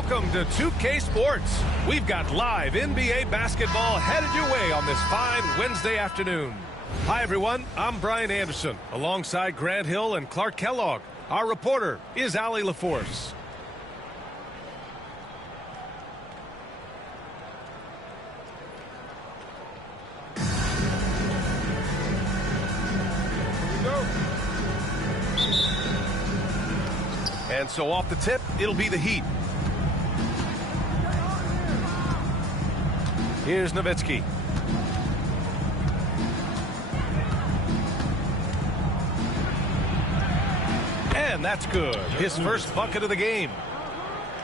Welcome to 2K Sports. We've got live NBA basketball headed your way on this fine Wednesday afternoon. Hi, everyone. I'm Brian Anderson, alongside Grant Hill and Clark Kellogg. Our reporter is Allie LaForce. And so off the tip, it'll be the Heat. Here's Nowitzki. And that's good. His first bucket of the game.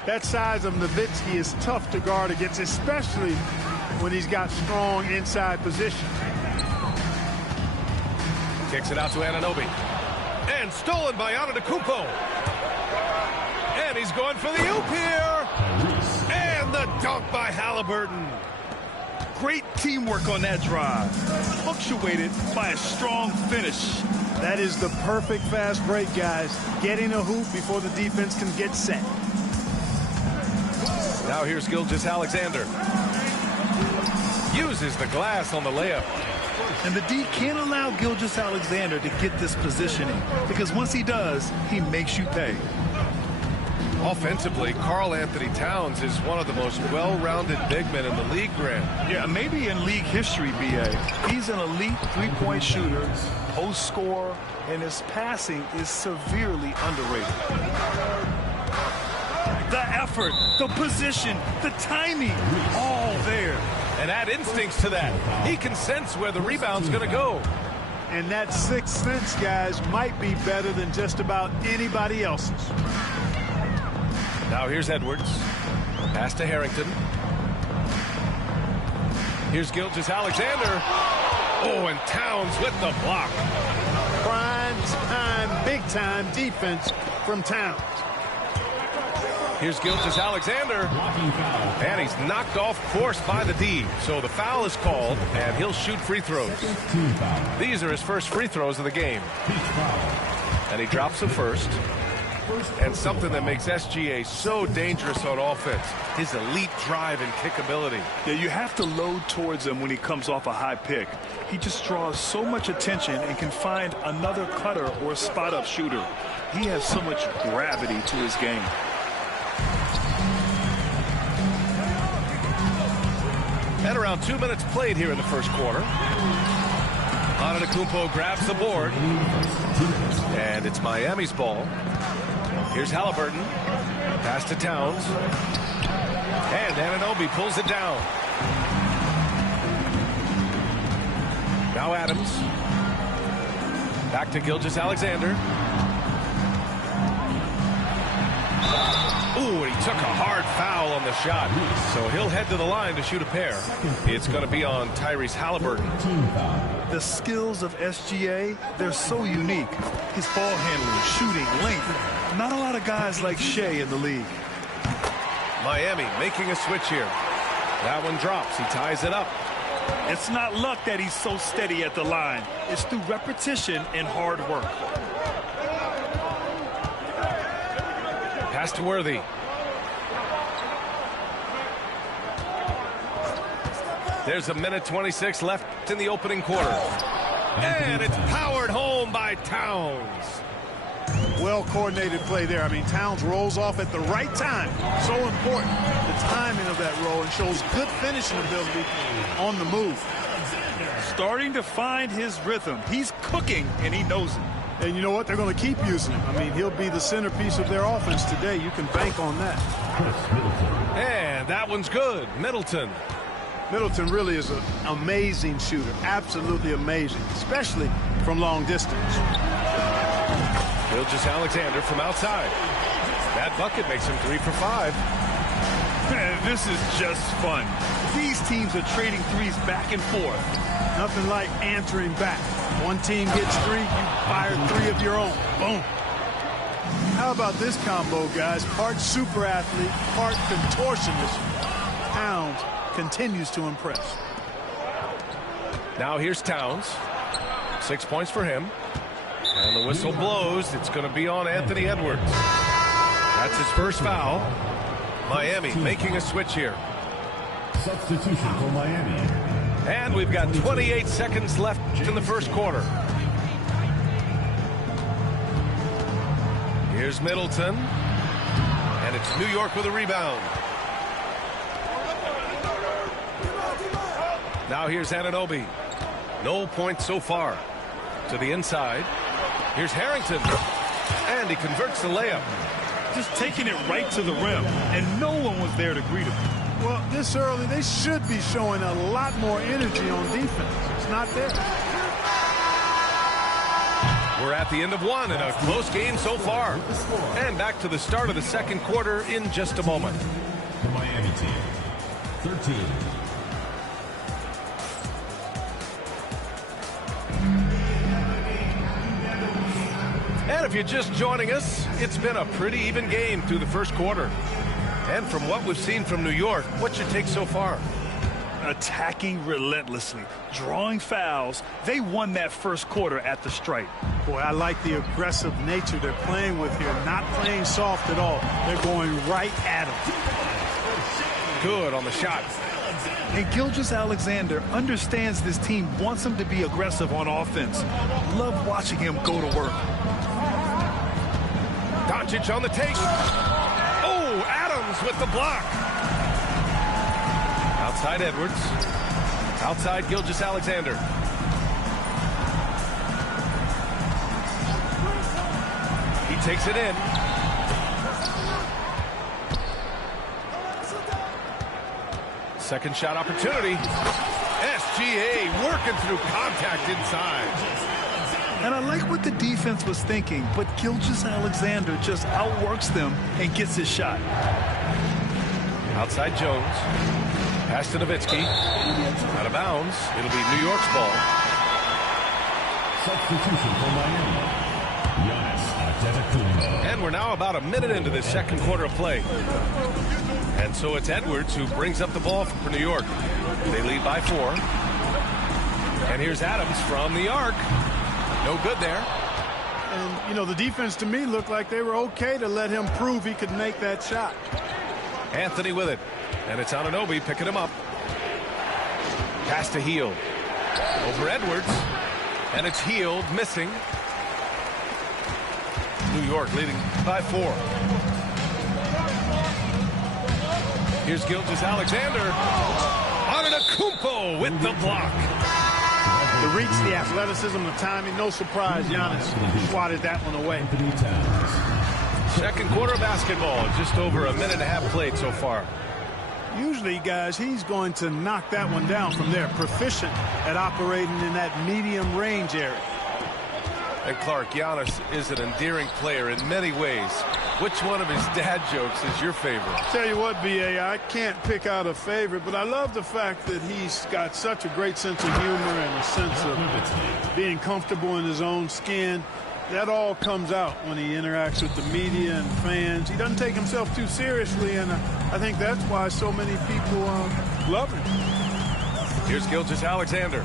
That size of Nowitzki is tough to guard against, especially when he's got strong inside position. Kicks it out to Anunoby. And stolen by Antetokounmpo. And he's going for the oop here. And the dunk by Halliburton. Great teamwork on that drive. Punctuated by a strong finish. That is the perfect fast break, guys. Getting a hoop before the defense can get set. Now here's Gilgeous-Alexander. Uses the glass on the layup. And the D can't allow Gilgeous-Alexander to get this positioning, because once he does, he makes you pay. Offensively, Karl-Anthony Towns is one of the most well-rounded big men in the league, Grant. Yeah, maybe in league history, B.A. He's an elite three-point shooter, post scorer, and his passing is severely underrated. The effort, the position, the timing, all there. And add instincts to that. He can sense where the rebound's going to go. And that sixth sense, guys, might be better than just about anybody else's. Now here's Edwards. Pass to Harrington. Here's Gilgeous-Alexander. Oh, and Towns with the block. Prime time, big time defense from Towns. Here's Gilgeous-Alexander. And he's knocked off course by the D. So the foul is called, and he'll shoot free throws. These are his first free throws of the game. And he drops the first. And something that makes SGA so dangerous on offense, his elite drive and kick ability. Yeah, you have to load towards him when he comes off a high pick. He just draws so much attention and can find another cutter or spot-up shooter. He has so much gravity to his game. At around 2 minutes played here in the first quarter. Antetokounmpo grabs the board. And it's Miami's ball. Here's Halliburton. Pass to Towns. And Anunoby pulls it down. Now Adams. Back to Gilgeous-Alexander. Ooh, he took a hard foul on the shot. So he'll head to the line to shoot a pair. It's going to be on Tyrese Halliburton. The skills of SGA, they're so unique. His ball handling, shooting, length. Not a lot of guys like Shea in the league. Miami making a switch here. That one drops. He ties it up. It's not luck that he's so steady at the line. It's through repetition and hard work. Pass to Worthy. There's 1:26 left in the opening quarter. And it's powered home by Towns. Well-coordinated play there. I mean, Towns rolls off at the right time. So important, the timing of that roll, and shows good finishing ability on the move. Starting to find his rhythm. He's cooking, and he knows it. And you know what? They're going to keep using him. I mean, he'll be the centerpiece of their offense today. You can bank on that. And that one's good. Middleton. Middleton really is an amazing shooter. Absolutely amazing, especially from long distance. Gilgeous-Alexander from outside. That bucket makes him 3 for 5. Man, this is just fun. These teams are trading threes back and forth. Nothing like answering back. One team gets 3, you fire 3 of your own. Boom. How about this combo, guys? Part super athlete, part contortionist. Towns continues to impress. Now here's Towns. 6 points for him. And the whistle blows. It's going to be on Anthony Edwards. That's his first foul. Miami making a switch here. Substitution for Miami. And we've got 28 seconds left in the first quarter. Here's Middleton. And it's New York with a rebound. Now here's Anunoby. No points so far. To the inside. Here's Harrington. And he converts the layup. Just taking it right to the rim, and no one was there to greet him. Well, this early, they should be showing a lot more energy on defense. It's not there. We're at the end of one in a close game so far. And back to the start of the second quarter in just a moment. The Miami team, 13. And if you're just joining us, it's been a pretty even game through the first quarter. And from what we've seen from New York, what's your take so far? Attacking relentlessly, drawing fouls. They won that first quarter at the stripe. Boy, I like the aggressive nature they're playing with here. Not playing soft at all. They're going right at him. Good on the shot. And Gilgeous-Alexander understands this team wants him to be aggressive on offense. Love watching him go to work. Doncic on the take. Oh, Adams with the block. Outside Edwards. Outside Gilgeous-Alexander. He takes it in. Second shot opportunity. SGA working through contact inside. And I like what the defense was thinking, but Gilgeous-Alexander just outworks them and gets his shot. Outside Jones. Pass to Nowitzki. Out of bounds. It'll be New York's ball. Substitution for Miami. Giannis Antetokounmpo. And we're now about a minute into this second quarter of play. And so it's Edwards who brings up the ball for New York. They lead by 4. And here's Adams from the arc. No good there. And, you know, the defense to me looked like they were okay to let him prove he could make that shot. Anthony with it. And it's Anunoby picking him up. Pass to Hield. Over Edwards. And it's Hield missing. New York leading by 4. Here's Gilgeous-Alexander. Antetokounmpo with the block. The reach, the athleticism, the timing, no surprise Giannis swatted that one away. Second quarter basketball, just over a minute and a half played so far. Usually, guys, he's going to knock that one down from there. Proficient at operating in that medium range area. And Clark, Giannis is an endearing player in many ways. Which one of his dad jokes is your favorite? Tell you what, B.A., I can't pick out a favorite, but I love the fact that he's got such a great sense of humor and a sense of being comfortable in his own skin. That all comes out when he interacts with the media and fans. He doesn't take himself too seriously, and I think that's why so many people love him. Here's Gilgeous-Alexander.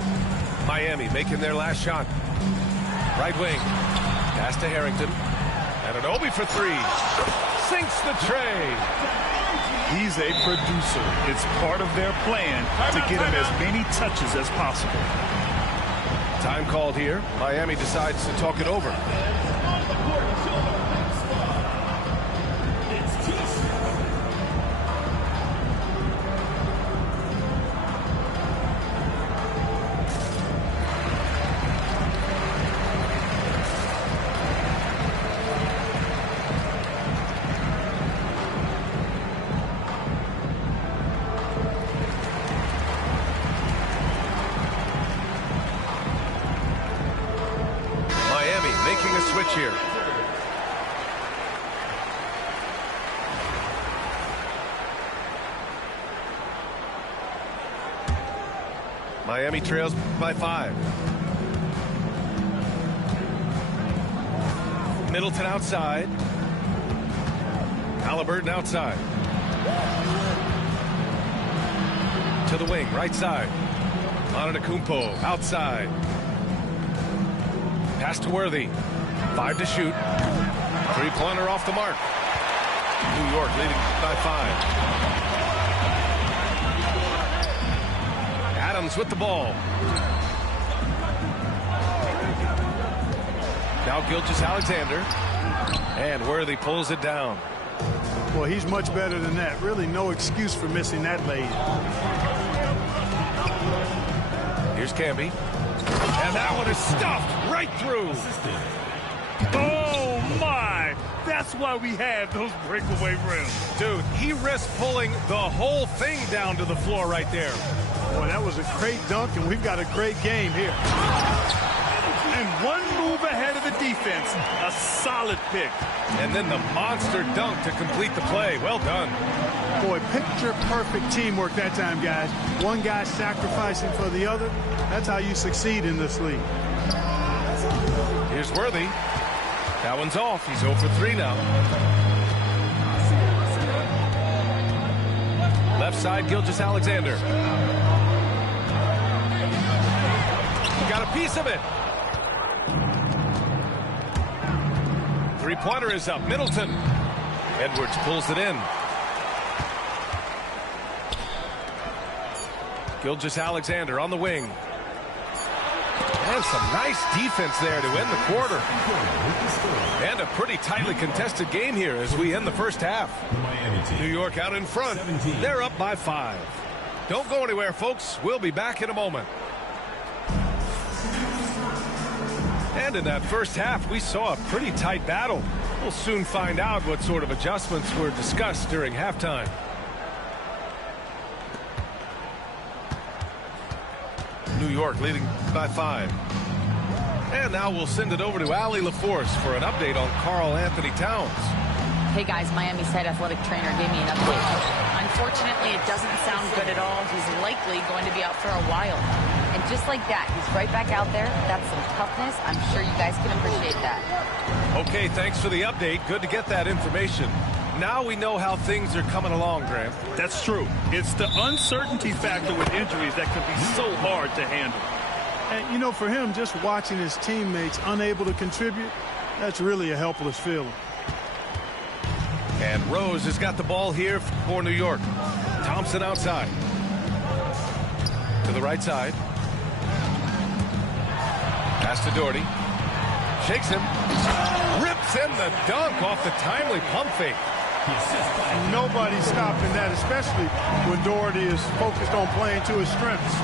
Miami making their last shot. Right wing. Pass to Harrington. Anunoby for 3. Sinks the tray. He's a producer. It's part of their plan to get him as many touches as possible. Time called here. Miami decides to talk it over. Making a switch here. Miami trails by 5. Middleton outside. Halliburton outside. To the wing, right side. Antetokounmpo outside. Pass to Worthy. 5 to shoot. 3-pointer off the mark. New York leading by 5. Adams with the ball. Now Gilgeous-Alexander. And Worthy pulls it down. Well, he's much better than that. Really no excuse for missing that lead. Here's Camby. And that one is stuffed right through. Oh, my. That's why we have those breakaway rims. Dude, he risked pulling the whole thing down to the floor right there. Boy, that was a great dunk, and we've got a great game here. And one move ahead of the defense. A solid pick. And then the monster dunk to complete the play. Well done. Boy, picture-perfect teamwork that time, guys. One guy sacrificing for the other. That's how you succeed in this league. Here's Worthy. That one's off. He's 0 for 3 now. Left side, Gilgeous-Alexander. Got a piece of it. Three-pointer is up. Middleton. Edwards pulls it in. Gilgeous-Alexander on the wing. And some nice defense there to end the quarter. And a pretty tightly contested game here as we end the first half. New York out in front. They're up by 5. Don't go anywhere, folks. We'll be back in a moment. And in that first half, we saw a pretty tight battle. We'll soon find out what sort of adjustments were discussed during halftime. New York leading by 5. And now we'll send it over to Allie LaForce for an update on Karl Anthony Towns. Hey guys, Miami's head athletic trainer gave me an update. Unfortunately, it doesn't sound good at all. He's likely going to be out for a while. And just like that, he's right back out there. That's some toughness. I'm sure you guys can appreciate that. Okay, thanks for the update. Good to get that information. Now we know how things are coming along, Graham. That's true. It's the uncertainty factor with injuries that can be so hard to handle. And, you know, for him, just watching his teammates unable to contribute, that's really a helpless feeling. And Rose has got the ball here for New York. Thompson outside. To the right side. Pass to Doherty. Shakes him. Rips in the dunk off the timely pump fake. Nobody's stopping that, especially when Doherty is focused on playing to his strengths.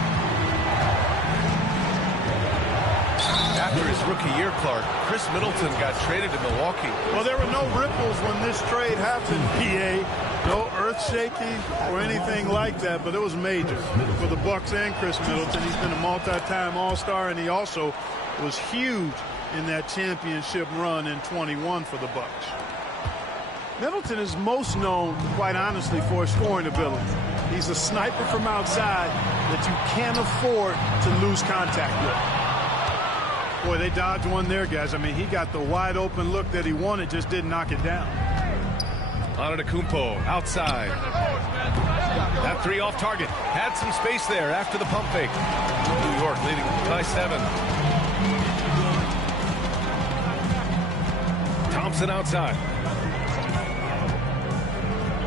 After his rookie year, Clark, Chris Middleton got traded to Milwaukee. Well, there were no ripples when this trade happened, PA. No earth-shaking or anything like that, but it was major for the Bucks and Chris Middleton. He's been a multi-time All-Star, and he also was huge in that championship run in 21 for the Bucks. Middleton is most known, quite honestly, for his scoring ability. He's a sniper from outside that you can't afford to lose contact with. Boy, they dodged one there, guys. I mean, he got the wide-open look that he wanted, just didn't knock it down. Antetokounmpo outside. That three off target. Had some space there after the pump fake. New York leading by 7. Thompson outside.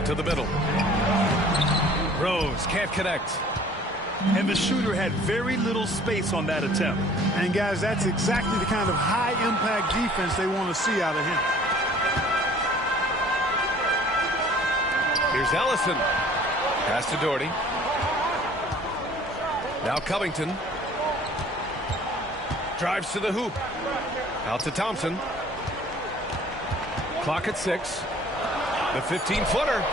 To the middle. Rose can't connect. And the shooter had very little space on that attempt. And, guys, that's exactly the kind of high-impact defense they want to see out of him. Here's Ellison. Pass to Doherty. Now Covington. Drives to the hoop. Out to Thompson. Clock at 6. The 15-footer.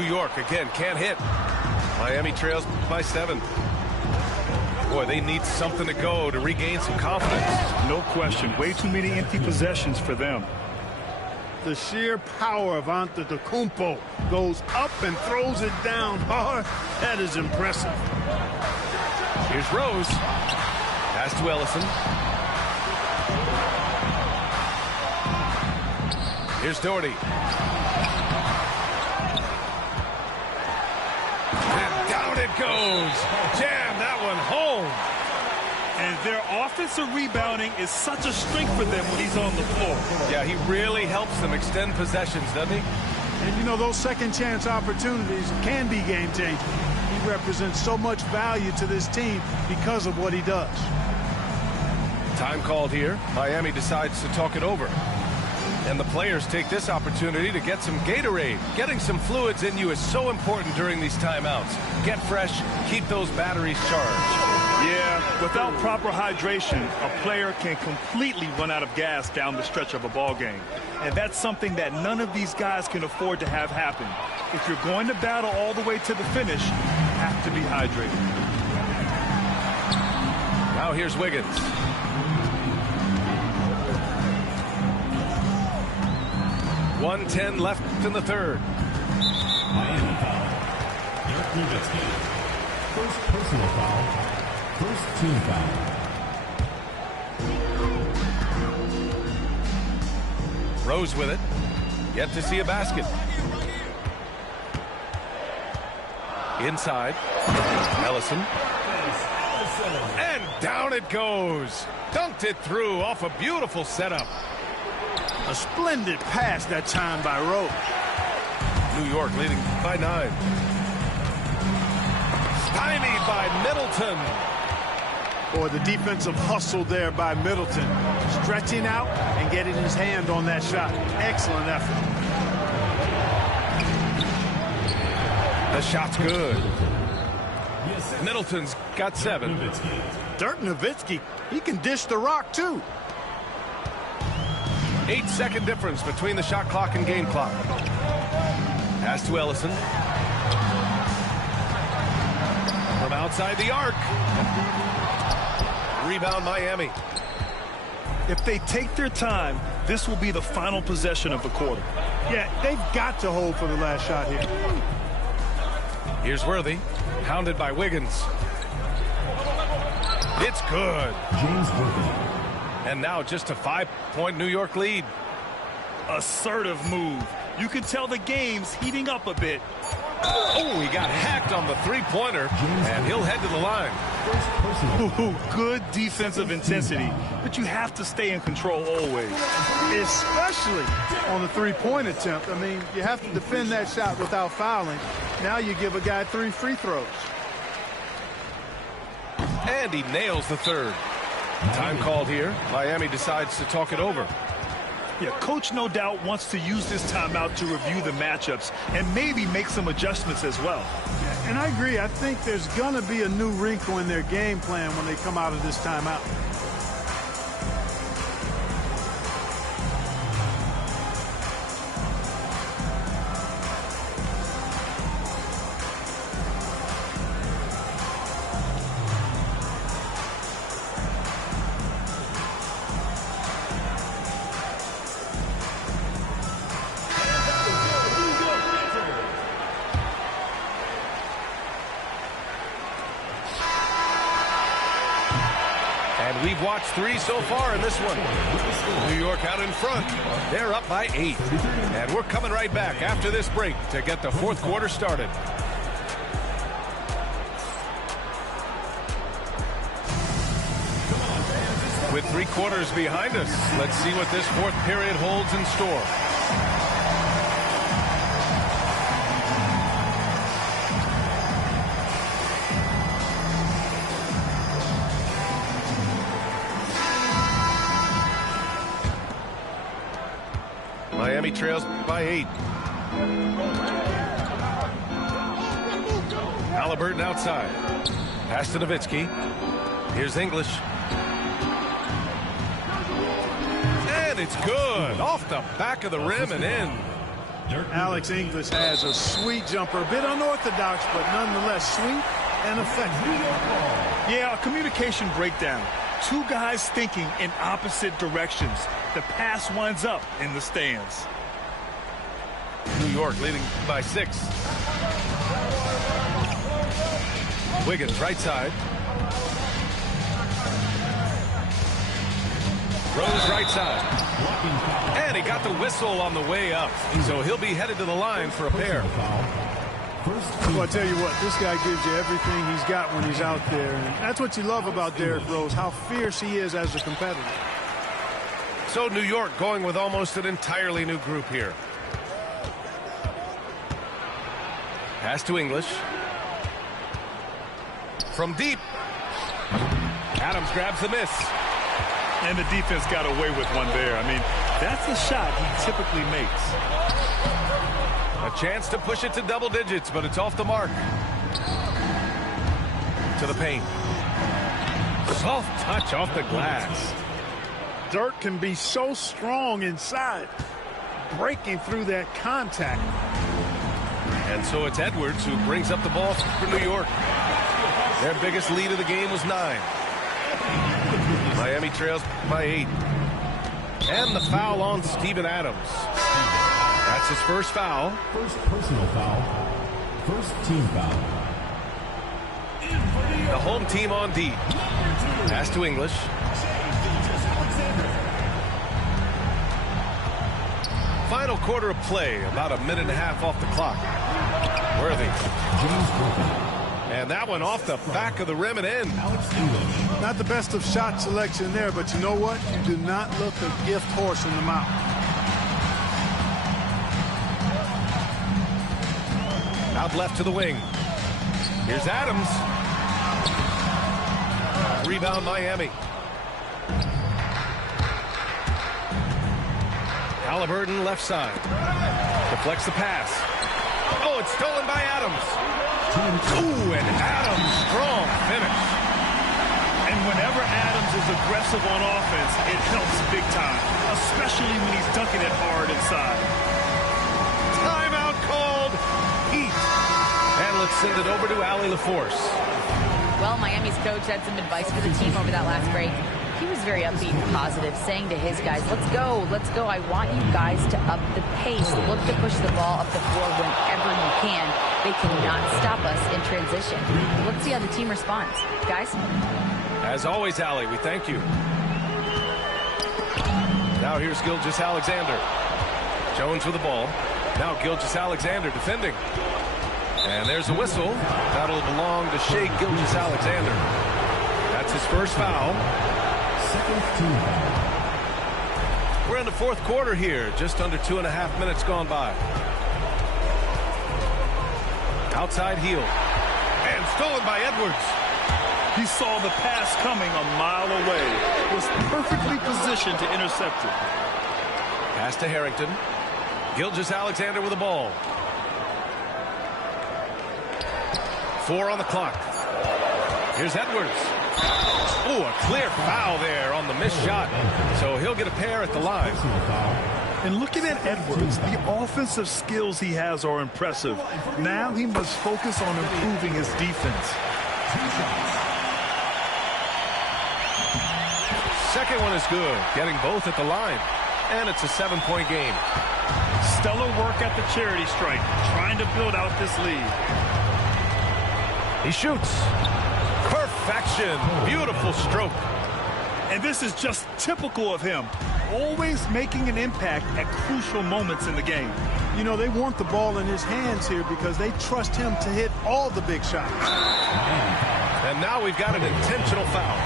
New York again can't hit. Miami trails by 7. Boy, they need something to go to regain some confidence. No question. Way too many empty possessions for them. The sheer power of Antetokounmpo goes up and throws it down hard. That is impressive. Here's Rose. Pass to Ellison. Here's Doherty. And down it goes. Jam that one home. And their offensive rebounding is such a strength for them when he's on the floor. Yeah, he really helps them extend possessions, doesn't he? And, you know, those second chance opportunities can be game-changing. He represents so much value to this team because of what he does. Time called here. Miami decides to talk it over. And the players take this opportunity to get some Gatorade. Getting some fluids in you is so important during these timeouts. Get fresh, keep those batteries charged. Yeah, without proper hydration, a player can completely run out of gas down the stretch of a ball game. And that's something that none of these guys can afford to have happen. If you're going to battle all the way to the finish, you have to be hydrated. Now here's Wiggins. .110 left in the third. Miami foul. Dirk Nowitzki. First personal foul. First team foul. Rose with it. Yet to see a basket. Inside. Ellison. And down it goes. Dunked it through off a beautiful setup. A splendid pass that time by Rose. New York leading by 9. Stymied by Middleton. Boy, the defensive hustle there by Middleton. Stretching out and getting his hand on that shot. Excellent effort. The shot's good. Middleton's got 7. Dirk Nowitzki, he can dish the rock too. 8-second difference between the shot clock and game clock. Pass to Ellison. From outside the arc. Rebound Miami. If they take their time, this will be the final possession of the quarter. Yeah, they've got to hold for the last shot here. Here's Worthy. Hounded by Wiggins. It's good. James Worthy. And now just a 5-point New York lead. Assertive move. You can tell the game's heating up a bit. Oh, he got hacked on the three-pointer, and he'll head to the line. Ooh, good defensive intensity, but you have to stay in control always. Especially on the three-point attempt. I mean, you have to defend that shot without fouling. Now you give a guy 3 free throws. And he nails the third. Time called here. Miami decides to talk it over. Yeah, coach no doubt wants to use this timeout to review the matchups and maybe make some adjustments as well. And I agree. I think there's going to be a new wrinkle in their game plan when they come out of this timeout. We've watched 3 so far in this one. New York out in front. They're up by 8. And we're coming right back after this break to get the fourth quarter started. With 3 quarters behind us, let's see what this fourth period holds in store. Miami trails by 8. Halliburton outside. Pass to Nowitzki. Here's English. And it's good. Off the back of the rim and in. Alex English has a sweet jumper. A bit unorthodox, but nonetheless sweet and effective. Yeah, a communication breakdown. 2 guys thinking in opposite directions. The pass winds up in the stands. New York leading by 6. Wiggins right side. Rose right side. And he got the whistle on the way up. So he'll be headed to the line for a pair. Well, I tell you what, this guy gives you everything he's got when he's out there. And that's what you love about Derrick Rose, how fierce he is as a competitor. So New York going with almost an entirely new group here. Pass to English. From deep. Adams grabs the miss. And the defense got away with one there. I mean, that's a shot he typically makes. A chance to push it to double digits, but it's off the mark. To the paint. Soft touch off the glass. Dirt can be so strong inside, breaking through that contact. And so it's Edwards who brings up the ball for New York. Their biggest lead of the game was 9. Miami trails by 8. And the foul on Steven Adams. That's his first foul. First personal foul. First team foul. The home team on D. Pass to English. Final quarter of play, about a minute and a half off the clock. Worthy. And that one off the back of the rim and in. Not the best of shot selection there, but you know what? You do not look a gift horse in the mouth. Out left to the wing. Here's Adams. Rebound Miami. Halliburton left side. Deflects the pass. Oh, it's stolen by Adams. Ooh, and Adams, strong finish. And whenever Adams is aggressive on offense, it helps big time, especially when he's dunking it hard inside. Timeout called. Heat. And let's send it over to Allie LaForce. Well, Miami's coach had some advice for the team over that last break. He was very upbeat and positive, saying to his guys, let's go, let's go. I want you guys to up the pace. Look to push the ball up the floor whenever you can. They cannot stop us in transition. Let's see how the team responds. Guys? As always, Allie, we thank you. Now here's Gilgeous-Alexander. Jones with the ball. Now Gilgeous-Alexander defending. And there's a whistle. That'll belong to Shai Gilgeous-Alexander. That's his first foul. Second team foul. We're in the fourth quarter here. Just under 2.5 minutes gone by. Outside heel. And stolen by Edwards. He saw the pass coming a mile away. Was perfectly positioned to intercept it. Pass to Harrington. Gilgeous-Alexander with the ball. 4 on the clock. Here's Edwards. Oh, a clear foul there on the missed shot. So he'll get a pair at the line. And looking at Edwards, the offensive skills he has are impressive. Now he must focus on improving his defense. Second one is good. Getting both at the line. And it's a 7-point game. Stellar work at the charity stripe, trying to build out this lead. He shoots. Perfection. Beautiful stroke. And this is just typical of him. Always making an impact at crucial moments in the game. You know, they want the ball in his hands here because they trust him to hit all the big shots. And now we've got an intentional foul.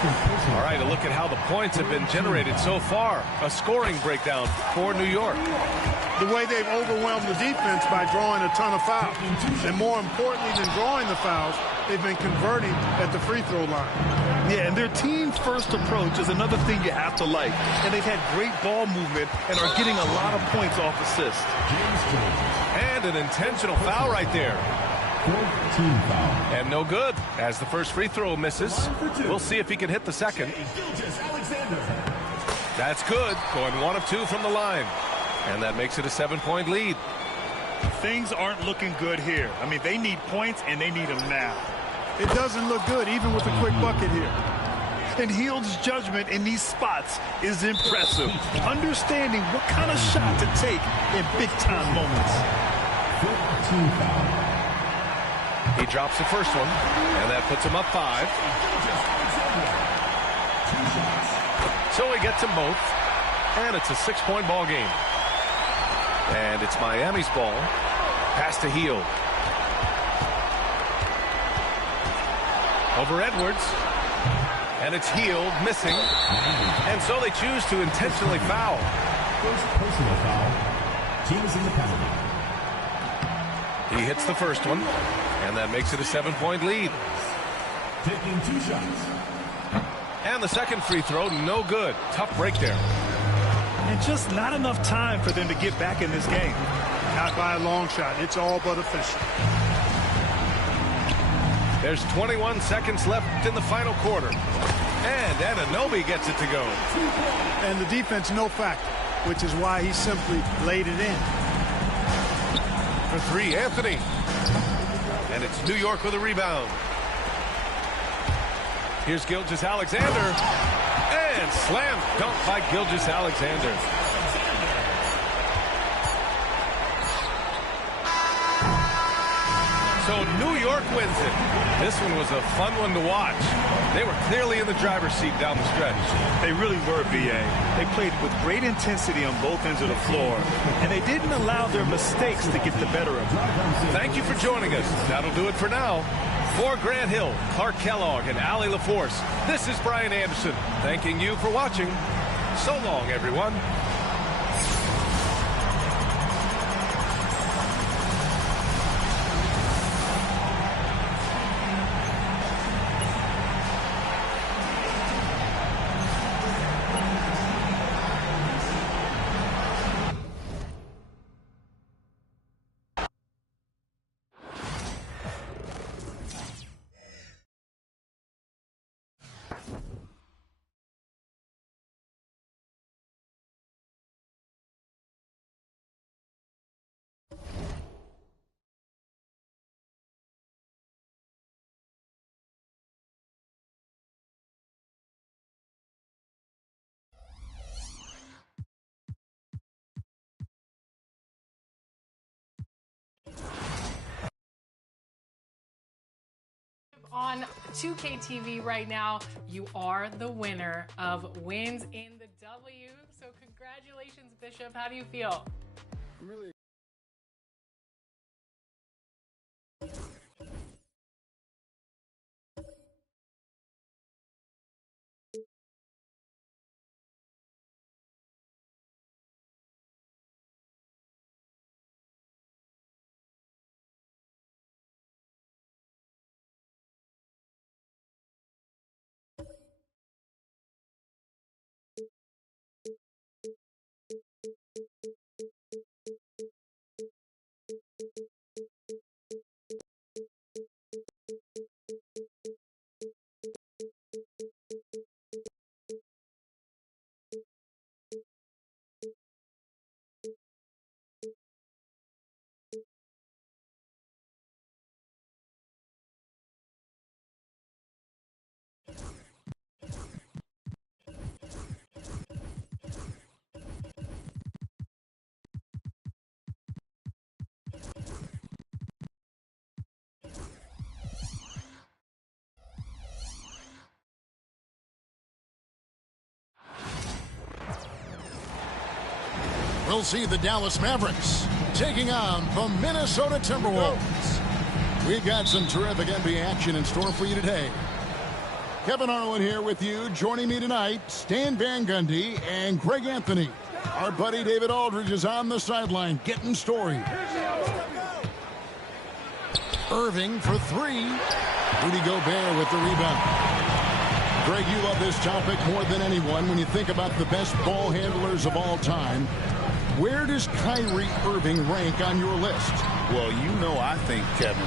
All right, a look at how the points have been generated so far. A scoring breakdown for New York. The way they've overwhelmed the defense by drawing a ton of fouls. And more importantly than drawing the fouls, they've been converting at the free throw line. Yeah, and their team-first approach is another thing you have to like. And they've had great ball movement and are getting a lot of points off assists. And an intentional foul right there. Fourth team foul. And no good, as the first free throw misses. We'll see if he can hit the second. That's good, going 1 of 2 from the line. And that makes it a 7-point lead. Things aren't looking good here. I mean, they need points, and they need them now. It doesn't look good, even with a quick bucket here. And Hield's judgment in these spots is impressive. Understanding what kind of shot to take in big-time moments. Fifth team foul. He drops the first one, and that puts him up 5. So he gets them both, and it's a 6-point ball game. And it's Miami's ball. Pass to Hield. Over Edwards. And it's Hield missing. And so they choose to intentionally foul. First personal foul. Team is in the penalty. He hits the first one, and that makes it a 7-point lead. Taking 2 shots. And the second free throw, no good. Tough break there. And just not enough time for them to get back in this game. Not by a long shot. It's all but official. There's 21 seconds left in the final quarter. And Anunoby gets it to go. And the defense no factor, which is why he simply laid it in. For 3, Anthony. And it's New York with a rebound. Here's Gilgeous-Alexander. And slam dunk by Gilgeous-Alexander. So New York wins it. This one was a fun one to watch. They were clearly in the driver's seat down the stretch. They really were, B.A. They played with great intensity on both ends of the floor, and they didn't allow their mistakes to get the better of them. Thank you for joining us. That'll do it for now. For Grant Hill, Clark Kellogg, and Allie LaForce, this is Brian Anderson, thanking you for watching. So long, everyone. On 2K TV right now, you are the winner of wins in the W. So congratulations, Bishop. How do you feel? I'm really We'll see the Dallas Mavericks taking on the Minnesota Timberwolves. We've got some terrific NBA action in store for you today. Kevin Harlan here with you. Joining me tonight, Stan Van Gundy and Greg Anthony. Our buddy David Aldridge is on the sideline getting story. Irving for 3. Rudy Gobert with the rebound. Greg, you love this topic more than anyone. When you think about the best ball handlers of all time, where does Kyrie Irving rank on your list? Well, you know, I think, Kevin,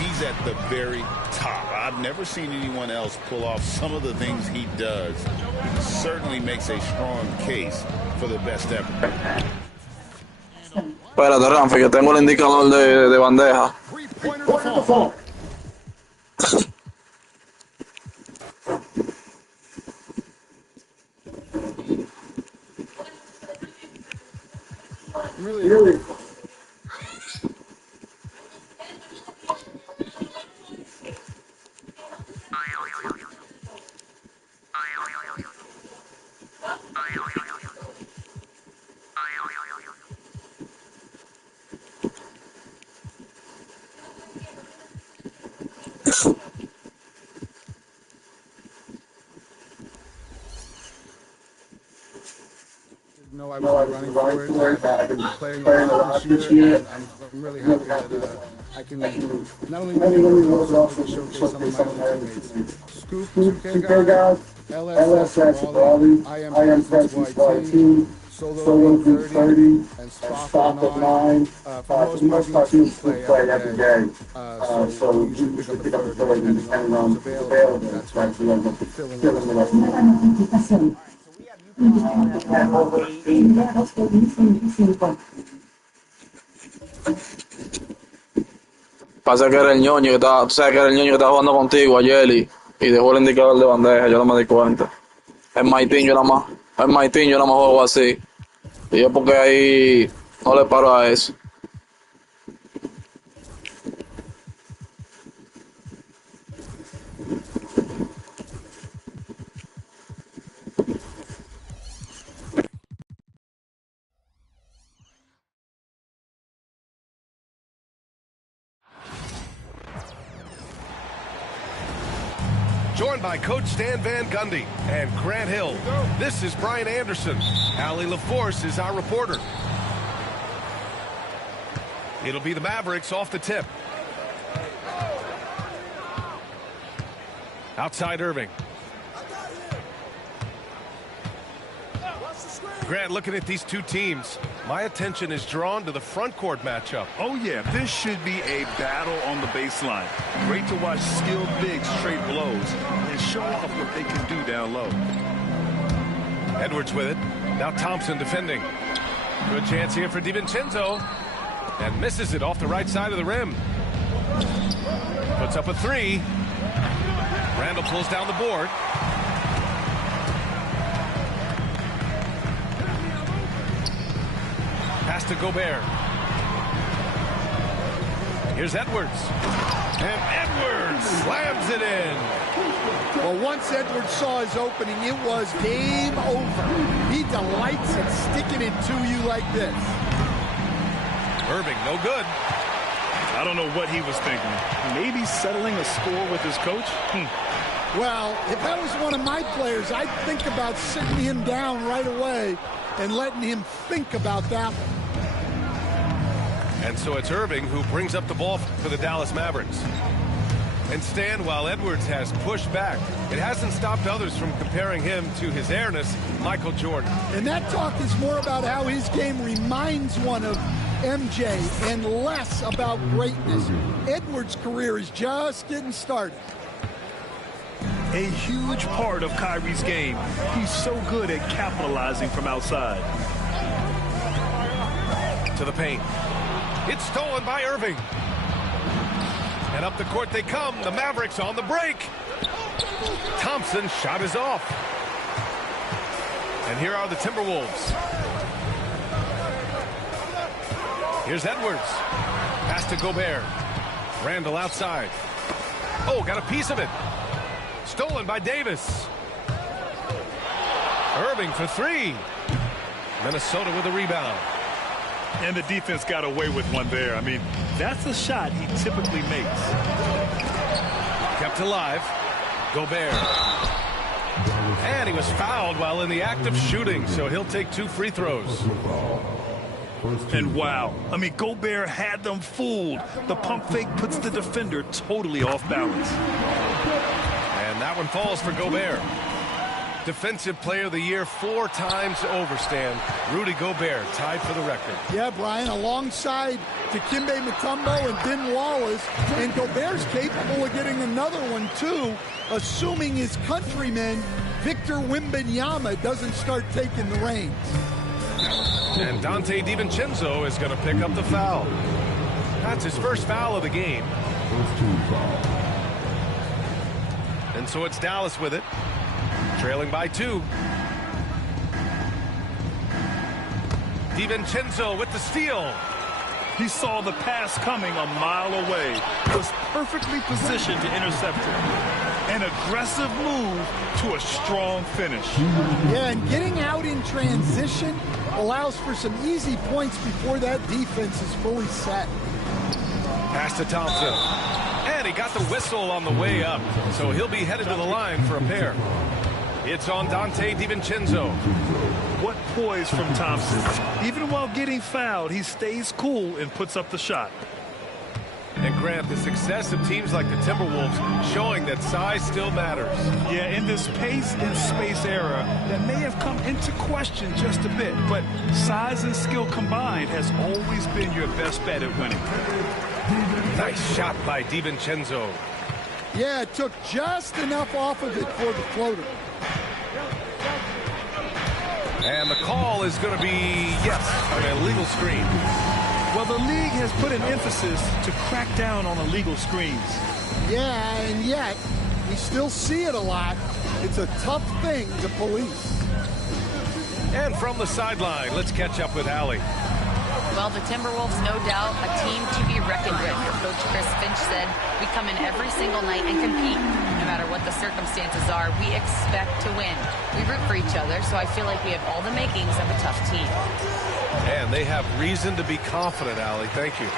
he's at the very top. I've never seen anyone else pull off some of the things he does. He certainly makes a strong case for the best ever. Espérate, Ramfi, que tengo el indicador de bandeja. Three-pointer to fall. Really? I was running for it. I've been playing a lot this year, and I'm really happy that I can not only win, but also showcase some of my other teammates. Scoop, 2K guys, LSS, Raleigh, IM, Solo 30, and Spot at 9. For the most part, teams play every day. So you should pick up a third, depending on who's available. That's what I'm filling in. Pasa que era el ñoño que estaba, tú sabes que era el ñoño que estaba jugando contigo ayer y dejó el indicador de bandeja, yo no me di cuenta. En Maitín yo nada más juego así. Y yo porque ahí no le paro a eso. Joined by Coach Stan Van Gundy and Grant Hill. This is Brian Anderson. Allie LaForce is our reporter. It'll be the Mavericks off the tip. Outside Irving. Grant, looking at these two teams, my attention is drawn to the front court matchup. Oh, yeah, this should be a battle on the baseline. Great to watch skilled bigs trade blows and show off what they can do down low. Edwards with it. Now Thompson defending. Good chance here for DiVincenzo. And misses it off the right side of the rim. Puts up a three. Randall pulls down the board. Pass to Gobert. Here's Edwards. And Edwards slams it in. Well, once Edwards saw his opening, it was game over. He delights in sticking it to you like this. Irving, no good. I don't know what he was thinking. Maybe settling a score with his coach? Well, if that was one of my players, I'd think about sitting him down right away and letting him think about that one. And so it's Irving who brings up the ball for the Dallas Mavericks. And Stan, while Edwards has pushed back, it hasn't stopped others from comparing him to his airness, Michael Jordan. And that talk is more about how his game reminds one of MJ and less about greatness. Edwards' career is just getting started. A huge part of Kyrie's game. He's so good at capitalizing from outside. To the paint. It's stolen by Irving. And up the court they come. The Mavericks on the break. Thompson's shot is off. And here are the Timberwolves. Here's Edwards. Pass to Gobert. Randall outside. Oh, got a piece of it. Stolen by Davis. Irving for three. Minnesota with a rebound. And the defense got away with one there. I mean, that's the shot he typically makes. Kept alive. Gobert. And he was fouled while in the act of shooting, so he'll take 2 free throws. And wow, I mean, Gobert had them fooled. The pump fake puts the defender totally off balance. And that one falls for Gobert. Defensive Player of the Year 4 times over, Stan. Rudy Gobert tied for the record. Yeah, Brian, alongside Dikembe Mutombo and Ben Wallace. And Gobert's capable of getting another one, too, assuming his countryman, Victor Wembanyama, doesn't start taking the reins. And Dante DiVincenzo is going to pick up the foul. That's his first foul of the game. And so it's Dallas with it. Trailing by 2. DiVincenzo with the steal. He saw the pass coming a mile away. Was perfectly positioned to intercept it. An aggressive move to a strong finish. Yeah, and getting out in transition allows for some easy points before that defense is fully set. Pass to Thompson. And he got the whistle on the way up. So he'll be headed to the line for a pair. It's on Dante DiVincenzo. What poise from Thompson. Even while getting fouled, he stays cool and puts up the shot. And Grant, the success of teams like the Timberwolves showing that size still matters. Yeah, in this pace and space era, that may have come into question just a bit, but size and skill combined has always been your best bet at winning. Nice shot by DiVincenzo. Yeah, it took just enough off of it for the floater. And the call is going to be, yes, an illegal screen. Well, the league has put an emphasis to crack down on illegal screens. Yeah, and yet we still see it a lot. It's a tough thing to police. And from the sideline, let's catch up with Allie. Well, the Timberwolves, no doubt, a team to be reckoned with. Coach Chris Finch said, we come in every single night and compete. No matter what the circumstances are, we expect to win. We root for each other, so I feel like we have all the makings of a tough team. And they have reason to be confident, Allie. Thank you.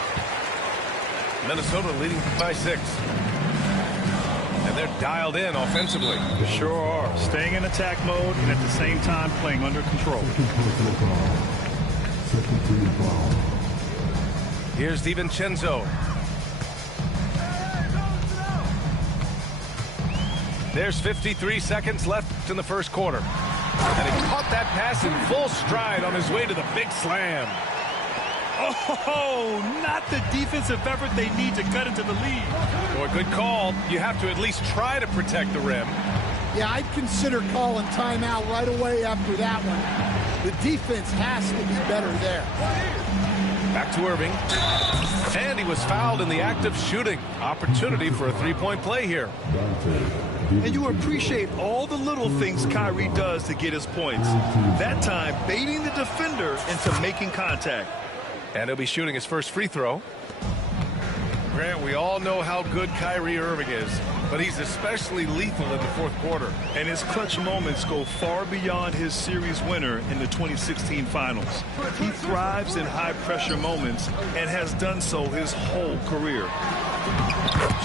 Minnesota leading by 6. And they're dialed in offensively. They sure are. Staying in attack mode and at the same time playing under control. Here's DiVincenzo. There's 53 seconds left in the first quarter. And he caught that pass in full stride on his way to the big slam. Oh, not the defensive effort they need to cut into the lead. Boy, good call. You have to at least try to protect the rim. Yeah, I'd consider calling timeout right away after that one. The defense has to be better there. Back to Irving. And he was fouled in the act of shooting. Opportunity for a three-point play here. And you appreciate all the little things Kyrie does to get his points. That time, baiting the defender into making contact. And he'll be shooting his first free throw. Grant, we all know how good Kyrie Irving is, but he's especially lethal in the fourth quarter. And his clutch moments go far beyond his series winner in the 2016 finals. He thrives in high-pressure moments and has done so his whole career.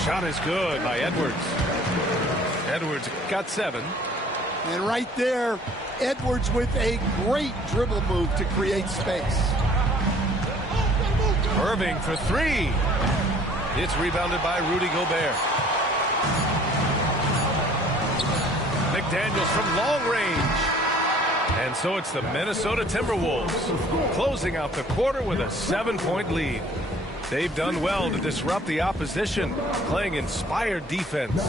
Shot is good by Edwards. Edwards got 7. And right there, Edwards with a great dribble move to create space. Irving for 3. It's rebounded by Rudy Gobert. McDaniels from long range. And so it's the Minnesota Timberwolves closing out the quarter with a 7-point lead. They've done well to disrupt the opposition, playing inspired defense.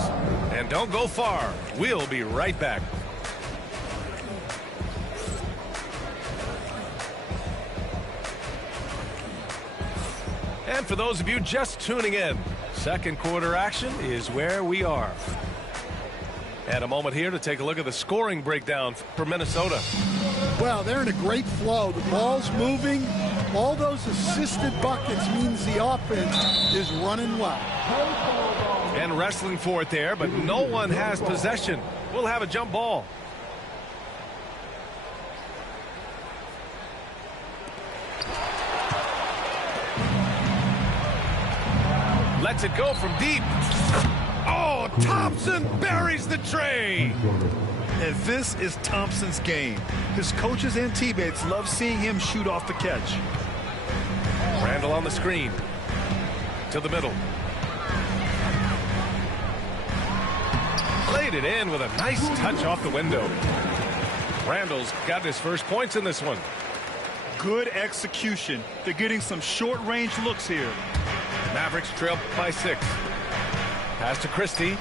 And don't go far. We'll be right back. And for those of you just tuning in, second quarter action is where we are. And a moment here to take a look at the scoring breakdown for Minnesota. Well, they're in a great flow. The ball's moving. All those assisted buckets means the offense is running well. And wrestling for it there, but no one has possession. We'll have a jump ball. Lets it go from deep. Oh, Thompson buries the tray. And this is Thompson's game. His coaches and teammates love seeing him shoot off the catch. Randall on the screen. To the middle. Played it in with a nice touch off the window. Randall's got his first points in this one. Good execution. They're getting some short-range looks here. Mavericks trail by 6. Pass to Christie.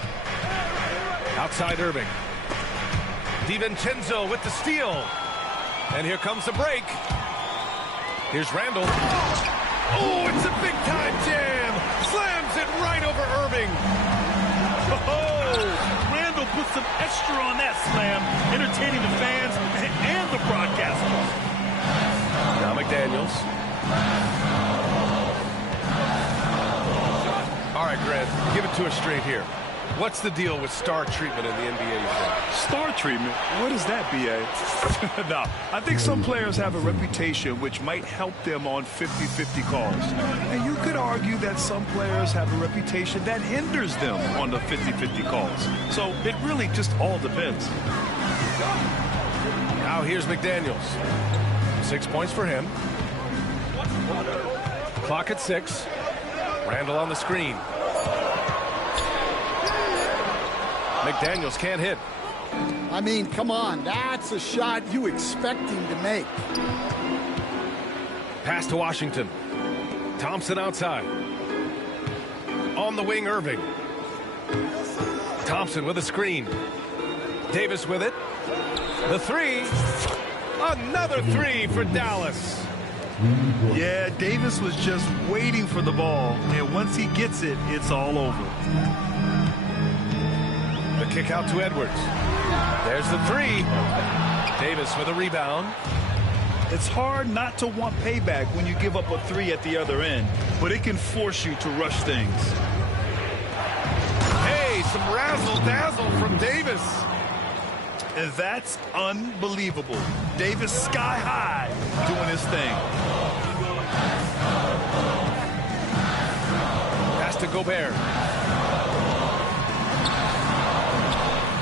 Outside Irving. DiVincenzo with the steal. And here comes the break. Here's Randall. Oh, it's a big-time jam. Slams it right over Irving. Oh, Randall put some extra on that slam, entertaining the fans and the broadcasters. Now McDaniels. All right, Grant, give it to us straight here. What's the deal with star treatment in the NBA? Star treatment? What is that, B.A.? No, I think some players have a reputation which might help them on 50-50 calls. And you could argue that some players have a reputation that hinders them on the 50-50 calls. So it really just all depends. Now here's McDaniels. 6 points for him. Clock at 6. Randall on the screen. McDaniels can't hit. I mean, come on. That's a shot you expect him to make. Pass to Washington. Thompson outside. On the wing, Irving. Thompson with a screen. Davis with it. The three. Another three for Dallas. Yeah, Davis was just waiting for the ball, and once he gets it, it's all over. The kick out to Edwards. There's the three. Davis with a rebound. It's hard not to want payback when you give up a three at the other end, but it can force you to rush things. Hey, some razzle-dazzle from Davis. And that's unbelievable. Davis sky high doing his thing. Pass to Gobert.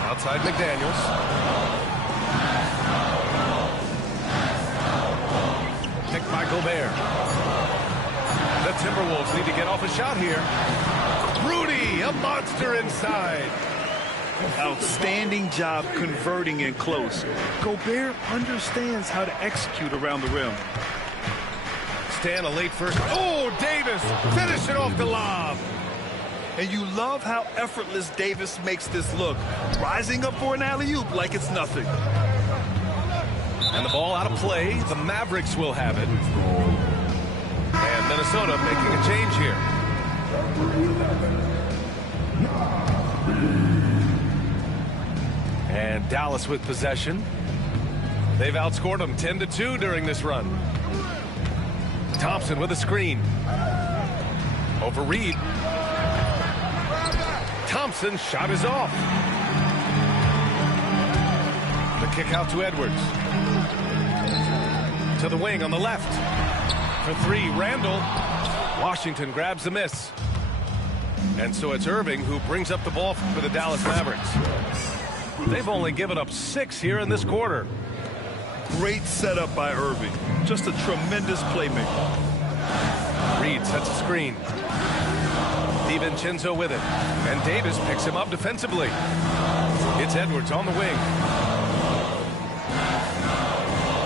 Outside McDaniels. Picked by Gobert. The Timberwolves need to get off a shot here. Rudy, a monster inside. Outstanding job converting in close. Gobert understands how to execute around the rim. Stan a late first. Oh, Davis finishing off the lob. And you love how effortless Davis makes this look. Rising up for an alley-oop like it's nothing. And the ball out of play. The Mavericks will have it. And Minnesota making a change here. And Dallas with possession. They've outscored them 10-2 during this run. Thompson with a screen. Over Reed. Thompson's shot is off. The kick out to Edwards. To the wing on the left. For three, Randall. Washington grabs the miss. And so it's Irving who brings up the ball for the Dallas Mavericks. They've only given up 6 here in this quarter. Great setup by Irving. Just a tremendous playmaker. Reed sets a screen. DiVincenzo with it. And Davis picks him up defensively. It's Edwards on the wing.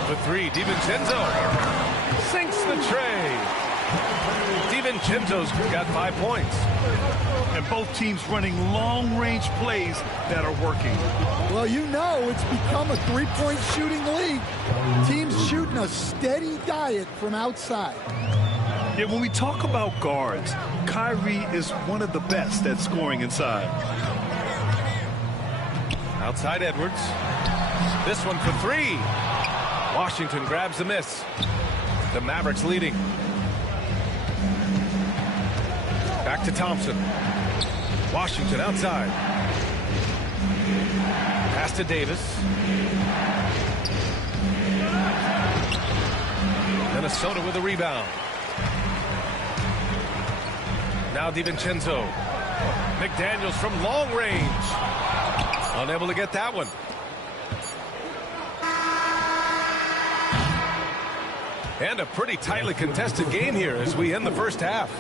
The three, DiVincenzo. Sinks the tray. DiVincenzo's got 5 points. And both teams running long-range plays that are working. Well, you know it's become a three-point shooting league. Teams shooting a steady diet from outside. Yeah, when we talk about guards, Kyrie is one of the best at scoring inside. Outside Edwards. This one for three. Washington grabs the miss. The Mavericks leading. Back to Thompson. Washington outside. Pass to Davis. Minnesota with a rebound. Now DiVincenzo. McDaniels from long range. Unable to get that one. And a pretty tightly contested game here as we end the first half.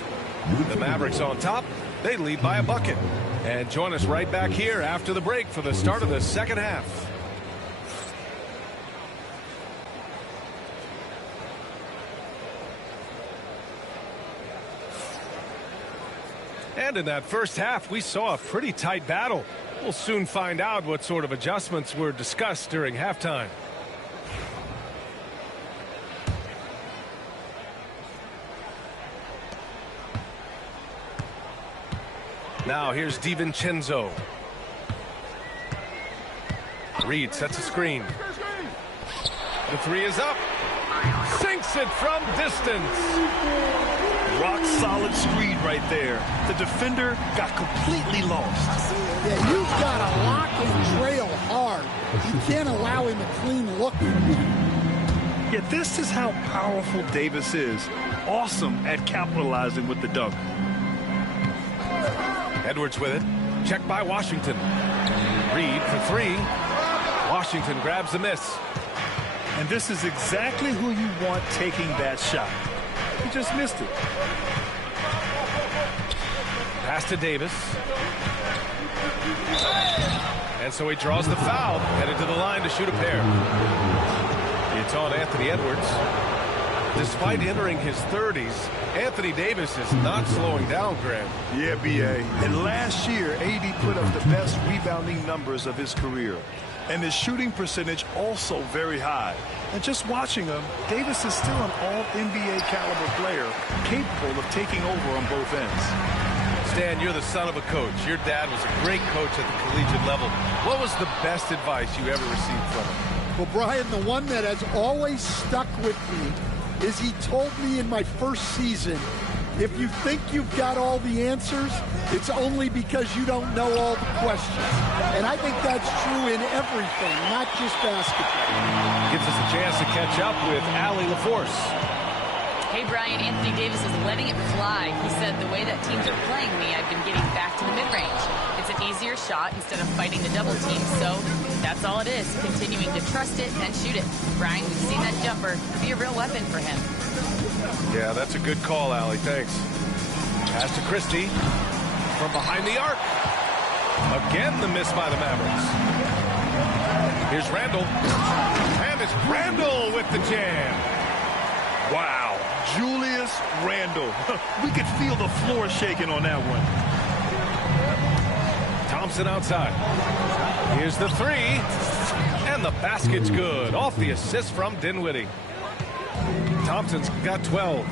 The Mavericks on top. They lead by a bucket. And join us right back here after the break for the start of the second half. And in that first half, we saw a pretty tight battle. We'll soon find out what sort of adjustments were discussed during halftime. Now here's DiVincenzo. Reed sets a screen. The three is up. Sinks it from distance. Rock solid screen right there. The defender got completely lost. Yeah, you've got to lock and trail hard. You can't allow him a clean look. Yeah, this is how powerful Davis is. Awesome at capitalizing with the dunk. Edwards with it. Checked by Washington. Reed for three. Washington grabs the miss. And this is exactly who you want taking that shot. He just missed it. Pass to Davis. And so he draws the foul, headed to the line to shoot a pair. It's on Anthony Edwards. Despite entering his 30s, Anthony Davis is not slowing down, Graham. Yeah, B.A. And last year, AD put up the best rebounding numbers of his career. And his shooting percentage also very high. And just watching him, Davis is still an all-NBA caliber player, capable of taking over on both ends. Stan, you're the son of a coach. Your dad was a great coach at the collegiate level. What was the best advice you ever received from him? Well, Brian, the one that has always stuck with me is he told me in my first season, if you think you've got all the answers, it's only because you don't know all the questions. And I think that's true in everything, not just basketball. Gives us a chance to catch up with Allie LaForce. Hey, Brian, Anthony Davis is letting it fly. He said, the way that teams are playing me, I've been getting back to the mid-range. It's an easier shot instead of fighting the double team, so that's all it is, continuing to trust it and shoot it. Brian, we've seen that jumper be a real weapon for him. Yeah, that's a good call, Allie. Thanks. Pass to Christie from behind the arc. Again, the miss by the Mavericks. Here's Randall. And it's Randall with the jam. Wow. Julius Randle. We could feel the floor shaking on that one. Thompson outside. Here's the three. And the basket's good. Off the assist from Dinwiddie. Thompson's got 12.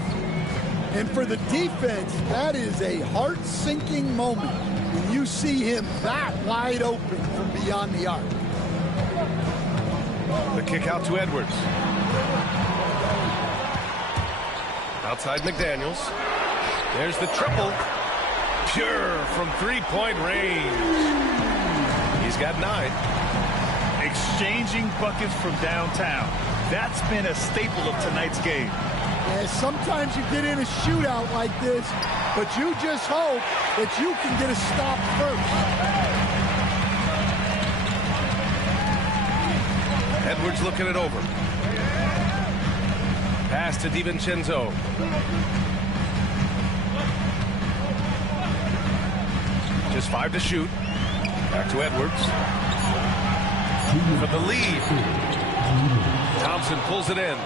And for the defense, that is a heart-sinking moment when you see him that wide open from beyond the arc. The kick out to Edwards. Outside McDaniels. There's the triple. Pure from three-point range. He's got 9. Exchanging buckets from downtown. That's been a staple of tonight's game. Yeah, sometimes you get in a shootout like this, but you just hope that you can get a stop first. Edwards looking it over. Pass to DiVincenzo. Just 5 to shoot. Back to Edwards. For the lead. Thompson pulls it in.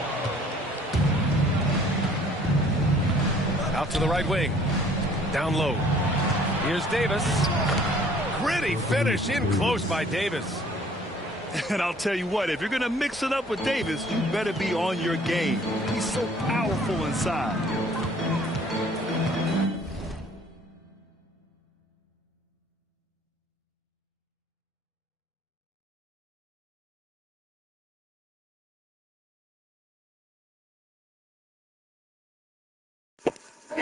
Out to the right wing. Down low. Here's Davis. Gritty finish in close by Davis. And I'll tell you what, if you're going to mix it up with Davis, you better be on your game. He's so powerful inside.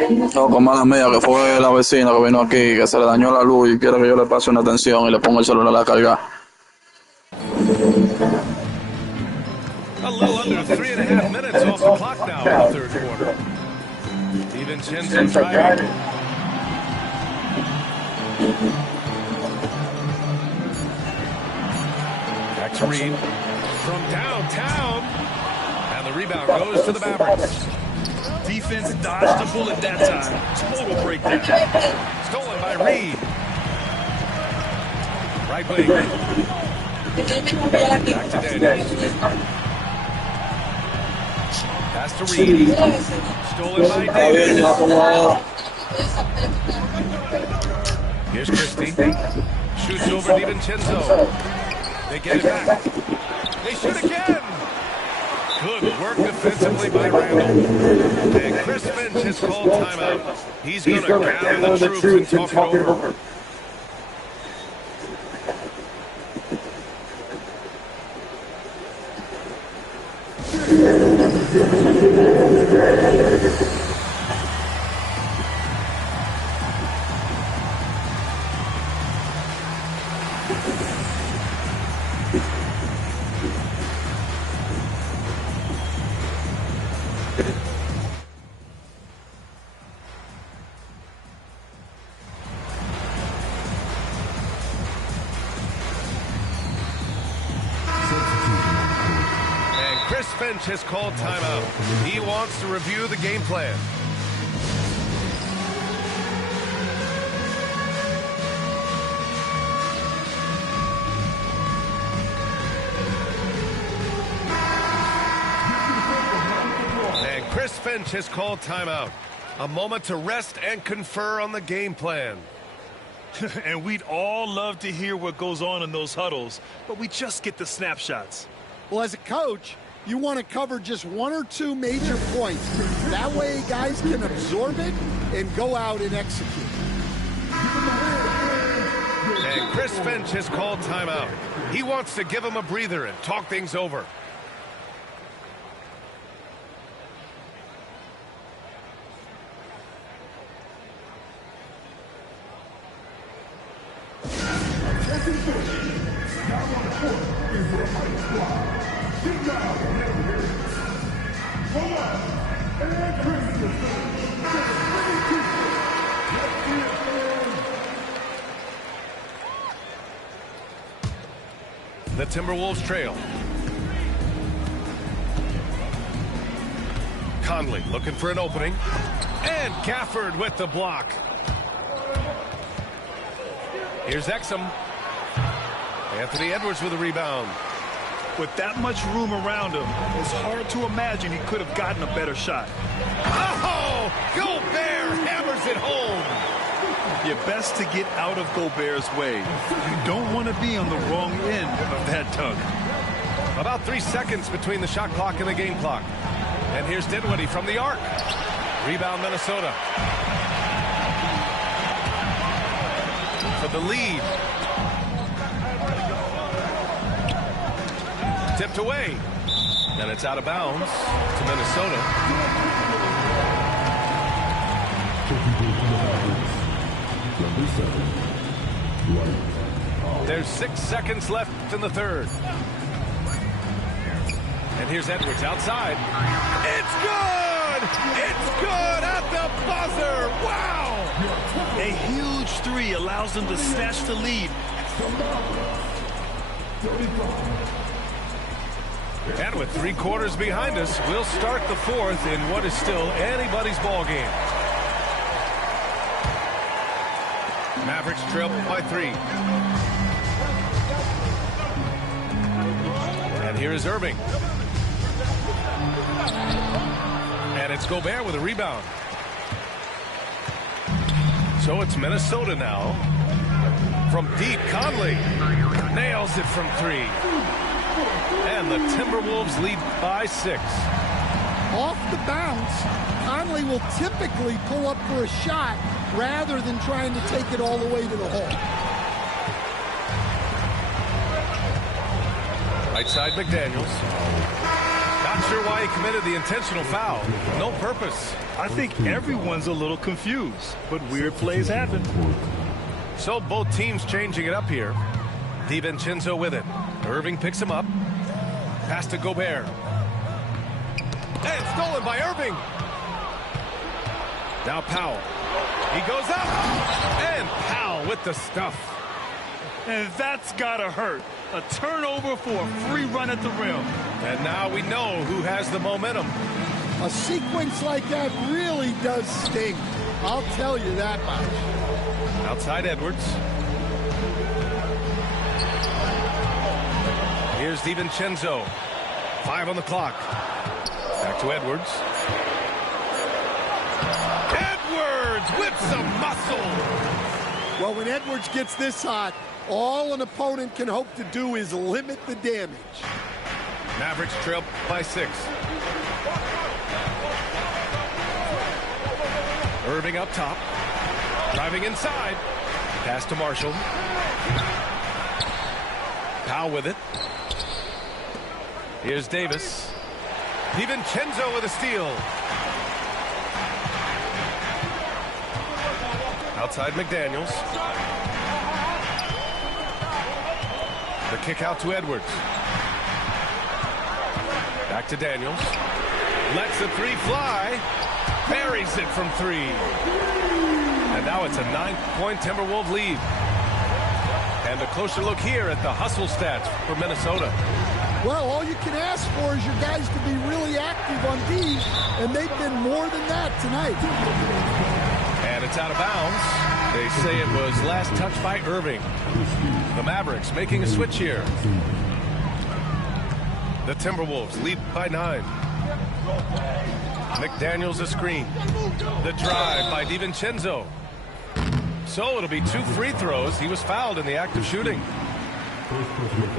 No, con mala mía, que fue la vecina que vino aquí, que se le dañó la luz y quiere que yo le pase una atención y le ponga el celular a cargar. A little under 3.5 minutes off the clock now in the third quarter. DiVincenzo driving. Back to Reed from downtown. And the rebound goes to the Mavericks. Defense dodged the bullet that time. Total breakdown. Stolen by Reed. Right wing. Back to Daniels. Pass to Reed. Stolen by Davis. Here's Christie. Shoots over DiVincenzo. They get it back. They shoot again. Good work defensively by Randall. And Chris Finch has called timeout. He's going to gather the troops and talk it over. Finch has called timeout. He wants to review the game plan. Chris Finch has called timeout. A moment to rest and confer on the game plan. And we'd all love to hear what goes on in those huddles, but we just get the snapshots. Well, as a coach, you want to cover just one or two major points. That way guys can absorb it and go out and execute. And Chris Finch has called timeout. He wants to give him a breather and talk things over. The Timberwolves trail. Conley looking for an opening. And Gafford with the block. Here's Exum. Anthony Edwards with a rebound. With that much room around him, it's hard to imagine he could have gotten a better shot. Oh! Gobert hammers it home. You're best to get out of Gobert's way. You don't want to be on the wrong end of that dunk. About 3 seconds between the shot clock and the game clock. And here's Dinwiddie from the arc. Rebound Minnesota. For the lead. Tipped away. And it's out of bounds to Minnesota. There's 6 seconds left in the third. And here's Edwards outside. It's good! It's good at the buzzer! Wow! A huge three allows them to snatch the lead. And with 3 quarters behind us, we'll start the fourth in what is still anybody's ball game. Mavericks trail by 3. And here is Irving. And it's Gobert with a rebound. So it's Minnesota now. From deep, Conley nails it from 3. And the Timberwolves lead by 6. Off the bounce, Conley will typically pull up for a shot rather than trying to take it all the way to the hole. Right side, McDaniels. Not sure why he committed the intentional foul. No purpose. I think everyone's a little confused, but weird plays happen. So both teams changing it up here. DiVincenzo with it. Irving picks him up. Pass to Gobert. And stolen by Irving. Now Powell. He goes up. And Powell with the stuff. And that's gotta hurt. A turnover for a free run at the rim. And now we know who has the momentum. A sequence like that really does sting. I'll tell you that much. Outside Edwards. Here's DiVincenzo. 5 on the clock. Back to Edwards. Edwards with some muscle. Well, when Edwards gets this hot, all an opponent can hope to do is limit the damage. Mavericks trail by 6. Irving up top. Driving inside. Pass to Marshall. Powell with it. Here's Davis. DiVincenzo with a steal. Outside McDaniels. The kick out to Edwards. Back to Daniels. Lets the 3 fly. Buries it from 3. And now it's a 9-point Timberwolves lead. And a closer look here at the hustle stats for Minnesota. Well, all you can ask for is your guys to be really active on D, and they've been more than that tonight. And it's out of bounds. They say it was last touched by Irving. The Mavericks making a switch here. The Timberwolves lead by 9. McDaniels a screen. The drive by DiVincenzo. So it'll be 2 free throws. He was fouled in the act of shooting.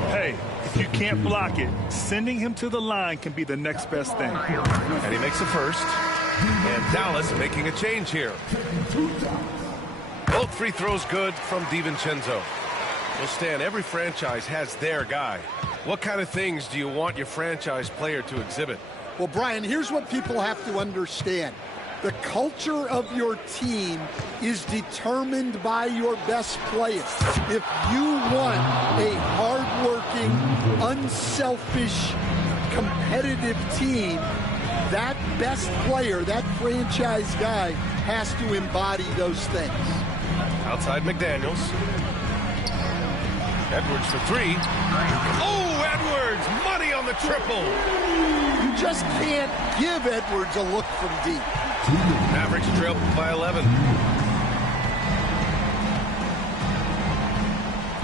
Hey, if you can't block it, sending him to the line can be the next best thing. And he makes a first. And Dallas making a change here. Both free throws good from DiVincenzo. Well, Stan, every franchise has their guy. What kind of things do you want your franchise player to exhibit? Well, Brian, here's what people have to understand. The culture of your team is determined by your best players. If you want a hardworking, unselfish, competitive team, that best player, that franchise guy, has to embody those things. Outside McDaniels. Edwards for 3. Oh, Edwards! Money on the triple! You just can't give Edwards a look from deep. Mavericks trail by 11.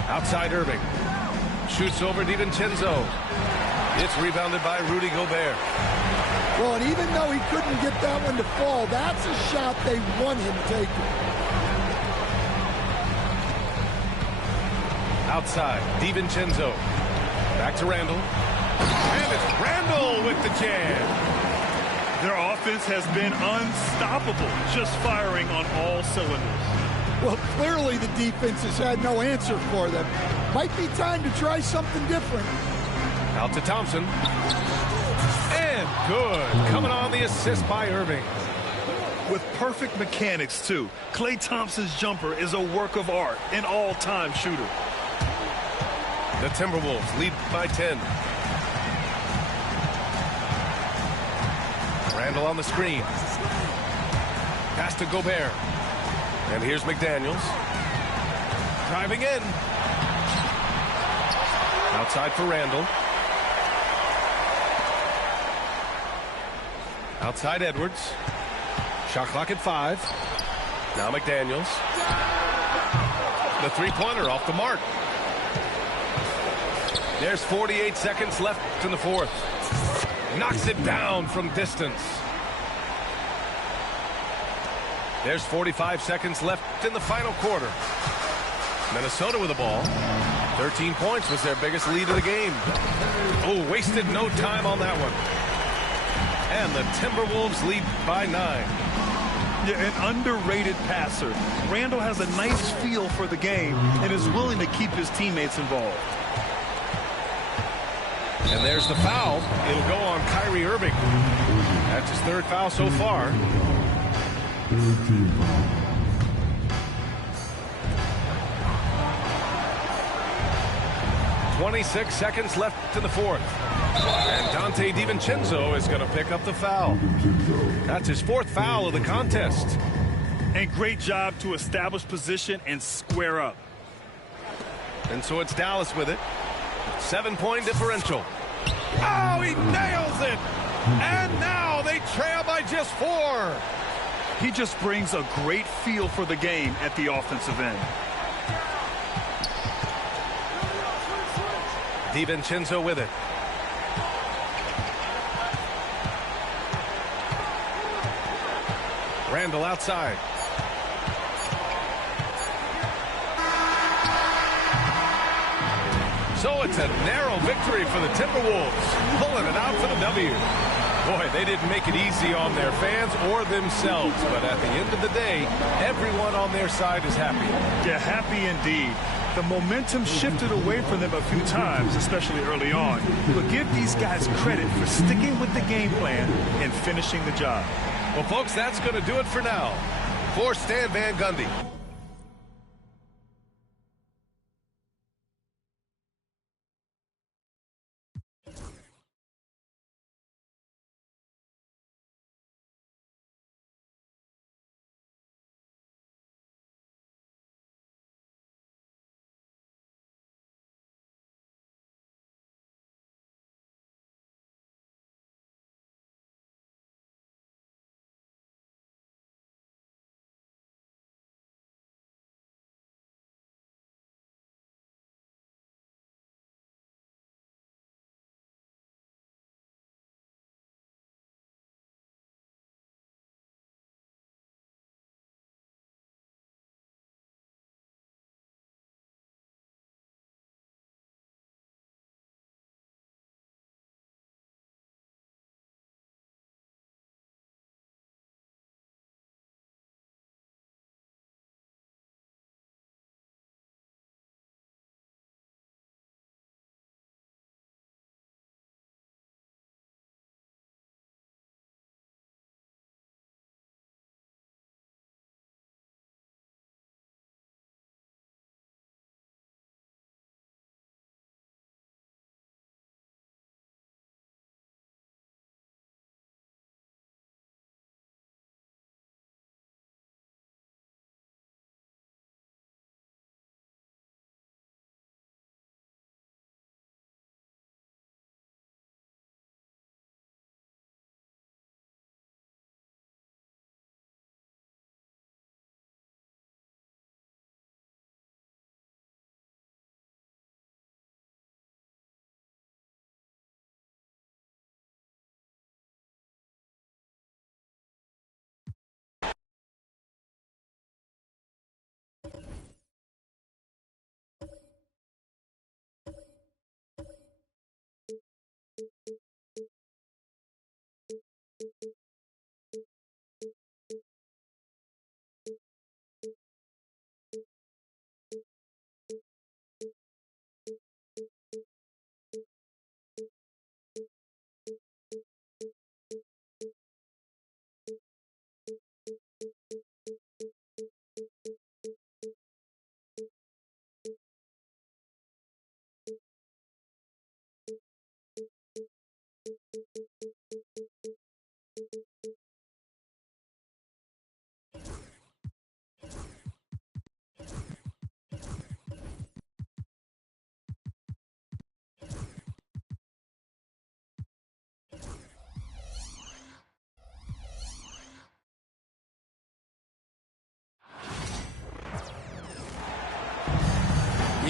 Outside Irving. Shoots over DiVincenzo. It's rebounded by Rudy Gobert. Well, and even though he couldn't get that one to fall, that's a shot they want him taking. Outside, DiVincenzo. Back to Randall. And it's Randall with the jam. Their offense has been unstoppable, just firing on all cylinders. Well, clearly the defense has had no answer for them. Might be time to try something different. Out to Thompson. And good. Coming on the assist by Irving. With perfect mechanics, too. Klay Thompson's jumper is a work of art, an all-time shooter. The Timberwolves lead by 10. Randall on the screen. Pass to Gobert. And here's McDaniels. Driving in. Outside for Randall. Outside Edwards. Shot clock at 5. Now McDaniels. The three-pointer off the mark. There's 48 seconds left in the fourth. Knocks it down from distance. There's 45 seconds left in the final quarter. Minnesota with the ball. 13 points was their biggest lead of the game. Oh, wasted no time on that one. And the Timberwolves lead by 9. Yeah, an underrated passer. Randall has a nice feel for the game and is willing to keep his teammates involved. And there's the foul. It'll go on Kyrie Irving. That's his 3rd foul so far. 26 seconds left in the fourth. And Dante DiVincenzo is going to pick up the foul. That's his 4th foul of the contest. And great job to establish position and square up. And so it's Dallas with it. 7-point differential. Oh, he nails it! And now they trail by just 4. He just brings a great feel for the game at the offensive end. DiVincenzo with it. Randall outside. So it's a narrow victory for the Timberwolves, pulling it out for the W. Boy, they didn't make it easy on their fans or themselves, but at the end of the day, everyone on their side is happy. Yeah, happy indeed. The momentum shifted away from them a few times, especially early on. But give these guys credit for sticking with the game plan and finishing the job. Well, folks, that's going to do it for now. For Stan Van Gundy.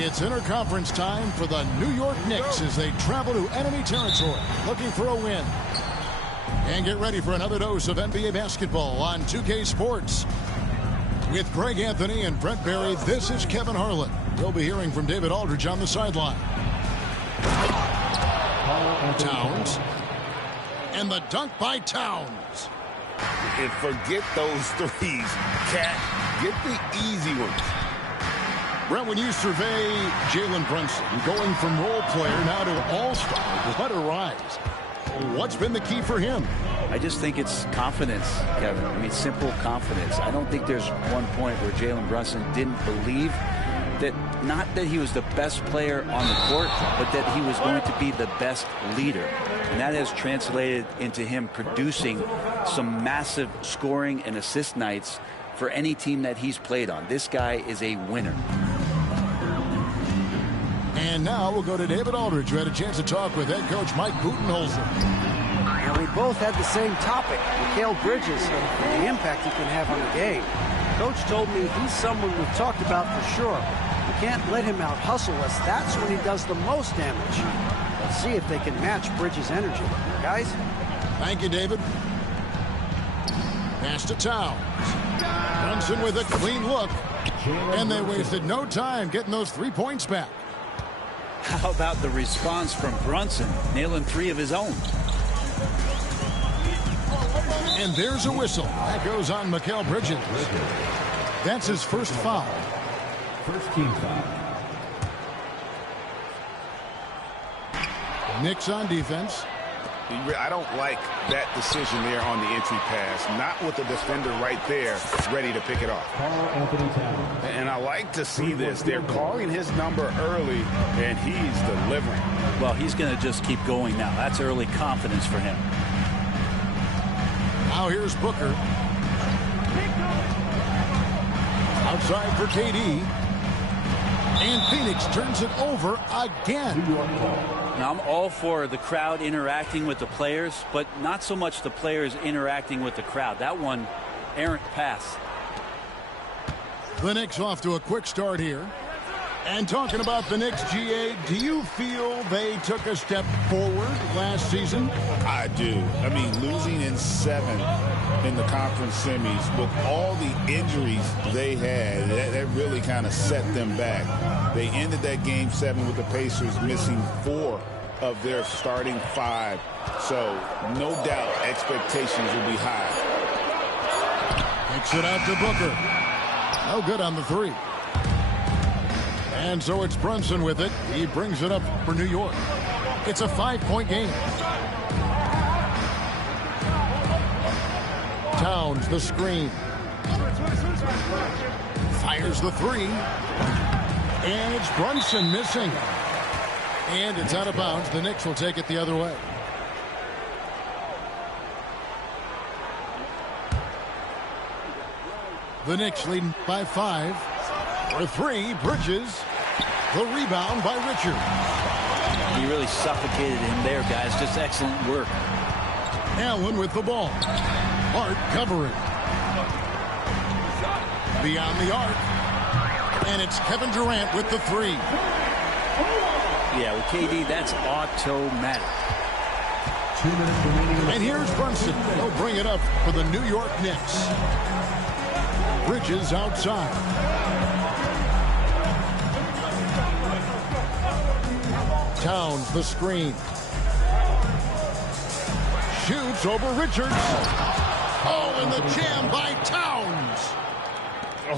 It's interconference time for the New York Knicks as they travel to enemy territory, looking for a win. And get ready for another dose of NBA basketball on 2K Sports. With Greg Anthony and Brent Barry, this is Kevin Harlan. We'll be hearing from David Aldridge on the sideline. Towns. And the dunk by Towns. And forget those threes, Cat. Get the easy ones. Brent, when you survey Jalen Brunson going from role player now to all-star, let her rise. What's been the key for him? I just think it's confidence, Kevin. I mean, simple confidence. I don't think there's one point where Jalen Brunson didn't believe that, not that he was the best player on the court, but that he was going to be the best leader. And that has translated into him producing some massive scoring and assist nights for any team that he's played on. This guy is a winner. And now we'll go to David Aldridge, who had a chance to talk with head coach Mike Budenholzer. And we both had the same topic, Mikal Bridges, and the impact he can have on the game. Coach told me he's someone we've talked about for sure. We can't let him out-hustle us. That's when he does the most damage. Let's see if they can match Bridges' energy. Guys? Thank you, David. Pass to Towns. Brunson with a clean look. And they wasted no time getting those 3 points back. How about the response from Brunson, nailing 3 of his own? And there's a whistle. That goes on Mikal Bridges. That's his first foul. First team foul. Knicks on defense. I don't like that decision there on the entry pass. Not with the defender right there ready to pick it off. And I like to see this. They're calling his number early, and he's delivering. Well, he's going to just keep going now. That's early confidence for him. Now here's Booker. Outside for KD. And Phoenix turns it over again. Now, I'm all for the crowd interacting with the players, but not so much the players interacting with the crowd. That one, errant pass. The Knicks off to a quick start here. And talking about the Knicks, GA, do you feel they took a step forward last season? I do. I mean, losing in 7 in the conference semis with all the injuries they had, that really kind of set them back. They ended that game 7 with the Pacers missing 4 of their starting 5. So, no doubt, expectations will be high. Kicks it out to Booker. No good on the 3. And so it's Brunson with it. He brings it up for New York. It's a 5-point game. Towns the screen. Fires the 3. And it's Brunson missing. And it's out of bounds. The Knicks will take it the other way. The Knicks leading by 5. For 3, Bridges. The rebound by Richard. He really suffocated him there, guys. Just excellent work. Allen with the ball. Hart covering. Beyond the arc. And it's Kevin Durant with the 3. Yeah, with KD, that's automatic. 2 minutes remaining. And here's Brunson. He'll bring it up for the New York Knicks. Bridges outside. Towns the screen. shoots over Richards. Oh, and the jam by Towns.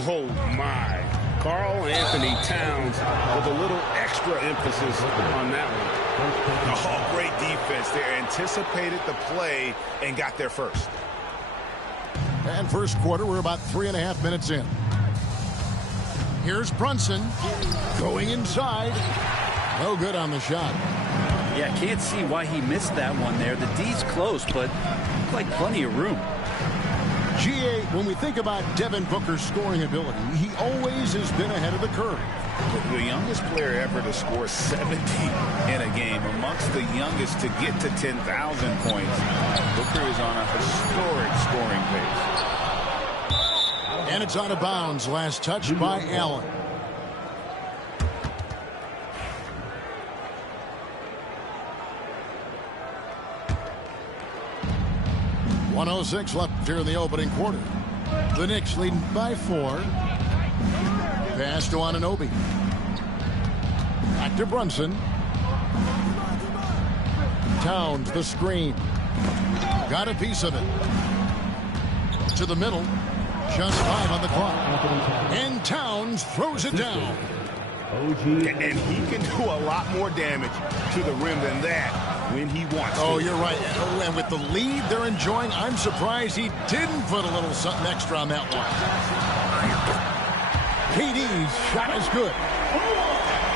Oh, my. Karl Anthony Towns with a little extra emphasis on that one. Oh, great defense there. Anticipated the play and got there first. And first quarter, we're about 3.5 minutes in. Here's Brunson going inside. No good on the shot. Yeah, can't see why he missed that one there. The D's close, but looked like plenty of room. GA, when we think about Devin Booker's scoring ability, he always has been ahead of the curve. The youngest player ever to score 70 in a game, amongst the youngest to get to 10,000 points. Booker is on a historic scoring pace. And it's out of bounds. Last touch by Allen. .106 left here in the opening quarter. The Knicks leading by 4. Pass to Anunoby. Back to Brunson. Towns, the screen. Got a piece of it. To the middle. Just 5 on the clock. And Towns throws it down. And he can do a lot more damage to the rim than that when he wants to. Oh, you're right. And with the lead they're enjoying, I'm surprised he didn't put a little something extra on that one. KD's shot is good.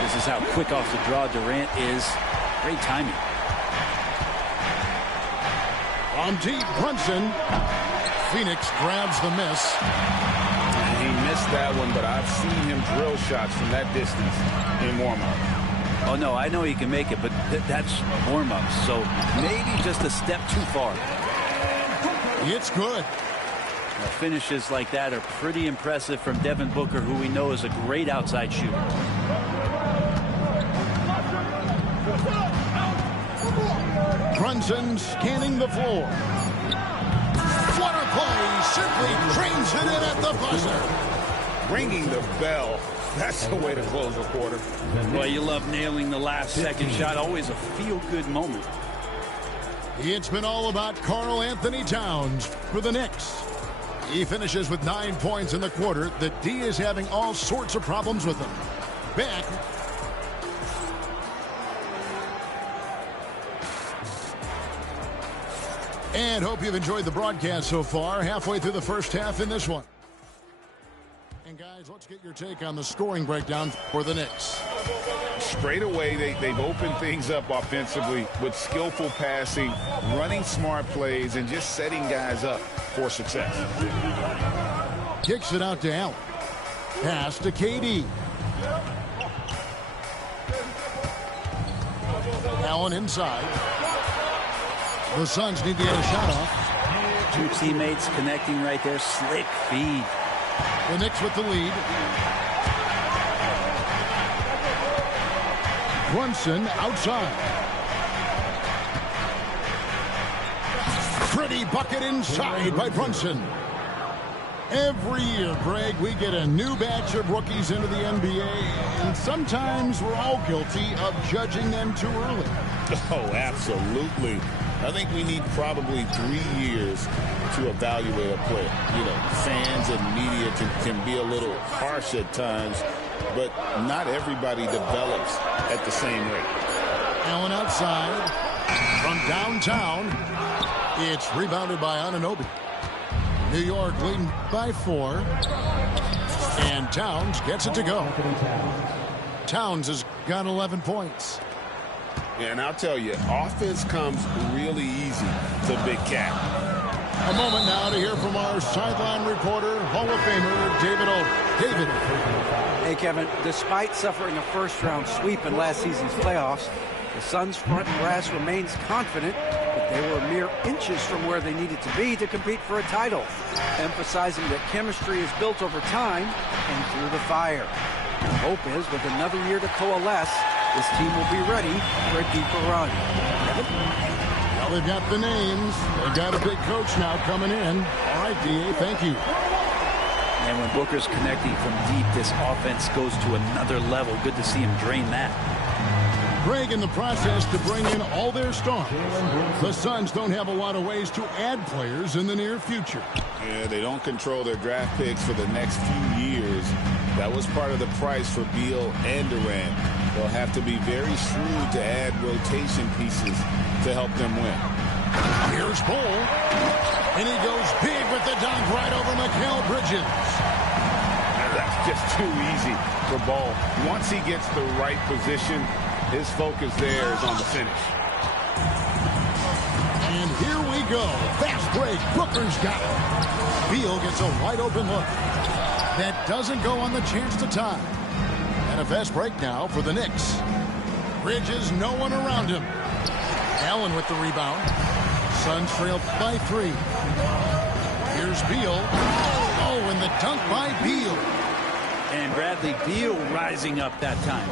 This is how quick off the draw Durant is. Great timing. On deep, Brunson. Phoenix grabs the miss. He missed that one, but I've seen him drill shots from that distance in warm-up. Oh, no, I know he can make it, but that's warm-up, so maybe just a step too far. It's good. Now, finishes like that are pretty impressive from Devin Booker, who we know is a great outside shooter. Brunson scanning the floor. Flutter play, simply trains it in at the buzzer. Ringing the bell. That's the way to close a quarter. Well, you love nailing the last second shot. Always a feel-good moment. It's been all about Karl Anthony Towns for the Knicks. He finishes with 9 points in the quarter. The D is having all sorts of problems with him. Back. And hope you've enjoyed the broadcast so far. Halfway through the first half in this one. And guys, let's get your take on the scoring breakdown for the Knicks. Straight away, they've opened things up offensively with skillful passing, running smart plays, and just setting guys up for success. Kicks it out to Allen. Pass to KD. Allen inside. The Suns need to get a shot off. Two teammates connecting right there. Slick feed. The Knicks with the lead. Brunson outside. Pretty bucket inside by Brunson. Every year, Greg, we get a new batch of rookies into the NBA, and sometimes we're all guilty of judging them too early. Oh, absolutely. I think we need probably 3 years to evaluate a player. You know, fans and media can be a little harsh at times, but not everybody develops at the same rate. Allen outside. From downtown, it's rebounded by Anunoby. New York leading by 4. And Towns gets it to go. Towns has got 11 points. And I'll tell you, offense comes really easy to Big Cat. A moment now to hear from our sideline reporter, Hall of Famer David O. David. Hey, Kevin, despite suffering a first-round sweep in last season's playoffs, the Suns' front brass remains confident that they were mere inches from where they needed to be to compete for a title, emphasizing that chemistry is built over time and through the fire. The hope is, with another year to coalesce, this team will be ready for a deeper run. Kevin? Well, they've got the names. They've got a big coach now coming in. All right, D.A., thank you. And when Booker's connecting from deep, this offense goes to another level. Good to see him drain that. Greg, in the process to bring in all their stars, the Suns don't have a lot of ways to add players in the near future. Yeah, they don't control their draft picks for the next few years. That was part of the price for Beal and Durant. They'll have to be very shrewd to add rotation pieces to help them win. Here's Bull, and he goes big with the dunk right over Mikal Bridges. That's just too easy for Ball. Once he gets the right position, his focus there is on the finish. And here we go. Fast break. Booker's got it. Beal gets a wide open look. That doesn't go on the chance to tie. And a fast break now for the Knicks. Bridges, no one around him. Allen with the rebound. Suns trail by 3. Here's Beal. Oh, and the dunk by Beal. And Bradley Beal rising up that time.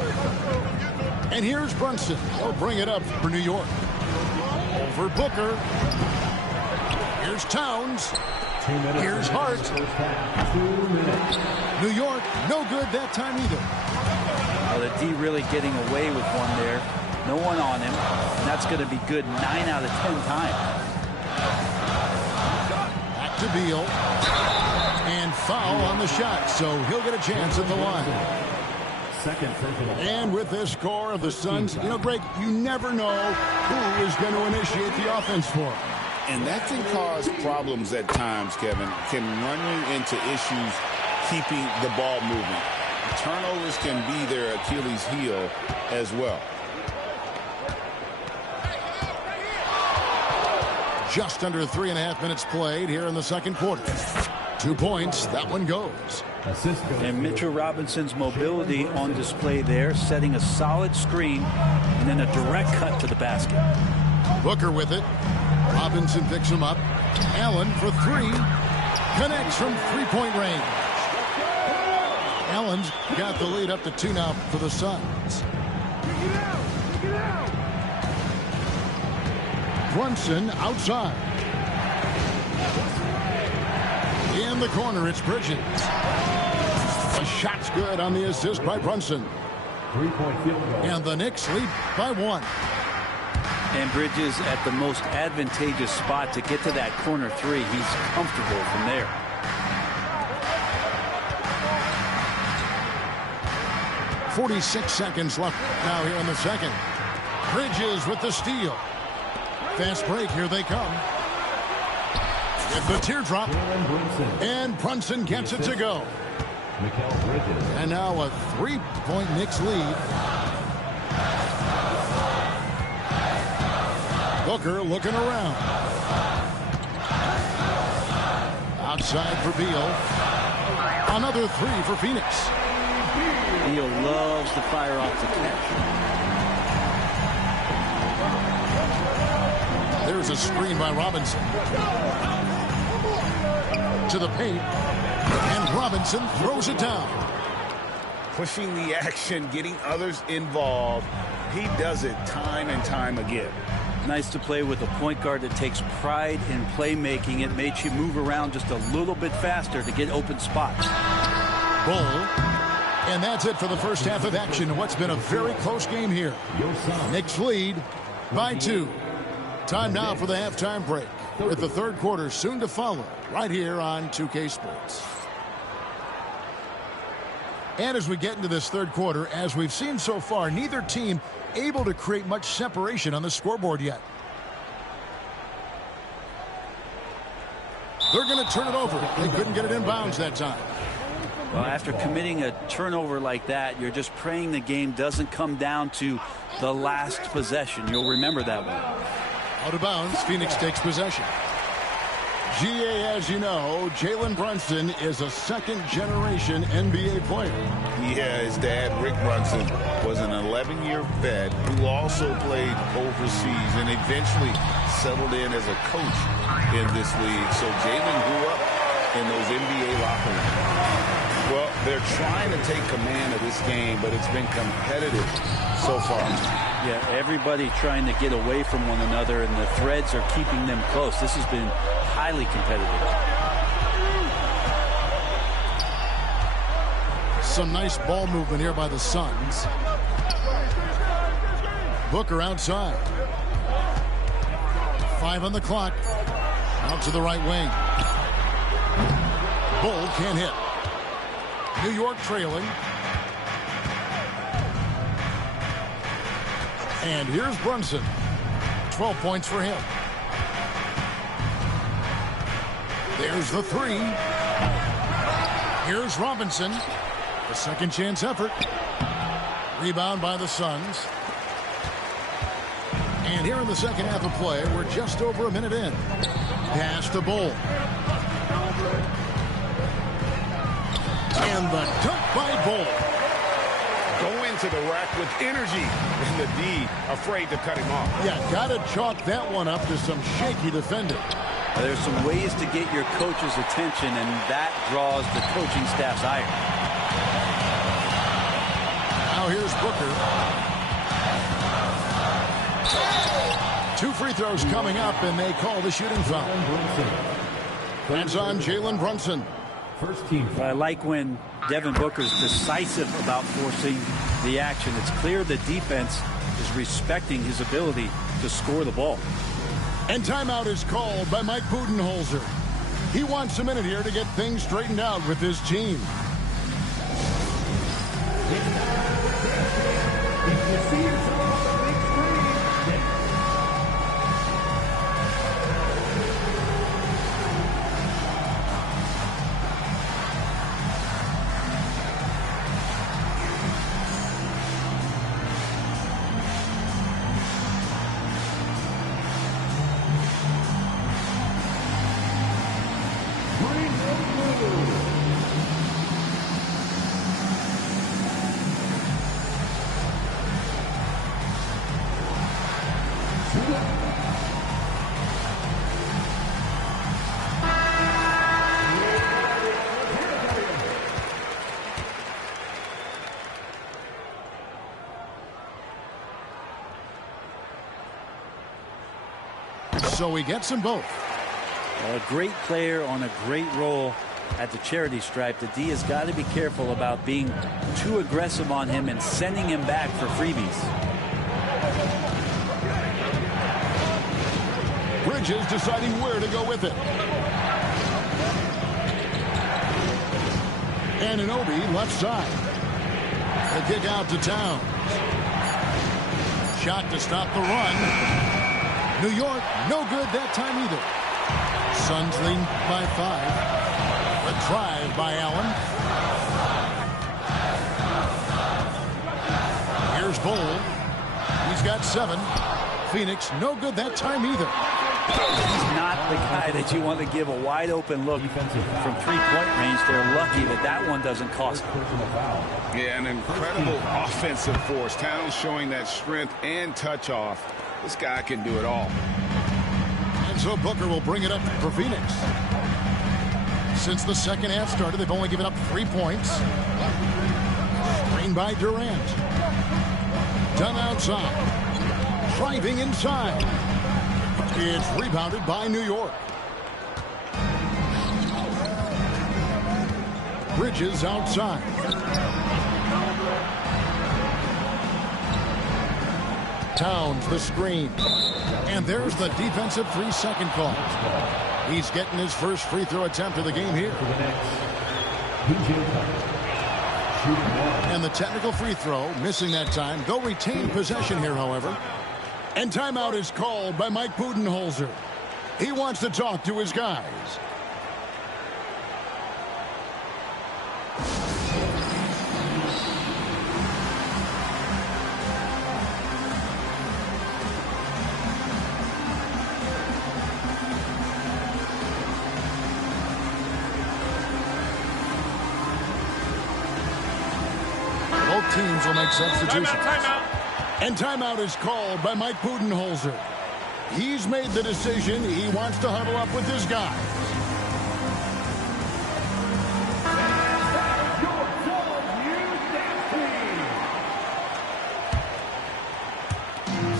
And here's Brunson. He'll bring it up for New York. Over Booker. Here's Towns. Here's Hart. 2 minutes. New York, no good that time either. Well, the D really getting away with one there. No one on him. And that's going to be good 9 out of 10 times. Back to Beal. And foul on the shot, so he'll get a chance at the line. And with this score of the Suns, you know, Greg, you never know who is going to initiate the offense for them. And that can cause problems at times, Kevin. Can run you into issues keeping the ball moving. Turnovers can be their Achilles heel as well. Just under 3.5 minutes played here in the second quarter. 2 points, that one goes. And Mitchell Robinson's mobility on display there, setting a solid screen and then a direct cut to the basket. Booker with it. Robinson picks him up. Allen for 3. Connects from 3-point range. Allen's got the lead up to 2 now for the Suns. Brunson outside. In the corner, it's Bridges. The shot's good on the assist by Brunson. 3-point field goal. And the Knicks lead by 1. And Bridges at the most advantageous spot to get to that corner 3. He's comfortable from there. .46 seconds left now here in the second. Bridges with the steal. Fast break, here they come. With the teardrop. And Brunson gets it to go. And now a 3-point Knicks lead. Booker looking around. Outside for Beal. Another 3 for Phoenix. Beal loves to fire off the catch. There's a screen by Robinson. To the paint. And Robinson throws it down. Pushing the action, getting others involved. He does it time and time again. Nice to play with a point guard that takes pride in playmaking. It makes you move around just a little bit faster to get open spots. Bull. And that's it for the first half of action. What's been a very close game here. Knicks lead by 2. Time now for the halftime break, with the third quarter soon to follow right here on 2K Sports. And as we get into this third quarter, as we've seen so far, neither team able to create much separation on the scoreboard yet. They're going to turn it over. They couldn't get it in bounds that time. Well, after committing a turnover like that, you're just praying the game doesn't come down to the last possession. You'll remember that one. Out of bounds, Phoenix takes possession. GA, as you know, Jalen Brunson is a second-generation NBA player. Yeah, his dad, Rick Brunson, was an 11-year vet who also played overseas and eventually settled in as a coach in this league. So Jalen grew up in those NBA locker rooms. Well, they're trying to take command of this game, but it's been competitive so far. Yeah, everybody trying to get away from one another, and the threads are keeping them close. This has been highly competitive. Some nice ball movement here by the Suns. Booker outside. 5 on the clock. Out to the right wing. Bull can't hit. New York trailing. And here's Brunson. 12 points for him. There's the three. Here's Robinson. A second chance effort. Rebound by the Suns. And here in the second half of play, we're just over a minute in. Pass to Bull. And the dunk by Bull. Go into the rack with energy. And the D afraid to cut him off. Yeah, got to chalk that one up to some shaky defending. There's some ways to get your coach's attention, and that draws the coaching staff's ire. Now here's Booker. 2 free throws coming up, and they call the shooting foul. That's on Jalen Brunson. First team. I like when Devin Booker's decisive about forcing the action. It's clear the defense is respecting his ability to score the ball. And timeout is called by Mike Budenholzer. He wants a minute here to get things straightened out with his team. So he gets them both. A great player on a great role at the charity stripe. The D has got to be careful about being too aggressive on him and sending him back for freebies. Bridges deciding where to go with it. Anunoby left side. The kick out to Towns. Shot to stop the run. New York, no good that time either. Suns lead by 5. A drive by Allen. Here's Bull. He's got 7. Phoenix, no good that time either. He's not the guy that you want to give a wide open look from 3-point range. They're lucky that that one doesn't cost them. Yeah, an incredible offensive force. Towns showing that strength and touch off. This guy can do it all. And so Booker will bring it up for Phoenix. Since the second half started, they've only given up 3 points. Screen by Durant. Done outside. Driving inside. It's rebounded by New York. Bridges outside. Towns the screen. And there's the defensive 3-second call. He's getting his first free throw attempt of the game here. And the technical free throw, missing that time. They'll retain possession here, however. And timeout is called by Mike Budenholzer. He wants to talk to his guys. Both teams will make substitutions. And timeout is called by Mike Budenholzer. He's made the decision. He wants to huddle up with his guys.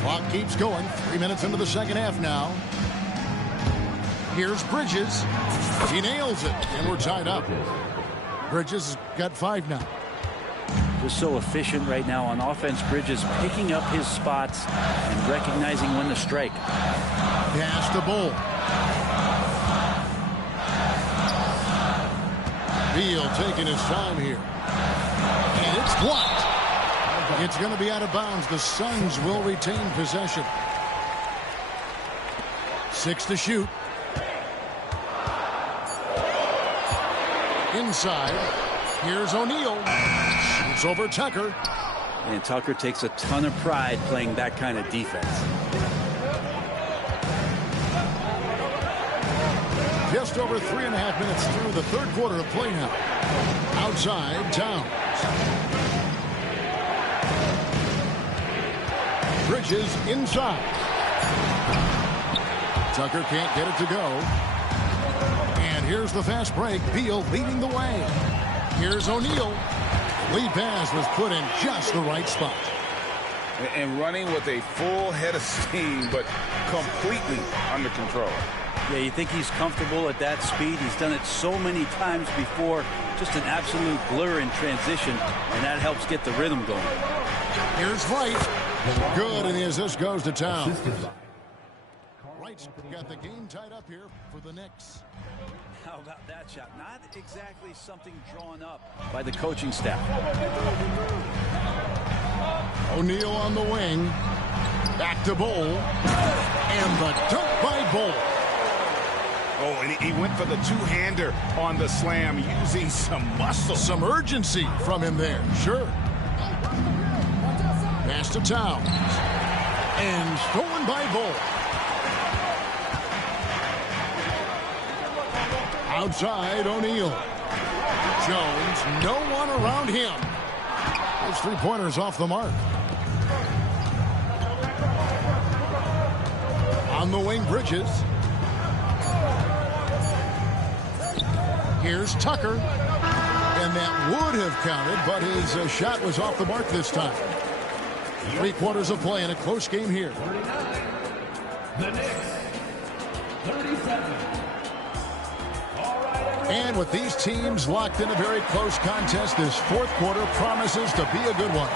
Clock keeps going. 3 minutes into the second half now. Here's Bridges. He nails it, and we're tied up. Bridges got 5 now. just so efficient right now on offense. Bridges picking up his spots and recognizing when to strike. Pass to Bull. Beal taking his time here. And it's blocked. It's going to be out of bounds. The Suns will retain possession. 6 to shoot. Inside. Here's O'Neal. Shoots over Tucker. And Tucker takes a ton of pride playing that kind of defense. Just over 3.5 minutes through the third quarter of play now. Outside, Towns. Bridges inside. Tucker can't get it to go. And here's the fast break. Beal leading the way. Here's O'Neal. Lead pass was put in just the right spot. And running with a full head of steam, but completely under control. Yeah, you think he's comfortable at that speed. He's done it so many times before. Just an absolute blur in transition, and that helps get the rhythm going. Here's Wright. Good, and the assist goes to Towns. Wright's got the game tied up here for the Knicks. How about that shot? Not exactly something drawn up by the coaching staff. O'Neal on the wing. Back to Bull. And the dunk by Bull. Oh, and he went for the two-hander on the slam, using some muscle. Some urgency from him there, sure. Pass to Towns. And stolen by Bull. Outside, O'Neal. Jones, no one around him. Those three-pointers off the mark. On the wing, Bridges. Here's Tucker. And that would have counted, but his shot was off the mark this time. 3 quarters of play in a close game here. The Knicks, 37. And with these teams locked in a very close contest, this fourth quarter promises to be a good one.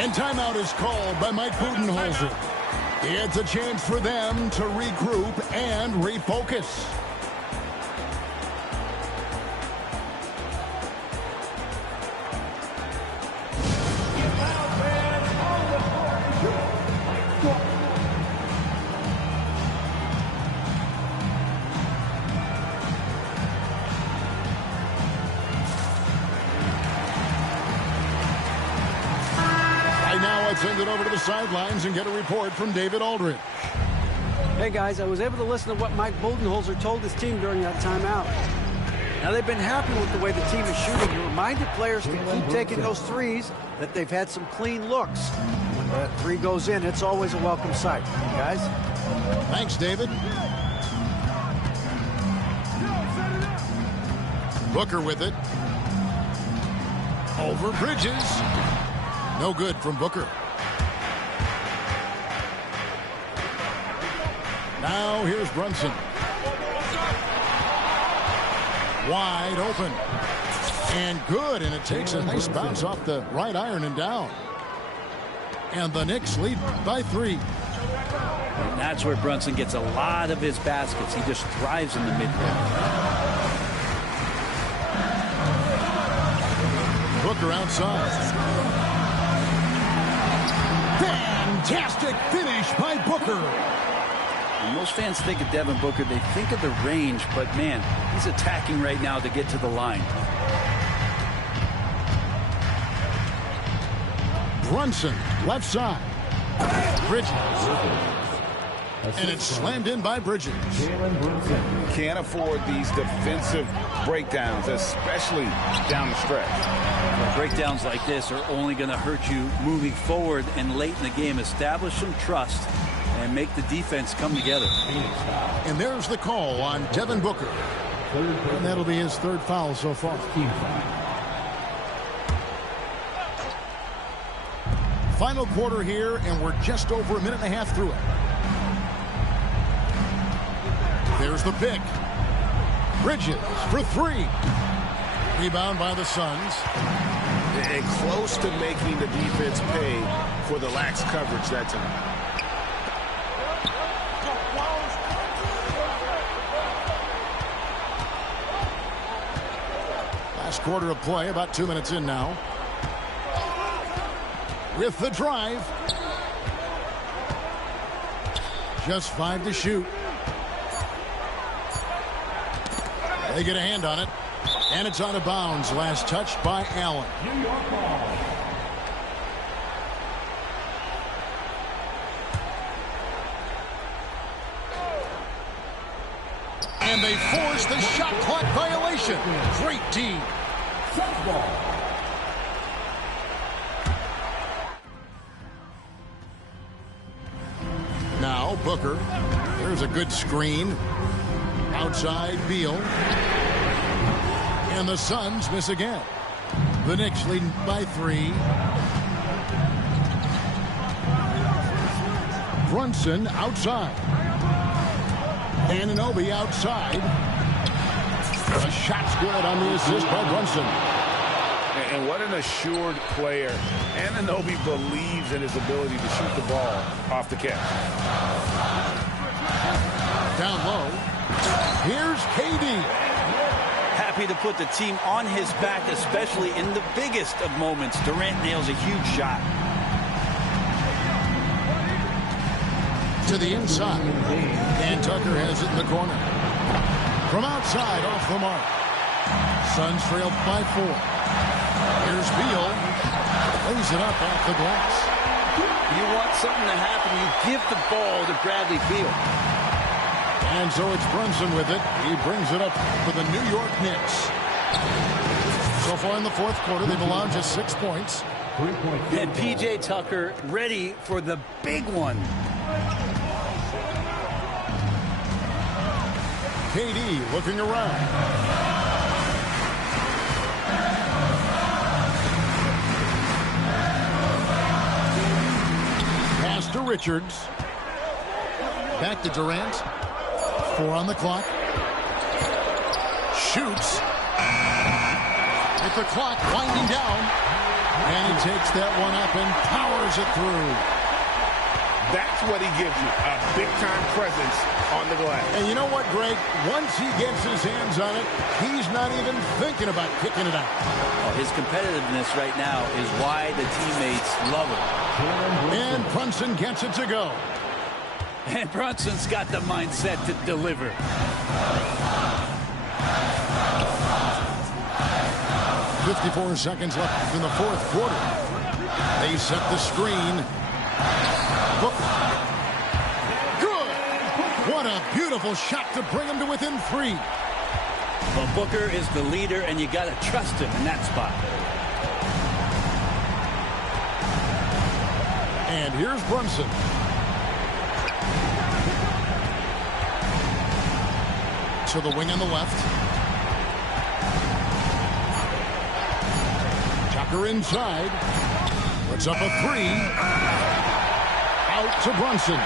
And timeout is called by Mike Budenholzer. It's a chance for them to regroup and refocus. Send it over to the sidelines and get a report from David Aldridge. Hey, guys, I was able to listen to what Mike Budenholzer told his team during that timeout. Now, they've been happy with the way the team is shooting. He reminded players to keep taking those threes, that they've had some clean looks. When that three goes in, it's always a welcome sight. Guys? Thanks, David. Booker with it. Over Bridges. No good from Booker. Now here's Brunson. Wide open. And good, and it takes a nice bounce off the right iron and down. And the Knicks lead by 3. And that's where Brunson gets a lot of his baskets. He just thrives in the mid-range. Booker outside. Fantastic finish by Booker. And most fans think of Devin Booker, they think of the range, but man, he's attacking right now to get to the line. Brunson, left side. Bridges. And it's slammed in by Bridges. Can't afford these defensive breakdowns, especially down the stretch. Well, breakdowns like this are only going to hurt you moving forward and late in the game. Establish some trust and make the defense come together. And there's the call on Devin Booker. And that'll be his 3rd foul so far. Final quarter here, and we're just over 1.5 minutes through it. There's the pick. Bridges for 3. Rebound by the Suns. And close to making the defense pay for the lax coverage that time. Last quarter of play, about 2 minutes in now. With the drive. Just 5 to shoot. They get a hand on it. And it's out of bounds. Last touch by Allen. New York ball. And they force the shot clock violation. Great D. Ball. Now Booker. There's a good screen. Outside Beal. And the Suns miss again. The Knicks leading by 3. Brunson outside. Anunoby outside. A shot's good on the assist by Brunson. And what an assured player. Anunoby believes in his ability to shoot the ball off the catch. Down low. Here's KD. Happy to put the team on his back, especially in the biggest of moments. Durant nails a huge shot. To the inside. And Tucker has it in the corner. From outside, off the mark. Suns trailed by 4. Here's Beal. Lays it up off the glass. You want something to happen, you give the ball to Bradley Beal. And so it's Brunson with it. He brings it up for the New York Knicks. So far in the fourth quarter, they've allowed just 6 points. And P.J. Tucker ready for the big one. KD looking around. Pass to Richards. Back to Durant. 4 on the clock. Shoots. With the clock winding down. And he takes that one up and powers it through. That's what he gives you, a big-time presence on the glass. And you know what, Greg? Once he gets his hands on it, he's not even thinking about kicking it out. Well, his competitiveness right now is why the teammates love him. And Brunson gets it to go. And Brunson's got the mindset to deliver. .54 seconds left in the fourth quarter. They set the screen. Booker. Good! What a beautiful shot to bring him to within 3. Well, Booker is the leader, and you got to trust him in that spot. And here's Brunson. To the wing on the left. Tucker inside. Puts up a 3. Out to Brunson.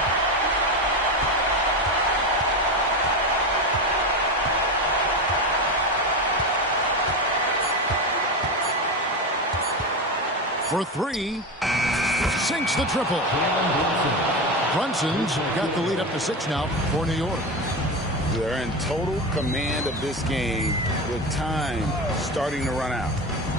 For 3. Sinks the triple. Brunson's got the lead up to 6 now for New York. They're in total command of this game with time starting to run out.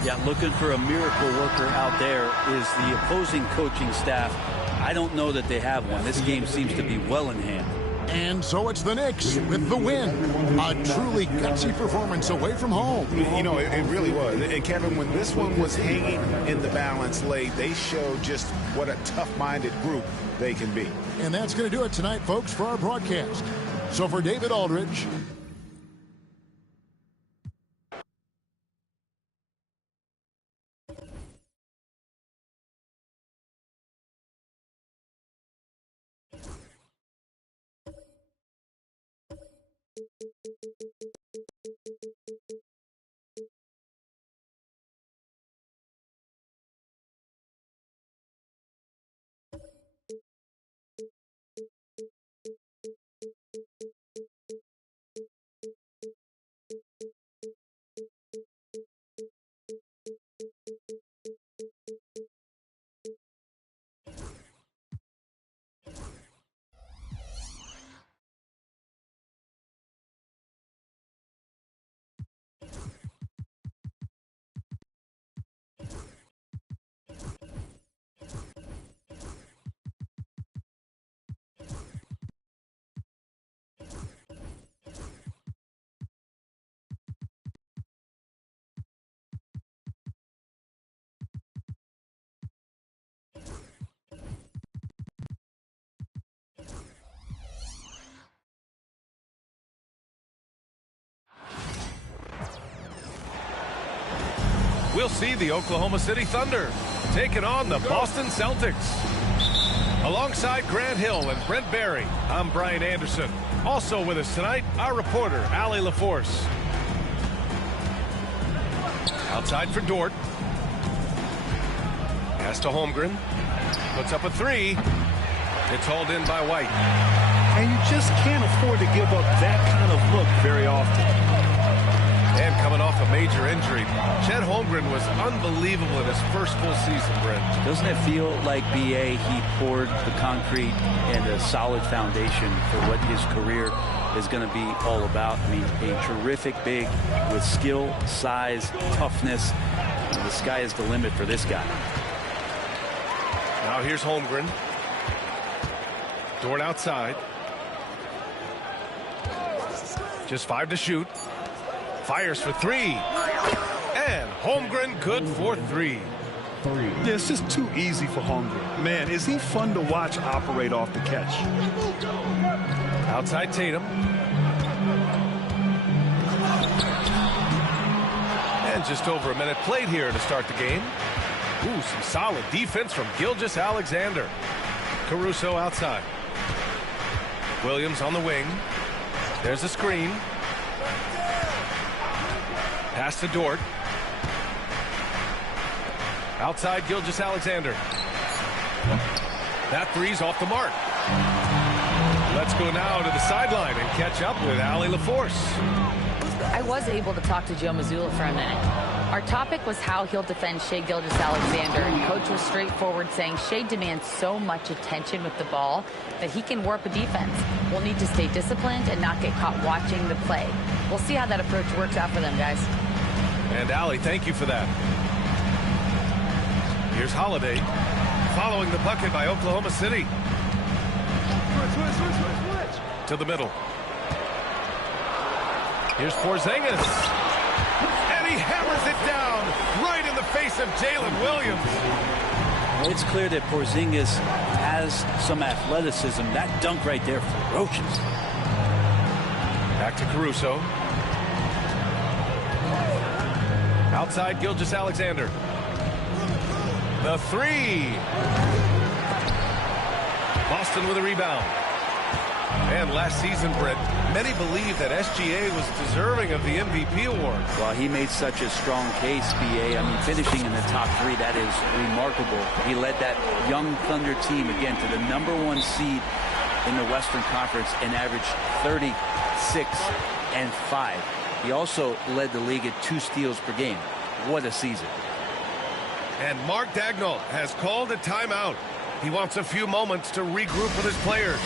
Yeah, looking for a miracle worker out there is the opposing coaching staff. I don't know that they have one. This game seems to be well in hand. And so it's the Knicks with the win. A truly gutsy performance away from home. You know, it really was. And Kevin, when this one was hanging in the balance late, they showed just what a tough-minded group they can be. And that's going to do it tonight, folks, for our broadcast. So for David Aldridge, we'll see the Oklahoma City Thunder taking on the Boston Celtics. Alongside Grant Hill and Brent Barry, I'm Brian Anderson. Also with us tonight, our reporter, Allie LaForce. Outside for Dort. Pass to Holmgren. Puts up a three. It's hauled in by White. And you just can't afford to give up that kind of look very often. And coming off a major injury, Chet Holmgren was unbelievable in his first full season, Brent. Doesn't it feel like, B.A., he poured the concrete and a solid foundation for what his career is going to be all about? I mean, a terrific big with skill, size, toughness. And the sky is the limit for this guy. Now here's Holmgren. Dort outside. Just 5 to shoot. Fires for 3. And Holmgren good for 3. Yeah, it's just too easy for Holmgren. Man, is he fun to watch operate off the catch. Outside Tatum. And just over a minute played here to start the game. Ooh, some solid defense from Gilgeous-Alexander. Caruso outside. Williams on the wing. There's a screen. Pass to Dort. Outside Gilgeous-Alexander. That three's off the mark. Let's go now to the sideline and catch up with Allie LaForce. I was able to talk to Joe Mazzulla for a minute. Our topic was how he'll defend Shai Gilgeous-Alexander, and Coach was straightforward, saying Shai demands so much attention with the ball that he can warp a defense. We'll need to stay disciplined and not get caught watching the play. We'll see how that approach works out for them, guys. And Allie, thank you for that. Here's Holiday, following the bucket by Oklahoma City. Switch. To the middle. Here's Porzingis. And he hammers it down right in the face of Jalen Williams. It's clear that Porzingis has some athleticism. That dunk right there, ferocious. Back to Caruso. Outside Gilgeous-Alexander. The three. Boston with a rebound. And last season, Brent, many believe that SGA was deserving of the MVP award. Well, he made such a strong case, B.A. I mean, finishing in the top 3, that is remarkable. He led that young Thunder team, again, to the #1 seed in the Western Conference and averaged 36 and 5. He also led the league at 2 steals per game. What a season. And Mark Daigneault has called a timeout. He wants a few moments to regroup with his players.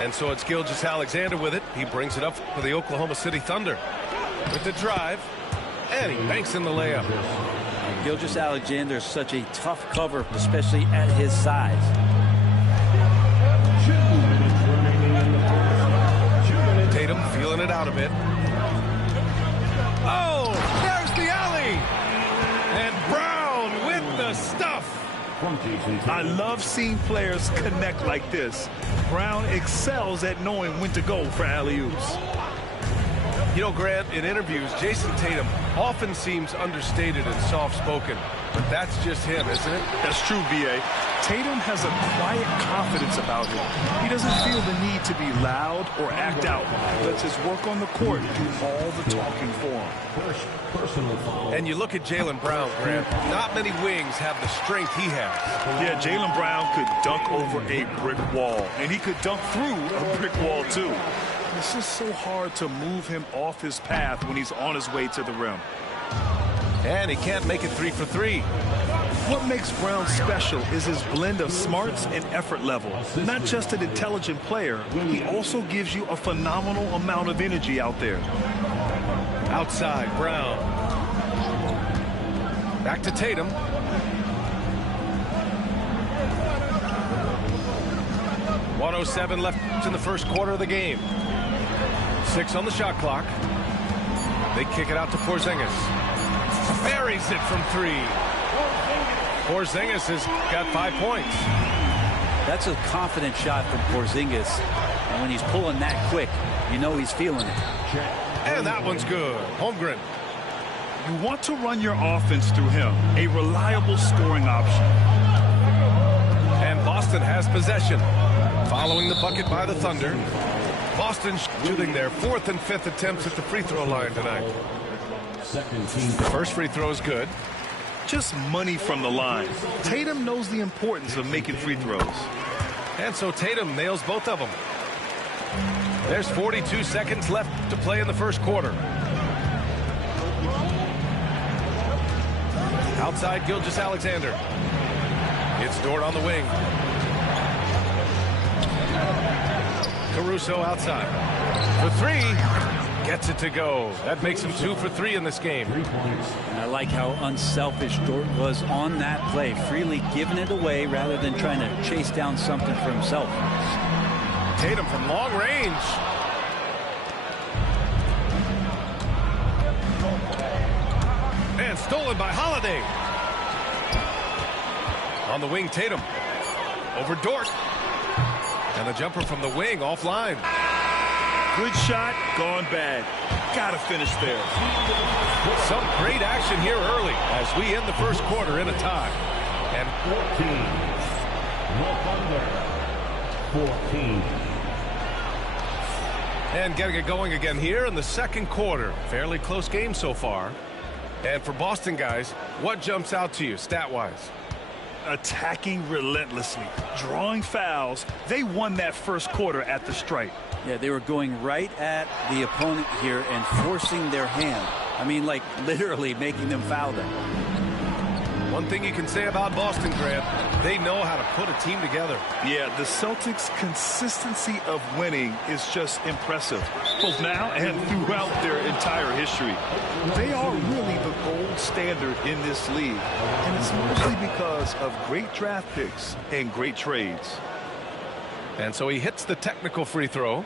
And so it's Gilgeous-Alexander with it. He brings it up for the Oklahoma City Thunder. With the drive. And he banks in the layup. Gilgeous-Alexander is such a tough cover, especially at his size. Tatum feeling it out a bit. Oh, there's the alley. And Brown with the stuff. I love seeing players connect like this. Brown excels at knowing when to go for alley-oops. You know, Grant, in interviews, Jason Tatum often seems understated and soft-spoken. but that's just him, isn't it? That's true, B.A. Tatum has a quiet confidence about him. He doesn't feel the need to be loud or act out. He lets his work on the court do all the talking for him. And you look at Jaylen Brown, Grant. Not many wings have the strength he has. Yeah, Jaylen Brown could dunk over a brick wall, and he could dunk through a brick wall, too. It's just so hard to move him off his path when he's on his way to the rim. And he can't make it 3 for 3. What makes Brown special is his blend of smarts and effort level. Not just an intelligent player, he also gives you a phenomenal amount of energy out there. Outside, Brown. Back to Tatum. .107 left in the first quarter of the game. 6 on the shot clock. They kick it out to Porzingis. Buries it from 3. Porzingis has got 5 points. That's a confident shot from Porzingis. And when he's pulling that quick, you know he's feeling it. And that one's good. Holmgren. You want to run your offense through him. A reliable scoring option. And Boston has possession. Following the bucket by the Thunder. Boston shooting their 4th and 5th attempts at the free throw line tonight. First free throw is good. Just money from the line. Tatum knows the importance of making free throws. And so Tatum nails both of them. There's 42 seconds left to play in the first quarter. Outside, Gilgeous-Alexander. It's Dort on the wing. Caruso outside. For 3. Gets it to go. That makes him 2 for 3 in this game. And I like how unselfish Dort was on that play, freely giving it away rather than trying to chase down something for himself. Tatum from long range. And stolen by Holiday. On the wing, Tatum. Over Dort. And the jumper from the wing offline. Good shot, gone bad. Gotta finish there. Some great action here early as we end the first quarter in a tie. And 14. And getting it going again here in the second quarter. Fairly close game so far. And for Boston guys, what jumps out to you stat-wise? Attacking relentlessly, drawing fouls. They won that first quarter at the stripe. Yeah, they were going right at the opponent here and forcing their hand. I mean, like literally making them foul them. One thing you can say about Boston, Grant, they know how to put a team together. Yeah, the Celtics' consistency of winning is just impressive, both now and throughout their entire history. They are really the gold standard in this league, and it's mostly because of great draft picks and great trades. And so he hits the technical free throw.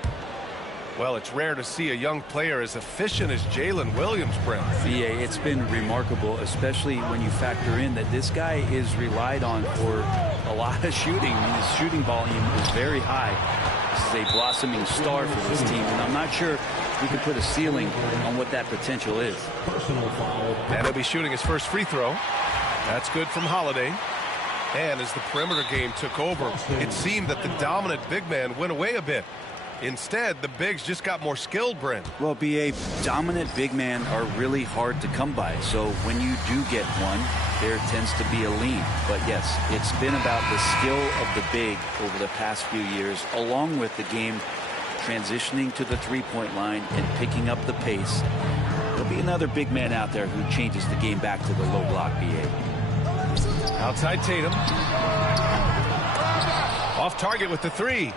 Well, it's rare to see a young player as efficient as Jalen Williams, Brent. Yeah, it's been remarkable, especially when you factor in that this guy is relied on for a lot of shooting. I mean, his shooting volume is very high. This is a blossoming star for this team, and I'm not sure we can put a ceiling on what that potential is. And he'll be shooting his first free throw. That's good from Holiday. And as the perimeter game took over, it seemed that the dominant big man went away a bit. Instead, the bigs just got more skilled, Brent. Well, B.A., dominant big men are really hard to come by. So when you do get one, there tends to be a lean. But yes, it's been about the skill of the big over the past few years, along with the game transitioning to the three-point line and picking up the pace. There'll be another big man out there who changes the game back to the low block, B.A. Outside Tatum. Off target with the 3.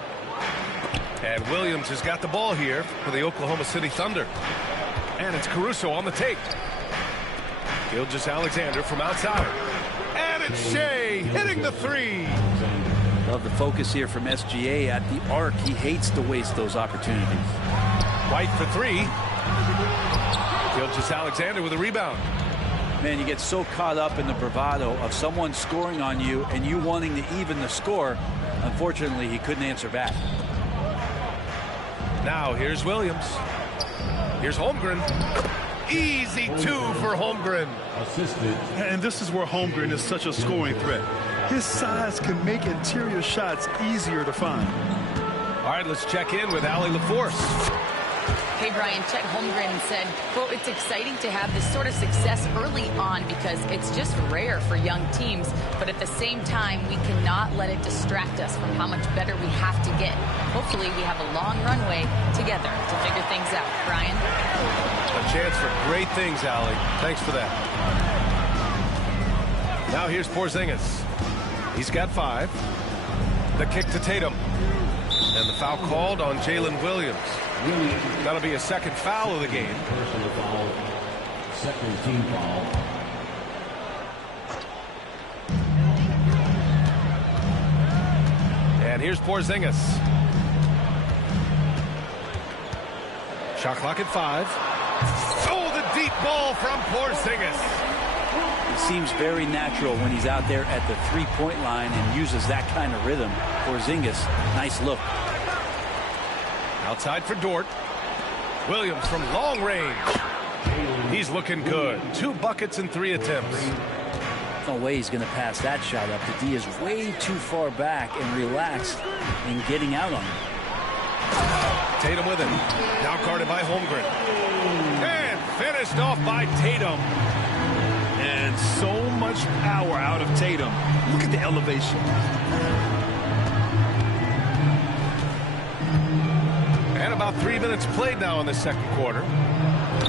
And Williams has got the ball here for the Oklahoma City Thunder. And it's Caruso on the take. Gilgeous-Alexander from outside. And it's Shea hitting the 3. Love the focus here from SGA at the arc. He hates to waste those opportunities. White for 3. Gilgeous-Alexander with a rebound. Man, you get so caught up in the bravado of someone scoring on you and you wanting to even the score. Unfortunately, he couldn't answer back. Now here's Williams. Here's Holmgren. easy 2 for Holmgren. Assisted. And this is where Holmgren is such a scoring threat. His size can make interior shots easier to find. All right, let's check in with Allie LaForce. Hey, Brian, Chet Holmgren said, quote, it's exciting to have this sort of success early on because it's just rare for young teams. But at the same time, we cannot let it distract us from how much better we have to get. Hopefully, we have a long runway together to figure things out. Brian? A chance for great things, Allie. Thanks for that. Now here's Porzingis. He's got 5. The kick to Tatum. And the foul called on Jalen Williams. That'll be a second foul of the game. Personal foul. Second team foul. And here's Porzingis. Shot clock at 5. Oh, the deep ball from Porzingis. It seems very natural when he's out there at the three-point line and uses that kind of rhythm. Porzingis, nice look. Outside for Dort. Williams from long range. He's looking good. 2 buckets in 3 attempts. No way he's going to pass that shot up. The D is way too far back and relaxed in getting out on him. Tatum with him. Now guarded by Holmgren. And finished off by Tatum. And so much power out of Tatum. Look at the elevation. And about 3 minutes played now in the second quarter.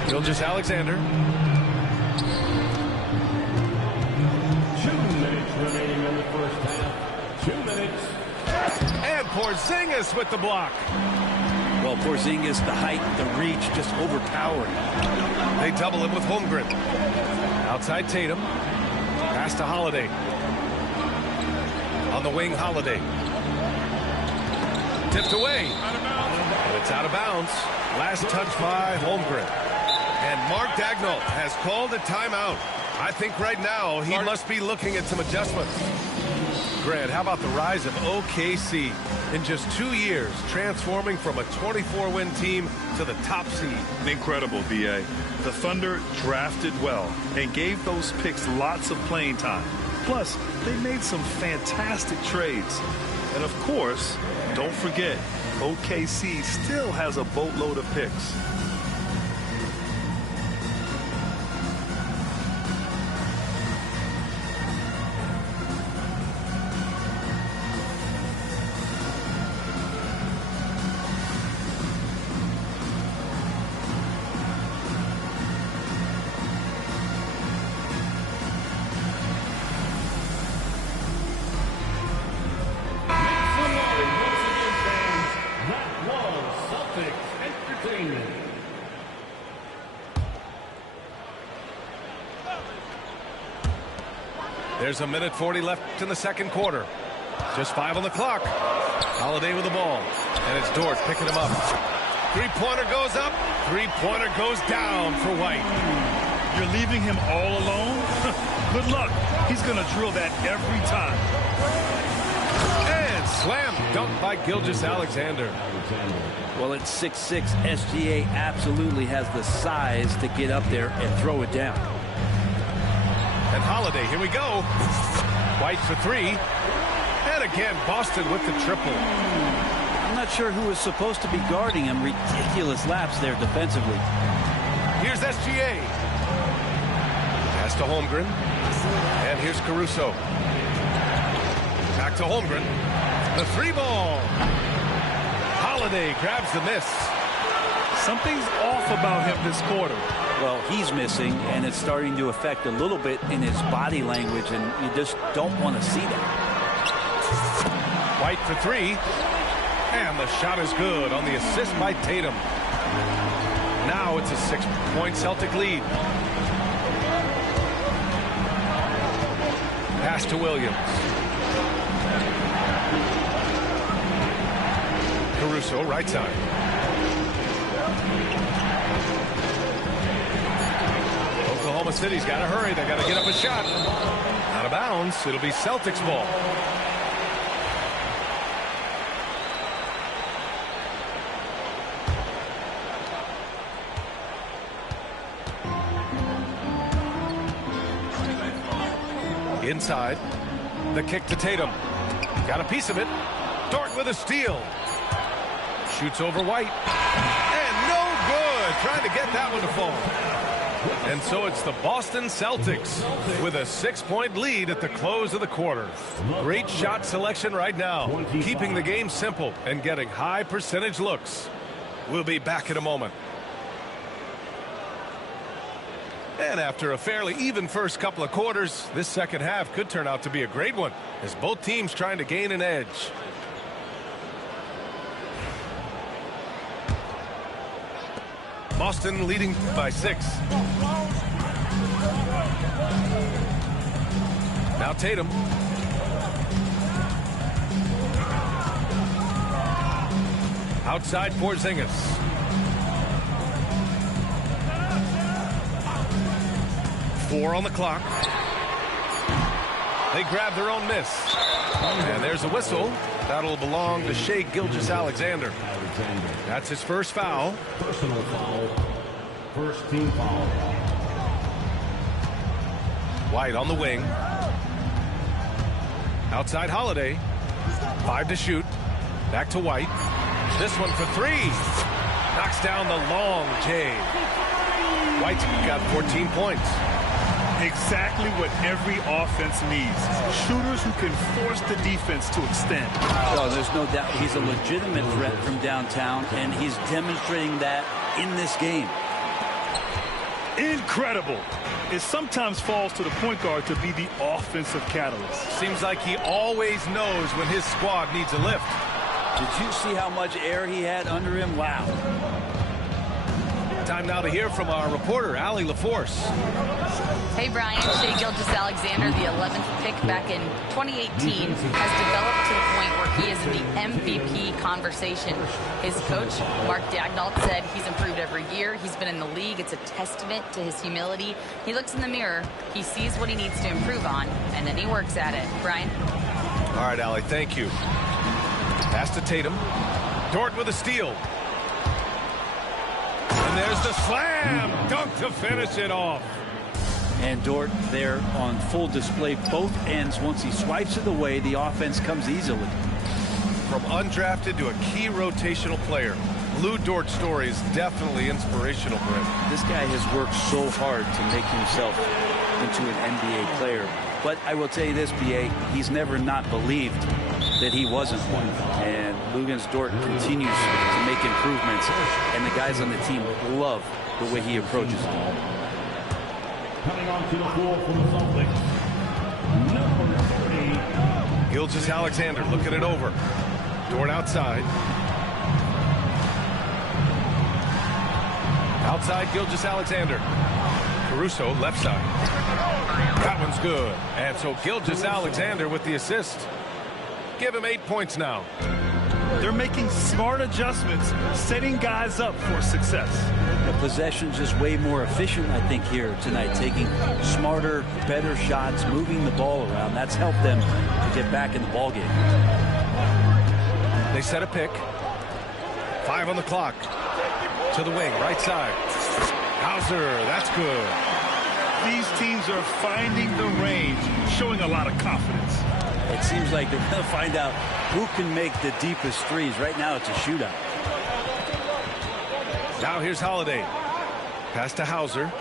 Gilgeous-Alexander. 2 minutes remaining in the first half. 2 minutes. And Porzingis with the block. Well, Porzingis, the height, the reach, just overpowering. They double him with Holmgren. Outside Tatum. Pass to Holiday. On the wing, Holiday. Tipped away. But it's out of bounds. Last touch by Holmgren. And Mark Dagnall has called a timeout. I think right now he must be looking at some adjustments. Grant, how about the rise of OKC in just 2 years, transforming from a 24-win team to the top seed? Incredible, B.A. The Thunder drafted well and gave those picks lots of playing time. Plus, they made some fantastic trades. And of course, don't forget, OKC still has a boatload of picks. There's a minute 40 left in the second quarter. Just 5 on the clock. Holiday with the ball. And it's Dort picking him up. Three-pointer goes up. Three-pointer goes down for White. You're leaving him all alone? Good luck. He's going to drill that every time. And slam dunk by Gilgeous-Alexander. Well, at 6'6", SGA absolutely has the size to get up there and throw it down. And Holiday, here we go. White for 3. And again, Boston with the triple. I'm not sure who was supposed to be guarding him. Ridiculous lapse there defensively. Here's SGA. Pass to Holmgren. And here's Caruso. Back to Holmgren. The 3-ball. Holiday grabs the miss. Something's off about him this quarter. Well, he's missing, and it's starting to affect a little bit in his body language, and you just don't want to see that. White for 3. And the shot is good on the assist by Tatum. Now it's a 6-point Celtic lead. Pass to Williams. Caruso, right side. Oklahoma City's got to hurry. They got to get up a shot. Out of bounds. It'll be Celtics ball. Inside. The kick to Tatum. Got a piece of it. Dort with a steal. Shoots over White. And no good. Trying to get that one to fall. And so it's the Boston Celtics with a 6-point lead at the close of the quarter. Great shot selection right now. Keeping the game simple and getting high percentage looks. We'll be back in a moment. And after a fairly even first couple of quarters, this second half could turn out to be a great one as both teams trying to gain an edge. Boston leading by 6. Now Tatum. Outside Porzingis. Four on the clock. They grab their own miss. And there's a whistle. That'll belong to Shai Gilgeous-Alexander. That's his first foul. Personal foul. First team foul. White on the wing. Outside Holiday. 5 to shoot. Back to White. This one for 3. Knocks down the long J. White's got 14 points. Exactly what every offense needs. Shooters who can force the defense to extend. Oh, there's no doubt he's a legitimate threat from downtown, and he's demonstrating that in this game. Incredible. It sometimes falls to the point guard to be the offensive catalyst. Seems like he always knows when his squad needs a lift. Did you see how much air he had under him? Wow. Time now to hear from our reporter, Allie LaForce. Hey, Brian. Shai Gilgeous-Alexander, the 11th pick back in 2018, has developed to the point where he is in the MVP conversation. His coach, Mark Daigneault, said he's improved every year. He's been in the league. It's a testament to his humility. He looks in the mirror, he sees what he needs to improve on, and then he works at it. Brian? All right, Allie, thank you. Pass to Tatum. Dort with a steal. And there's the slam dunk to finish it off. And Dort there on full display both ends. Once he swipes it away, the offense comes easily. From undrafted to a key rotational player, Lou Dort's story is definitely inspirational, Brent. This guy has worked so hard to make himself into an NBA player. But I will tell you this, B.A., he's never not believed that he wasn't one. And Luguentz Dort continues to make improvements, and the guys on the team love the way he approaches it. Coming onto the floor for the Celtics, number 30. Gilgeous-Alexander looking it over. Dort outside. Outside Gilgeous-Alexander. Caruso left side. That one's good. And so Gilgeous-Alexander with the assist. Give him 8 points now. They're making smart adjustments, setting guys up for success. The possession's just way more efficient, I think, here tonight. Taking smarter, better shots, moving the ball around. That's helped them to get back in the ballgame. They set a pick. 5 on the clock. To the wing, right side. Hauser, that's good. These teams are finding the range, showing a lot of confidence. It seems like they're going to find out who can make the deepest threes. Right now, it's a shootout. Now here's Holiday. Pass to Hauser.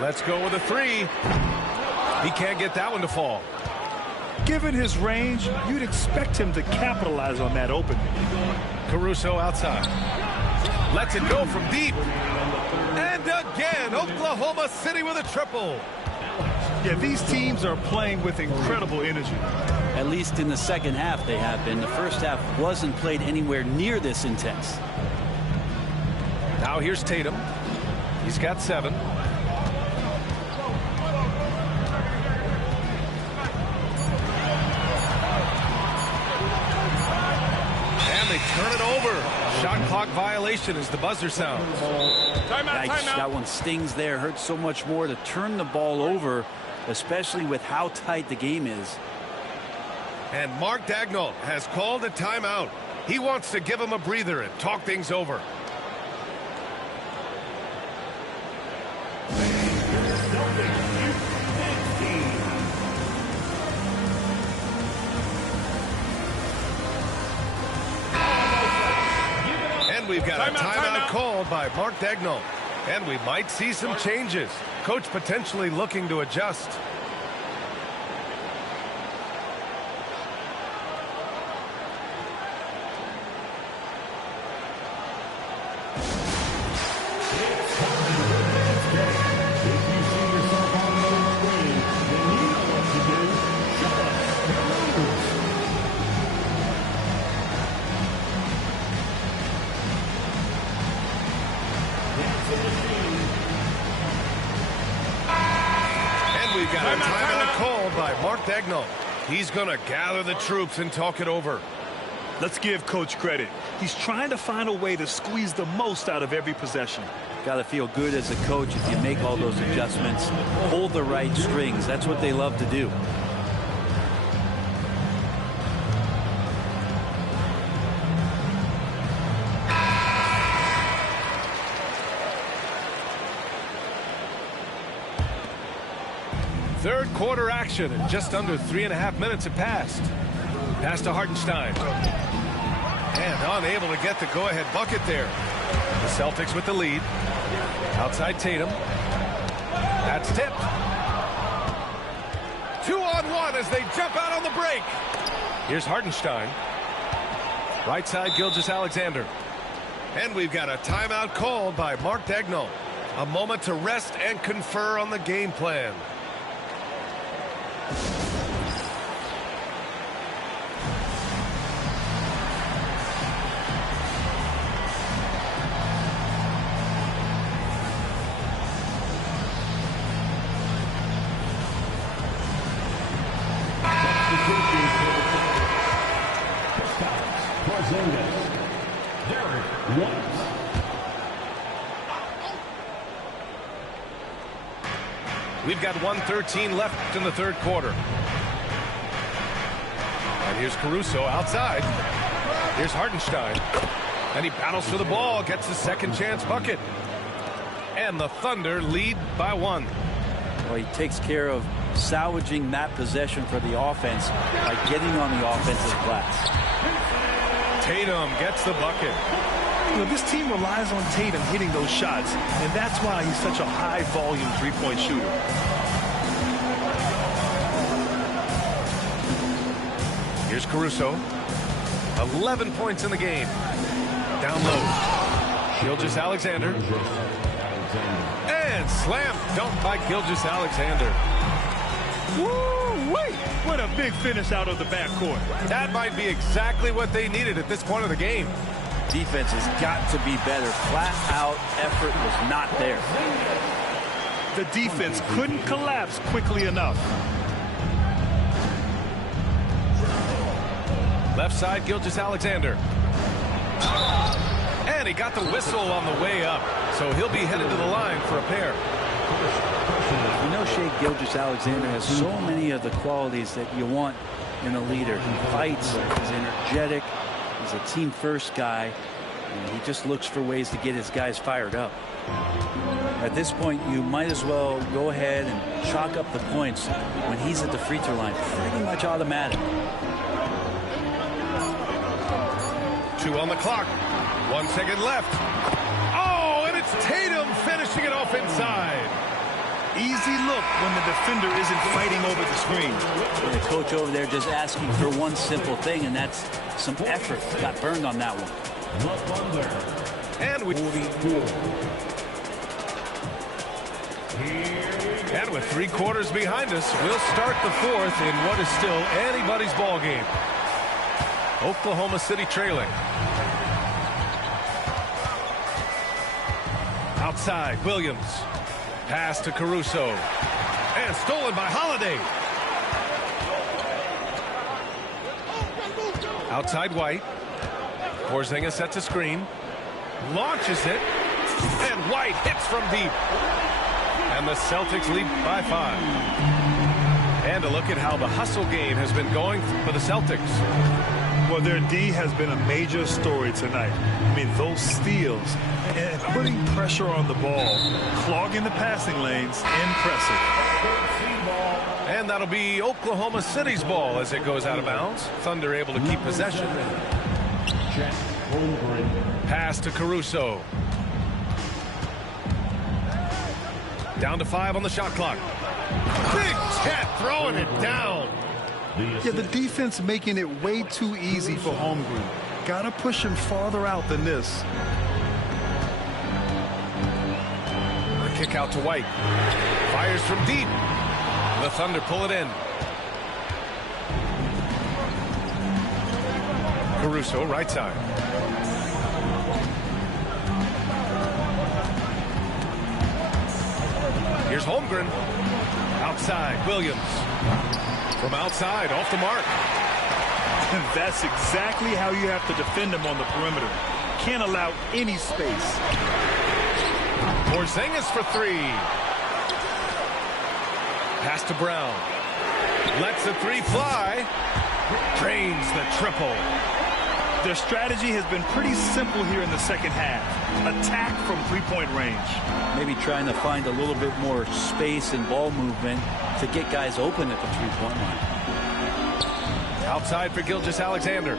Let's go with a 3. He can't get that one to fall. Given his range, you'd expect him to capitalize on that opening. Caruso outside. Lets it go from deep. And again, Oklahoma City with a triple. Yeah, these teams are playing with incredible energy. At least in the second half they have been. The first half wasn't played anywhere near this intense. Now here's Tatum. He's got 7. And they turn it over. Shot clock violation as the buzzer sounds. Timeout, timeout. That one stings there. Hurts so much more to turn the ball over, especially with how tight the game is. And Mark Daigneault has called a timeout. He wants to give him a breather and talk things over. Celtics we've got a timeout called by Mark Daigneault. And we might see some changes. Coach potentially looking to adjust. We've got a timeout called by Mark Daigneault. He's going to gather the troops and talk it over. Let's give Coach credit. He's trying to find a way to squeeze the most out of every possession. Got to feel good as a coach if you make all those adjustments. Hold the right strings. That's what they love to do. Third quarter action, and just under 3.5 minutes have passed. Pass to Hartenstein. And unable to get the go-ahead bucket there. The Celtics with the lead. Outside Tatum. That's tipped. 2-on-1 as they jump out on the break. Here's Hartenstein. Right side, Gilgeous-Alexander. And we've got a timeout called by Mark Daigneault. A moment to rest and confer on the game plan. We've got 1:13 left in the third quarter. And here's Caruso outside. Here's Hartenstein. And he battles for the ball, gets the second chance bucket. And the Thunder lead by 1. Well, he takes care of salvaging that possession for the offense by getting on the offensive glass. Tatum gets the bucket. You know, this team relies on Tatum hitting those shots, and that's why he's such a high-volume three-point shooter. Here's Caruso. 11 points in the game. Down low. Gilgeous-Alexander. And slam dunk by Gilgeous-Alexander. Woo-wee! What a big finish out of the backcourt. That might be exactly what they needed at this point of the game. Defense has got to be better. Flat-out effort was not there. The defense couldn't collapse quickly enough. Left side, Gilgeous-Alexander. And he got the whistle on the way up. So he'll be headed to the line for a pair. You know, Shea Gilgeous-Alexander has so many of the qualities that you want in a leader. He fights, he's energetic, he's a team-first guy, and he just looks for ways to get his guys fired up. At this point, you might as well go ahead and chalk up the points when he's at the free throw line. Pretty much automatic. 2 on the clock. 1 second left. Oh, and it's Tatum finishing it off inside. Easy look when the defender isn't fighting over the screen. And the coach over there just asking for one simple thing, and that's some effort. Got burned on that one. And with 3 quarters behind us, we'll start the fourth in what is still anybody's ball game. Oklahoma City trailing. Outside, Williams. Pass to Caruso. And stolen by Holiday. Outside White. Porzingis sets a screen. Launches it. And White hits from deep. And the Celtics lead by 5. And a look at how the hustle game has been going for the Celtics. Well, their D has been a major story tonight. I mean, those steals and putting pressure on the ball, clogging the passing lanes, impressive. And that'll be Oklahoma City's ball as it goes out of bounds. Thunder able to keep possession. Pass to Caruso. Down to 5 on the shot clock. Big Chet throwing it down. Yeah, the defense making it way too easy for Holmgren. Gotta push him farther out than this. The kick out to White. Fires from deep. The Thunder pull it in. Caruso, right side. Here's Holmgren. Outside, Williams. From outside, off the mark. And that's exactly how you have to defend him on the perimeter. Can't allow any space. Porzingis for 3. Pass to Brown. Lets the 3 fly. Drains the triple. Their strategy has been pretty simple here in the second half. Attack from three-point range. Maybe trying to find a little bit more space and ball movement to get guys open at the three-point line. Outside for Gilgeous-Alexander.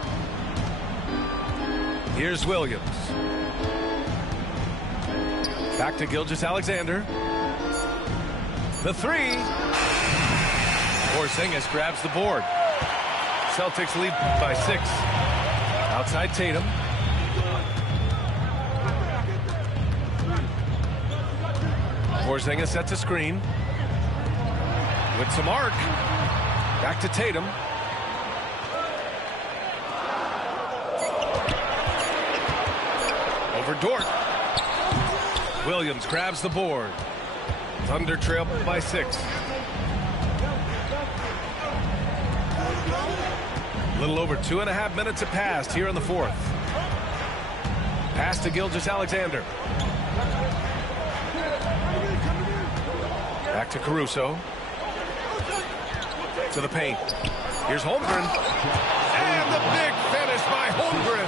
Here's Williams. Back to Gilgeous-Alexander. The 3. Porzingis grabs the board. Celtics lead by 6. Outside Tatum. Porzingis sets a screen. With some arc. Back to Tatum. Over Dort. Williams grabs the board. Thunder trail by 6. A little over 2.5 minutes have passed here in the 4th. Pass to Gilgeous-Alexander. Back to Caruso. To the paint. Here's Holmgren. And the big finish by Holmgren.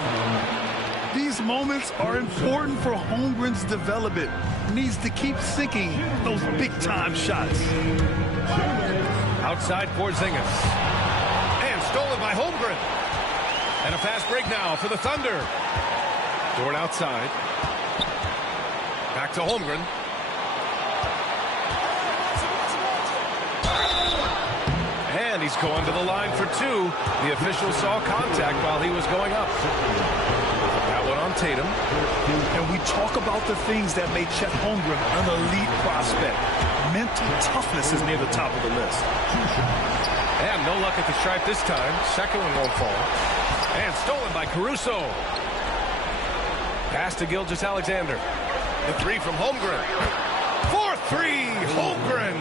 These moments are important for Holmgren's development. Needs to keep sinking those big-time shots. Outside Porzingis. And stolen by Holmgren. And a fast break now for the Thunder. Dort outside. Back to Holmgren. And he's going to the line for 2. The official saw contact while he was going up. That one on Tatum. And we talk about the things that made Chet Holmgren an elite prospect. Mental toughness is near the top of the list. And no luck at the stripe this time. Second one won't fall. And stolen by Caruso. Pass to Gilgeous-Alexander. The 3 from Holmgren. 4-3, Holmgren.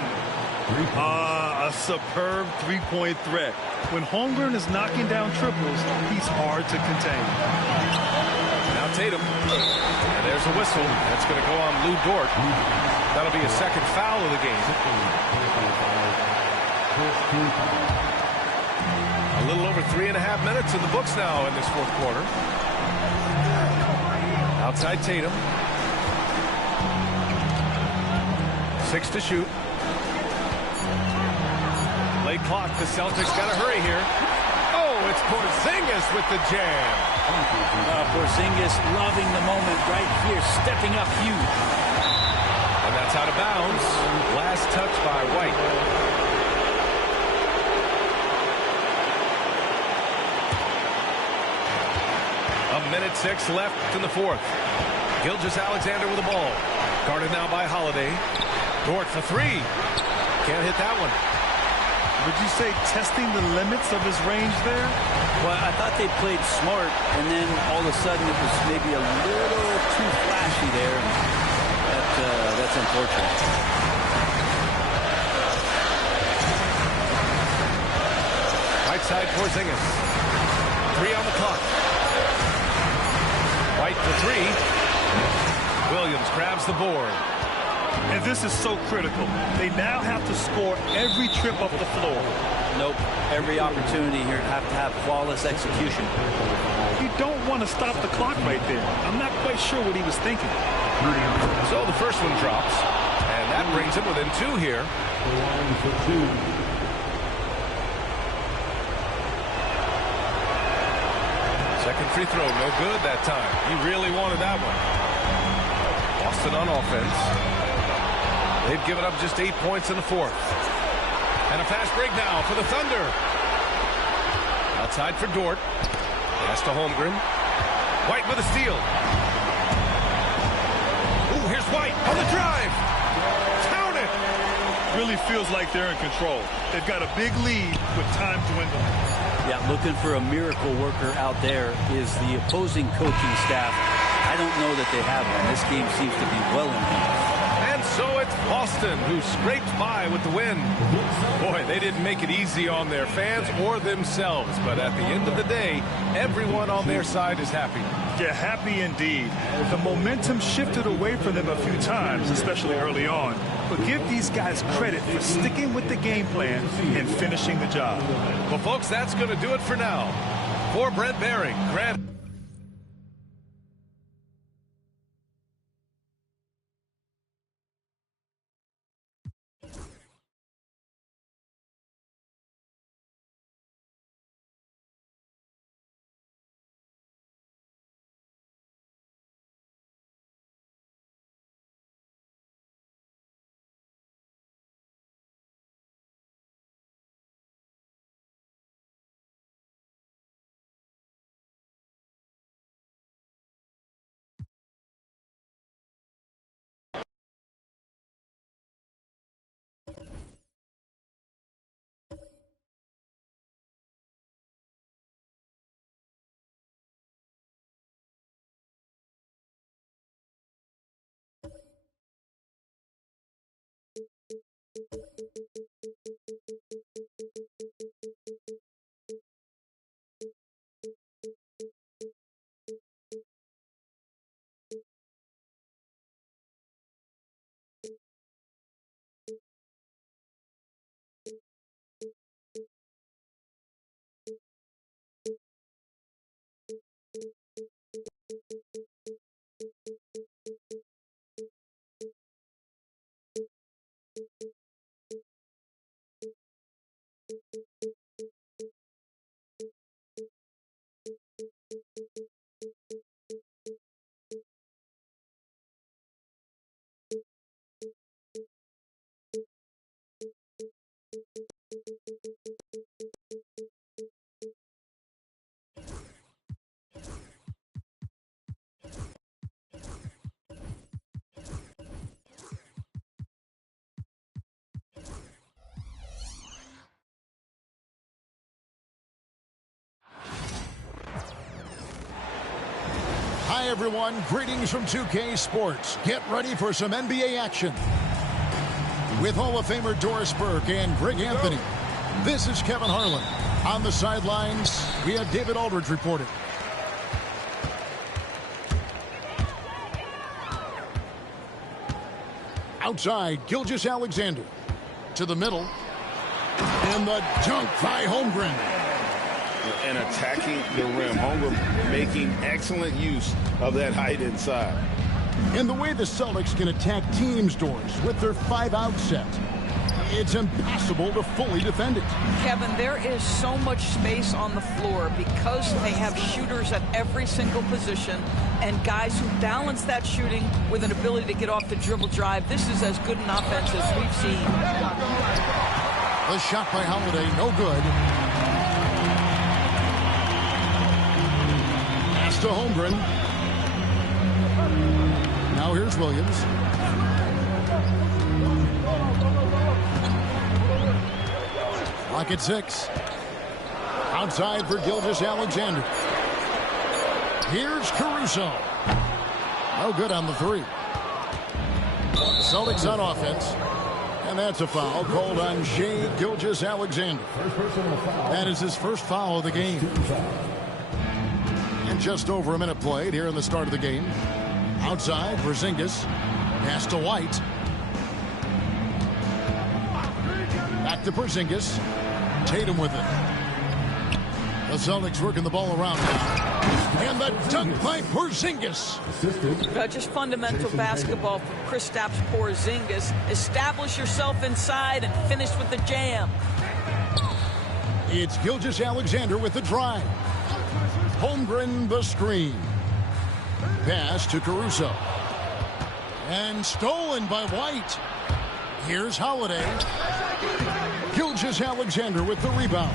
A superb three-point threat. When Holmgren is knocking down triples, he's hard to contain. Now Tatum. And there's a whistle. That's going to go on Lou Dort. That'll be a second foul of the game. A little over 3.5 minutes in the books now in this 4th quarter. Outside Tatum. 6 to shoot. Late clock. The Celtics got to hurry here. Oh, it's Porzingis with the jam. Porzingis loving the moment right here, stepping up huge. And that's out of bounds. Last touch by White. A minute 6 left in the 4th. Gilgeous-Alexander with the ball. Guarded now by Holiday. Dort for 3. Can't hit that one. Would you say testing the limits of his range there? Well, I thought they played smart, and then all of a sudden it was maybe a little too flashy there. That's unfortunate. Right side Porzingis. 3 on the clock. White for 3. Williams grabs the board. And this is so critical. They now have to score every trip up the floor. Nope. Every opportunity here to have flawless execution. You don't want to stop the clock right there. I'm not quite sure what he was thinking. So the first one drops. And that brings him within 2 here. Second free throw, no good that time. He really wanted that one. Boston on offense. They've given up just 8 points in the fourth. And a fast break now for the Thunder. Outside for Dort. Pass to Holmgren. White with a steal. Ooh, here's White on the drive. Count it. Really feels like they're in control. They've got a big lead with time dwindling. Yeah, looking for a miracle worker out there is the opposing coaching staff. I don't know that they have one. This game seems to be well in hand. And so it's Boston who scraped by with the win. Boy, they didn't make it easy on their fans or themselves. But at the end of the day, everyone on their side is happy. Yeah, happy indeed. The momentum shifted away from them a few times, especially early on. But give these guys credit for sticking with the game plan and finishing the job. Well, folks, that's going to do it for now. For Brent Behring, Grant. Hi, everyone. Greetings from 2K Sports. Get ready for some NBA action. With Hall of Famer Doris Burke and Greg Anthony, this is Kevin Harlan. On the sidelines, we have David Aldridge reporting. Outside, Gilgeous-Alexander. To the middle. And the dunk by Holmgren. And attacking the rim. Holmgren making excellent use of that height inside. And the way the Celtics can attack teams, Doors, with their 5-out set, it's impossible to fully defend it. Kevin, there is so much space on the floor because they have shooters at every single position and guys who balance that shooting with an ability to get off the dribble drive. This is as good an offense as we've seen. The shot by Holiday, no good. Pass to Holmgren. Now here's Williams. Clock at 6. Outside for Gilgeous-Alexander. Here's Caruso. No good on the 3. Celtics on offense. And that's a foul called on Shai Gilgeous-Alexander. That is his first foul of the game. And just over a minute played here in the start of the game. Outside, Porzingis. Pass to White. Back to Porzingis. Tatum with it. The Celtics working the ball around now. And the dunk by Porzingis. Just fundamental basketball from Kristaps Porzingis. Establish yourself inside and finish with the jam. It's Gilgeous-Alexander with the drive. Holmgren the screen. Pass to Caruso. And stolen by White. Here's Holiday. Gilgeous-Alexander with the rebound.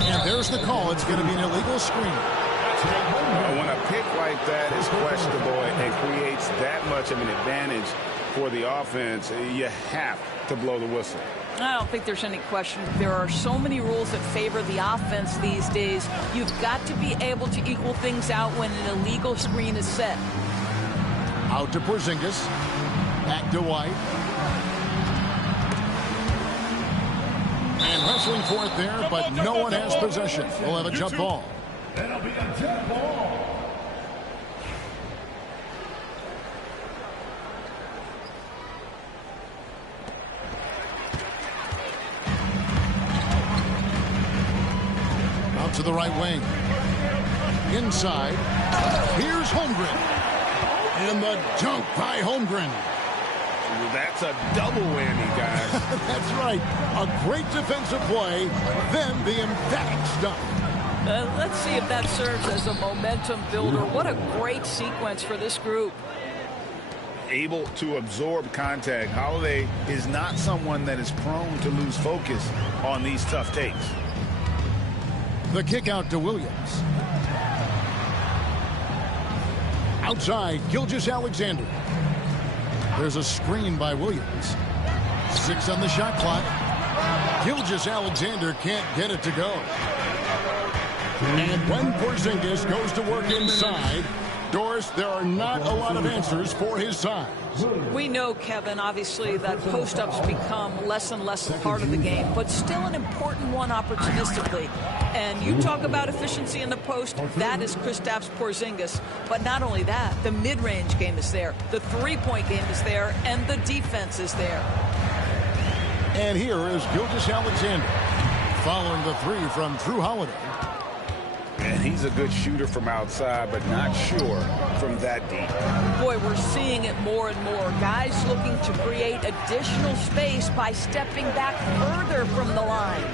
And there's the call. It's going to be an illegal screen. When a pick like that is questionable and creates that much of an advantage for the offense, you have to blow the whistle. I don't think there's any question. There are so many rules that favor the offense these days. You've got to be able to equal things out when an illegal screen is set. Out to Porzingis. Back to White. And wrestling for it there, but no one has possession. We'll have a jump ball. That'll be a jump ball. Out to the right wing. Inside. Here's Holmgren. And the dunk by Holmgren. That's a double whammy, guys. That's right. A great defensive play, then the emphatic stop. Let's see if that serves as a momentum builder. What a great sequence for this group. Able to absorb contact. Holiday is not someone that is prone to lose focus on these tough takes. The kick out to Williams. Outside, Gilgeous-Alexander. There's a screen by Williams. 6 on the shot clock. Gilgeous-Alexander can't get it to go. And when Porzingis goes to work inside, Doris, there are not a lot of answers for his size. We know, Kevin, obviously, that post-ups become less and less a part of the game, but still an important one opportunistically. And you talk about efficiency in the post, that is Kristaps Porzingis. But not only that, the mid-range game is there, the three-point game is there, and the defense is there. And here is Gilgeous-Alexander following the three from Drew Holiday. And he's a good shooter from outside, but not sure from that deep. Boy, we're seeing it more and more. Guys looking to create additional space by stepping back further from the line.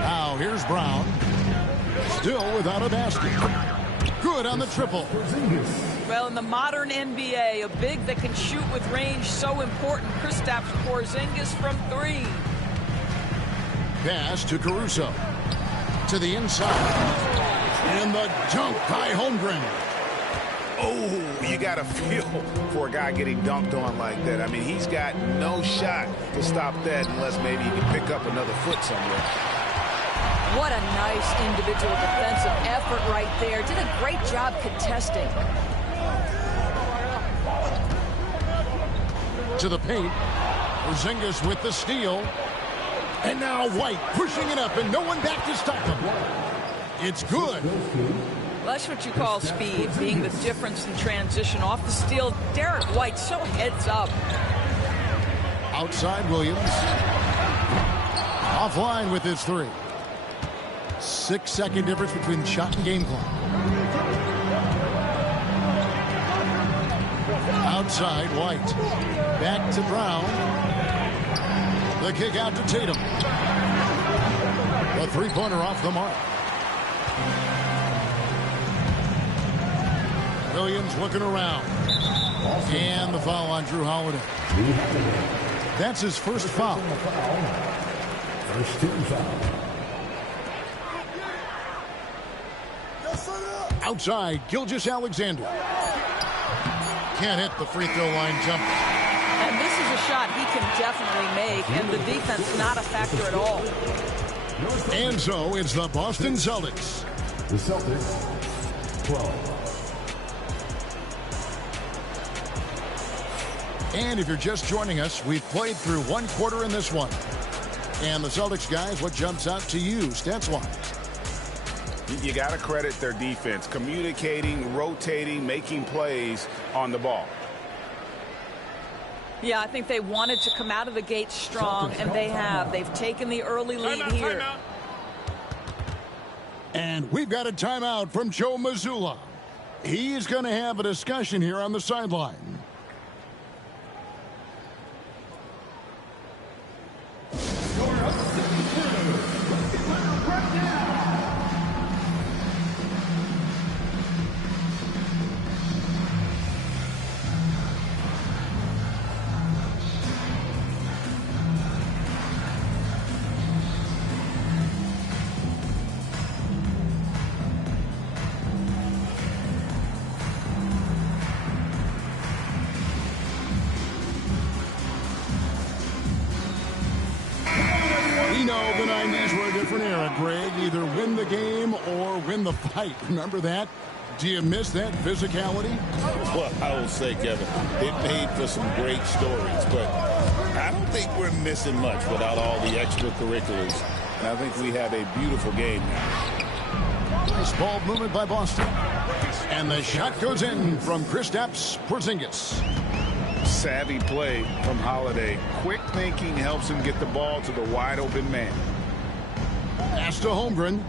Now here's Brown. Still without a basket. Good on the triple. Well, in the modern NBA, a big that can shoot with range so important. Kristaps Porzingis from 3. Pass to Caruso. To the inside. And the dunk by Holmgren. Oh, you got to feel for a guy getting dunked on like that. I mean, he's got no shot to stop that unless maybe he can pick up another foot somewhere. What a nice individual defensive effort right there. Did a great job contesting. To the paint. Porzingis with the steal. And now White pushing it up and no one back to stop him. It's good. Well, that's what you call speed, being the difference in transition. Off the steal, Derek White so heads up. Outside Williams. Offline with his 3. 6-second difference between shot and game clock. Outside White. Back to Brown. The kick out to Tatum. The three-pointer off the mark. Williams looking around. And the foul on Drew Holiday. That's his first foul. First team foul. Outside, Gilgeous-Alexander. Can't hit the free throw line jumper. And this is a shot he can definitely make, and the defense not a factor at all. And so it's the Boston Celtics. The Celtics, 12. And if you're just joining us, we've played through one quarter in this one. And the Celtics guys, what jumps out to you stats-wise? You got to credit their defense, communicating, rotating, making plays on the ball. Yeah, I think they wanted to come out of the gate strong, and they have. They've taken the early lead here. And we've got a timeout from Joe Mazzulla. He's going to have a discussion here on the sideline. We know the 90s were a different era, Greg. Either win the game or win the fight. Remember that? Do you miss that physicality? Well, I will say, Kevin, it made for some great stories, but I don't think we're missing much without all the extracurriculars. And I think we have a beautiful game now. Nice ball movement by Boston. And the shot goes in from Kristaps Porzingis. Savvy play from Holiday. Quick thinking helps him get the ball to the wide open man. Pass to Holmgren.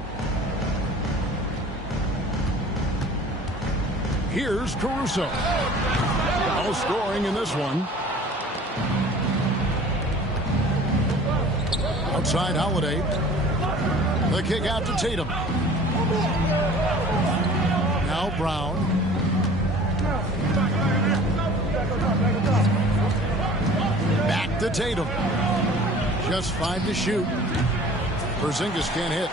Here's Caruso. No scoring in this one. Outside Holiday. The kick out to Tatum. Now Brown. Back to Tatum. Just 5 to shoot. Porzingis can't hit.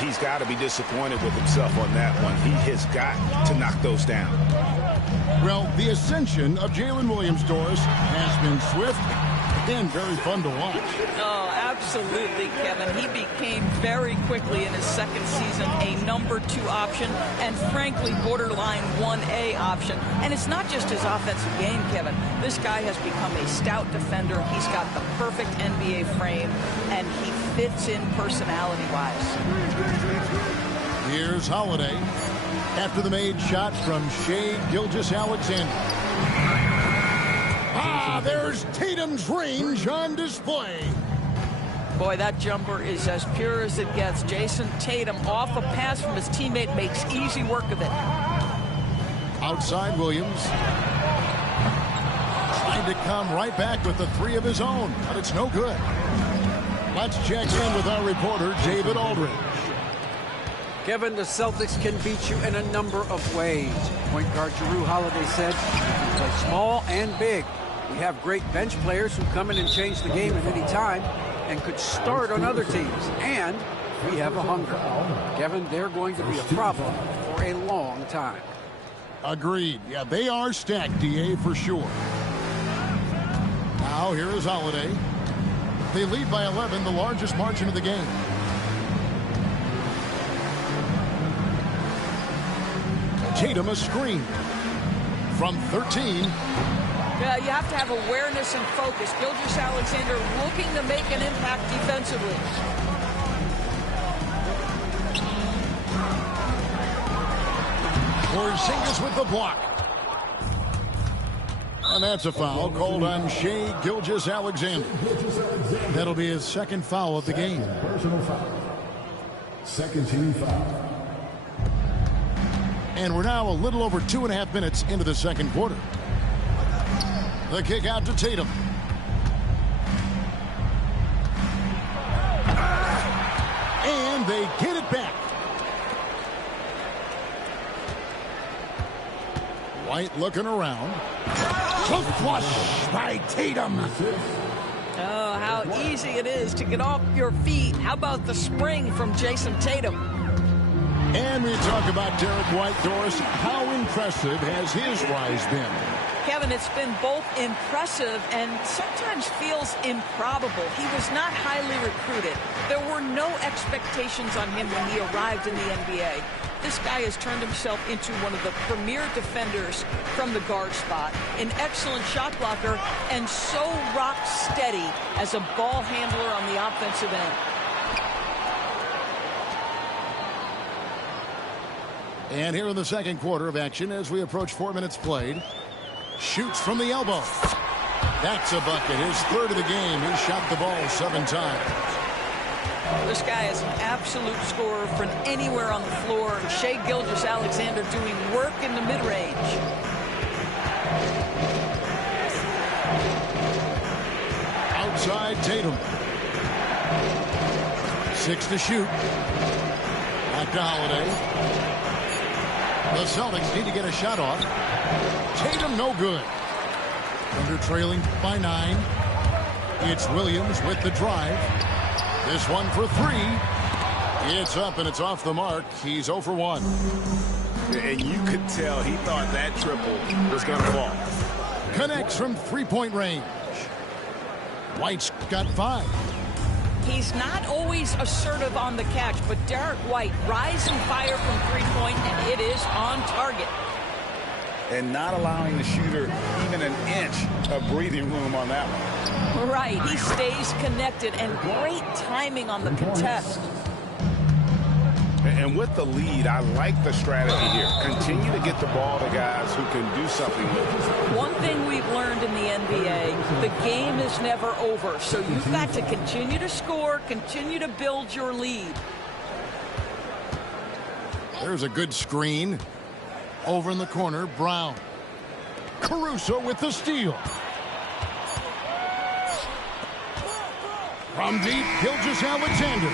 He's got to be disappointed with himself on that one. He has got to knock those down. Well, the ascension of Jalen Williams, Doris, has been swift and very fun to watch. Oh, absolutely, Kevin. He became very quickly in his second season a number 2 option and, frankly, borderline 1A option. And it's not just his offensive game, Kevin. This guy has become a stout defender. He's got the perfect NBA frame, and he fits in personality-wise. Here's Holiday after the made shot from Shai Gilgeous-Alexander. There's Tatum's range on display. Boy, that jumper is as pure as it gets. Jason Tatum, off a pass from his teammate, makes easy work of it. Outside Williams. Trying to come right back with the 3 of his own, but it's no good. Let's check in with our reporter, David Aldridge. Kevin, the Celtics can beat you in a number of ways. Point guard Jrue Holiday said, "You can play small and big. We have great bench players who come in and change the game at any time and could start on other teams. And we have a hunger." Kevin, they're going to be a problem for a long time. Agreed. Yeah, they are stacked, DA, for sure. Now here is Holiday. They lead by 11, the largest margin of the game. Tatum a screen from 13. Yeah, you have to have awareness and focus. Gilgeous-Alexander looking to make an impact defensively. Porzingis with the block. And that's a foul called on Shai Gilgeous-Alexander. That'll be his second foul of the game. Personal foul. Second team foul. And we're now a little over 2.5 minutes into the second quarter. The kick out to Tatum. And they get it back. White looking around. The flush by Tatum. Oh, how easy it is to get off your feet. How about the spring from Jason Tatum? And we talk about Derek White, Doris. How impressive has his rise been? Kevin, it's been both impressive and sometimes feels improbable. He was not highly recruited. There were no expectations on him when he arrived in the NBA. This guy has turned himself into one of the premier defenders from the guard spot, an excellent shot blocker, and so rock steady as a ball handler on the offensive end. And here in the second quarter of action, as we approach 4 minutes played, shoots from the elbow. That's a bucket. His third of the game. He shot the ball 7 times. This guy is an absolute scorer from anywhere on the floor. Shai Gilgeous-Alexander doing work in the mid-range. Outside Tatum. 6 to shoot. Back to Holiday. The Celtics need to get a shot off. Tatum no good. Thunder trailing by 9. It's Williams with the drive. This one for 3. It's up and it's off the mark. He's 0 for 1. And you could tell he thought that triple was going to fall. Connects from 3-point range. White's got 5. He's not always assertive on the catch, but Derek White rising fire from 3-point, and it is on target. And not allowing the shooter even an inch of breathing room on that one. Right, he stays connected, and great timing on the contest. And with the lead, I like the strategy here. Continue to get the ball to guys who can do something with it. One thing we've learned in the NBA, the game is never over. So you've got to continue to score, continue to build your lead. There's a good screen. Over in the corner, Brown. Caruso with the steal. From deep, Gilgeous-Alexander.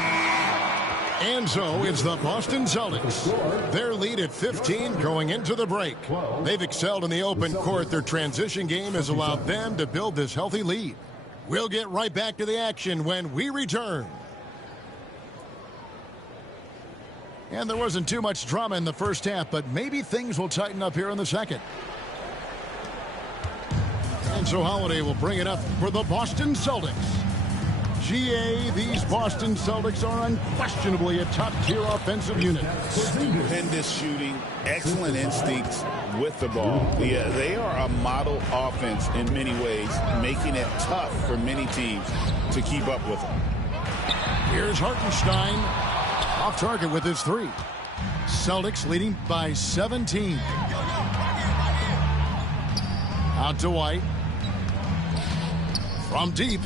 And so it's the Boston Celtics. Their lead at 15 going into the break. They've excelled in the open court. Their transition game has allowed them to build this healthy lead. We'll get right back to the action when we return. And there wasn't too much drama in the first half, but maybe things will tighten up here in the second. And so Holiday will bring it up for the Boston Celtics. GA, these Boston Celtics are unquestionably a top-tier offensive unit. Tremendous shooting, excellent instincts with the ball. They are a model offense in many ways, making it tough for many teams to keep up with them. Here's Hartenstein, off target with his 3. Celtics leading by 17. Out to White. From deep.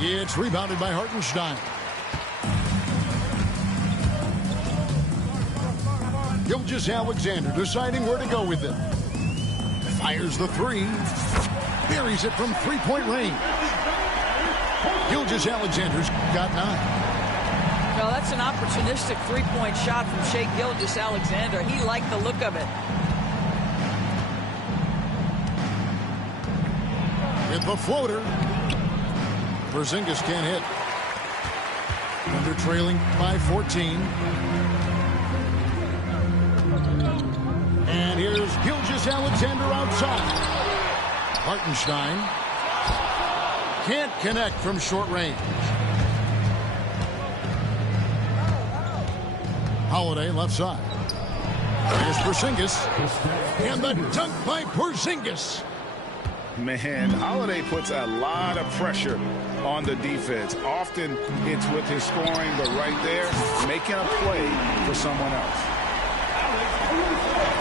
It's rebounded by Hartenstein. Gilgeous-Alexander deciding where to go with it. Fires the 3. Buries it from 3-point range. Gilgeous-Alexander's got 9. Well, that's an opportunistic 3-point shot from Shai Gilgeous-Alexander. He liked the look of it. With the floater. Porzingis can't hit. Thunder trailing by 14. And here's Gilgeous-Alexander outside. Hartenstein can't connect from short range. Holiday left side. Here's Porzingis. And the dunk by Porzingis. Man, Holiday puts a lot of pressure on the defense. Often it's with his scoring, but right there, making a play for someone else.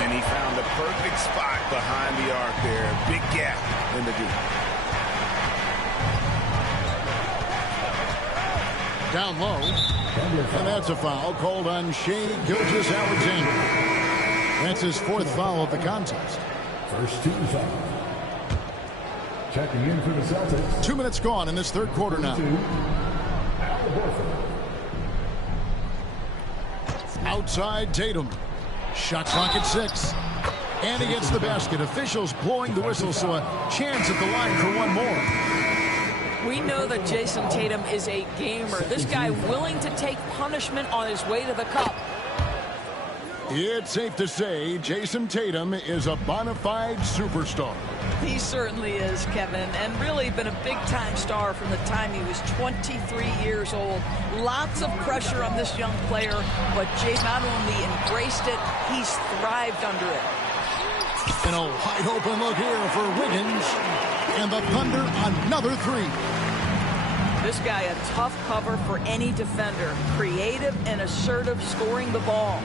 And he found the perfect spot behind the arc there. Big gap in the deep. Down low. And that's a foul called on Shai Gilgeous-Alexander. That's his 4th foul of the contest. First team foul. Checking in for the Celtics. 2 minutes gone in this third quarter now. Outside Tatum. Shot clock at 6. And he gets the basket. Officials blowing the whistle, so a chance at the line for one more. We know that Jason Tatum is a gamer. This guy willing to take punishment on his way to the cup. It's safe to say Jason Tatum is a bona fide superstar. He certainly is, Kevin, and really been a big-time star from the time he was 23 years old. Lots of pressure on this young player, but Jason not only embraced it, he's thrived under it. And a wide-open look here for Wiggins. And the Thunder, another 3. This guy, a tough cover for any defender. Creative and assertive scoring the ball.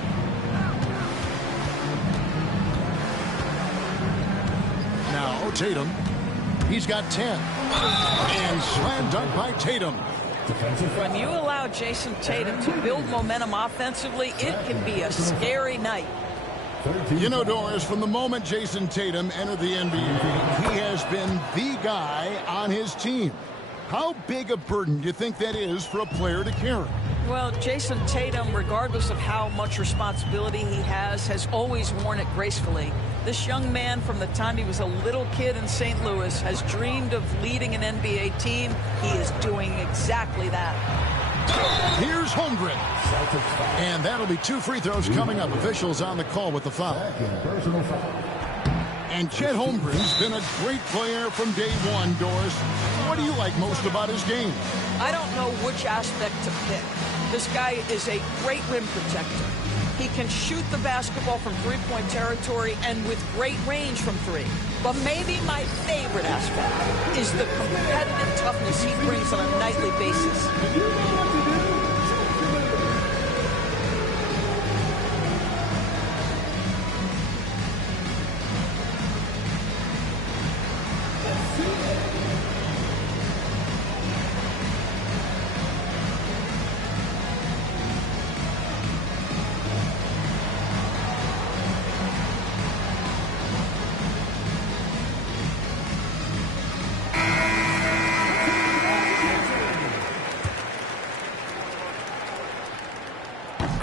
Now Tatum, he's got 10. And slam dunk by Tatum. When you allow Jason Tatum to build momentum offensively, it can be a scary night. You know, Doris, from the moment Jason Tatum entered the NBA, he has been the guy on his team. How big a burden do you think that is for a player to carry? Well, Jason Tatum, regardless of how much responsibility he has always worn it gracefully. This young man, from the time he was a little kid in St. Louis, has dreamed of leading an NBA team. He is doing exactly that. Here's Holmgren. And that'll be 2 free throws coming up. Officials on the call with the foul. And Chet Holmgren's been a great player from day one, Doris. What do you like most about his game? I don't know which aspect to pick. This guy is a great rim protector. He can shoot the basketball from three-point territory and with great range from 3. But maybe my favorite aspect is the competitive toughness he brings on a nightly basis.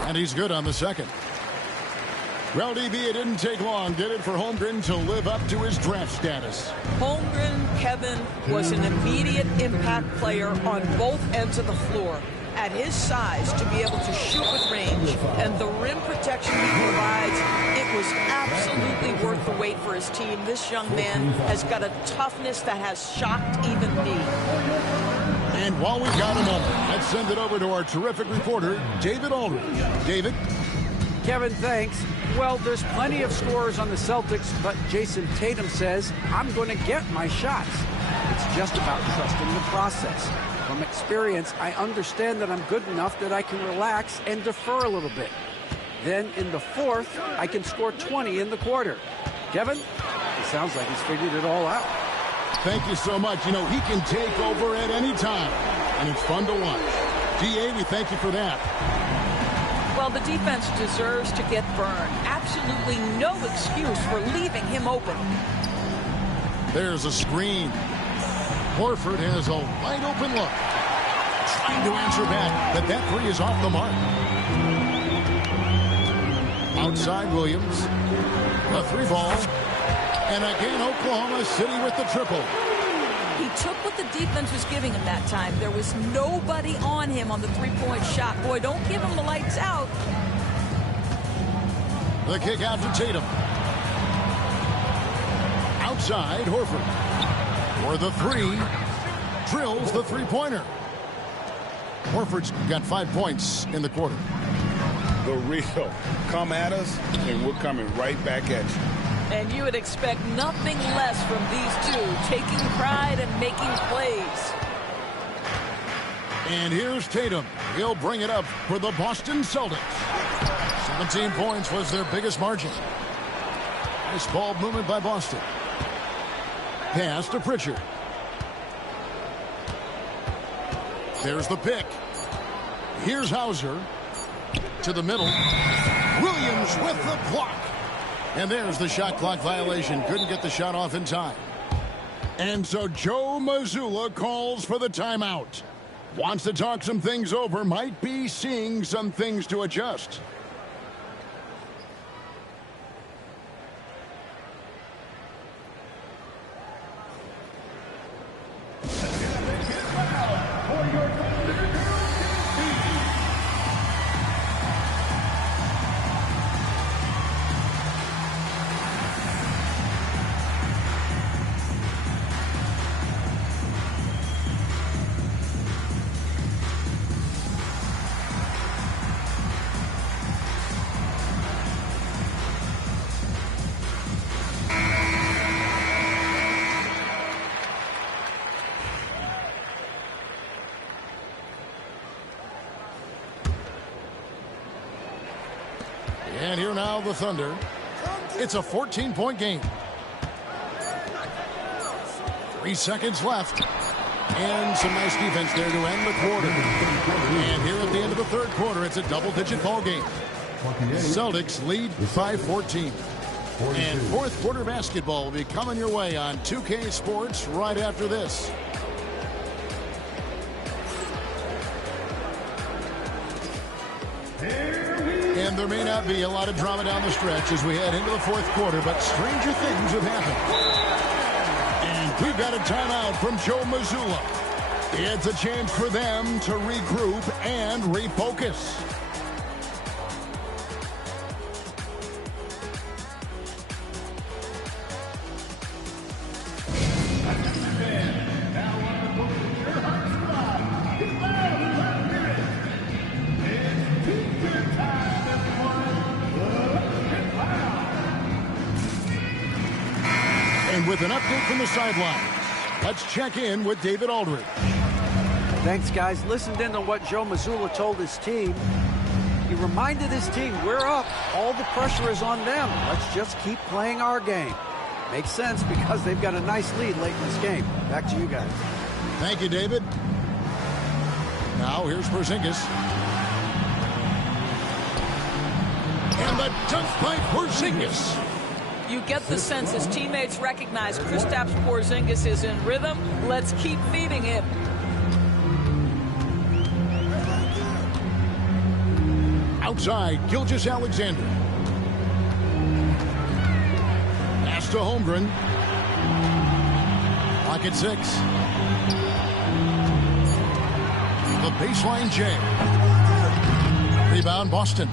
And he's good on the second. Well, DB, it didn't take long, did it, for Holmgren to live up to his draft status? Holmgren, Kevin, was an immediate impact player on both ends of the floor. At his size, to be able to shoot with range and the rim protection he provides, it was absolutely worth the wait for his team. This young man has got a toughness that has shocked even me. And while we've got a moment, let's send it over to our terrific reporter, David Aldridge. David? Kevin, thanks. Well, there's plenty of scorers on the Celtics, but Jason Tatum says, I'm going to get my shots. It's just about trusting the process. From experience, I understand that I'm good enough that I can relax and defer a little bit. Then in the fourth, I can score 20 in the quarter. Kevin, it sounds like he's figured it all out. Thank you so much. You know, he can take over at any time, and it's fun to watch. DA, we thank you for that. Well, the defense deserves to get burned. Absolutely no excuse for leaving him open. There's a screen. Horford has a wide open look. Trying to answer back, but that 3 is off the mark. Outside Williams. A 3 ball. And again, Oklahoma City with the triple. He took what the defense was giving him that time. There was nobody on him on the three-point shot. Boy, don't give him the lights out. The kick out to Tatum. Outside, Horford. For the 3. Drills the three-pointer. Horford's got 5 points in the quarter. The real. Come at us, and we're coming right back at you. And you would expect nothing less from these two, taking pride and making plays. And here's Tatum. He'll bring it up for the Boston Celtics. 17 points was their biggest margin. Nice ball movement by Boston. Pass to Pritchard. There's the pick. Here's Hauser. To the middle. Williams with the block. And there's the shot clock violation. Couldn't get the shot off in time. And so Joe Mazzulla calls for the timeout. Wants to talk some things over. Might be seeing some things to adjust. And here now the Thunder. It's a 14-point game. 3 seconds left. And some nice defense there to end the quarter. And here at the end of the third quarter, it's a double-digit ball game. Celtics lead by 14. And fourth quarter basketball will be coming your way on 2K Sports right after this. And there may not be a lot of drama down the stretch as we head into the fourth quarter, but stranger things have happened. And we've got a timeout from Joe Mazzulla. It's a chance for them to regroup and refocus. And with an update from the sidelines, let's check in with David Aldridge. Thanks, guys. Listened in to what Joe Mazzulla told his team. He reminded his team, we're up. All the pressure is on them. Let's just keep playing our game. Makes sense because they've got a nice lead late in this game. Back to you guys. Thank you, David. Now here's Porzingis. And the dunk by Porzingis. You get the sense his teammates recognize Kristaps Porzingis is in rhythm. Let's keep feeding him. Outside, Gilgeous-Alexander. Pass to Holmgren. Clock at 6. The baseline J. Rebound Boston.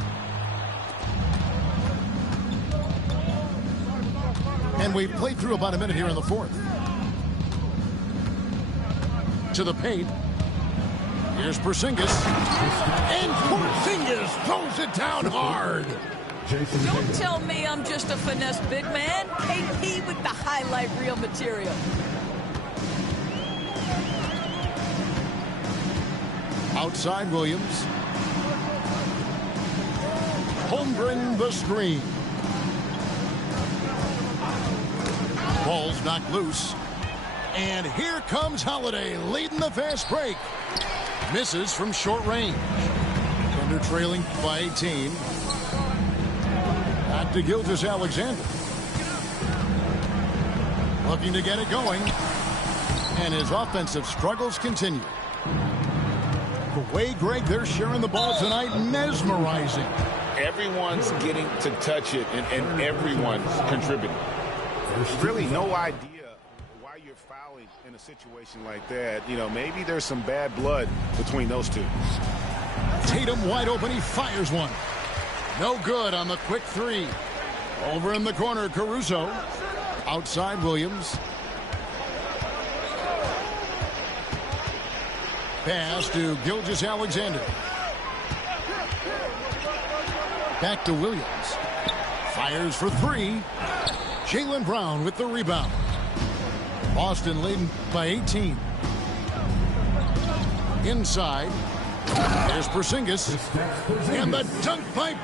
And we've played through about a minute here in the fourth. To the paint. Here's Porzingis. And Porzingis throws it down hard. Don't tell me I'm just a finesse big man. KP with the highlight reel material. Outside Williams. Holmgren the screen. Ball's knocked loose. And here comes Holiday leading the fast break. Misses from short range. Thunder trailing by 18. Back to Gilgeous-Alexander. Looking to get it going. And his offensive struggles continue. The way, Greg, they're sharing the ball tonight, mesmerizing. Everyone's getting to touch it, and everyone's contributing. There's really no idea why you're fouling in a situation like that. You know, maybe there's some bad blood between those two. Tatum wide open. He fires one. No good on the quick three. Over in the corner, Caruso. Outside Williams. Pass to Gilgeous-Alexander. Back to Williams. Fires for three. Jaylen Brown with the rebound. Boston leading by 18. Inside. There's Porzingis. And the dunk by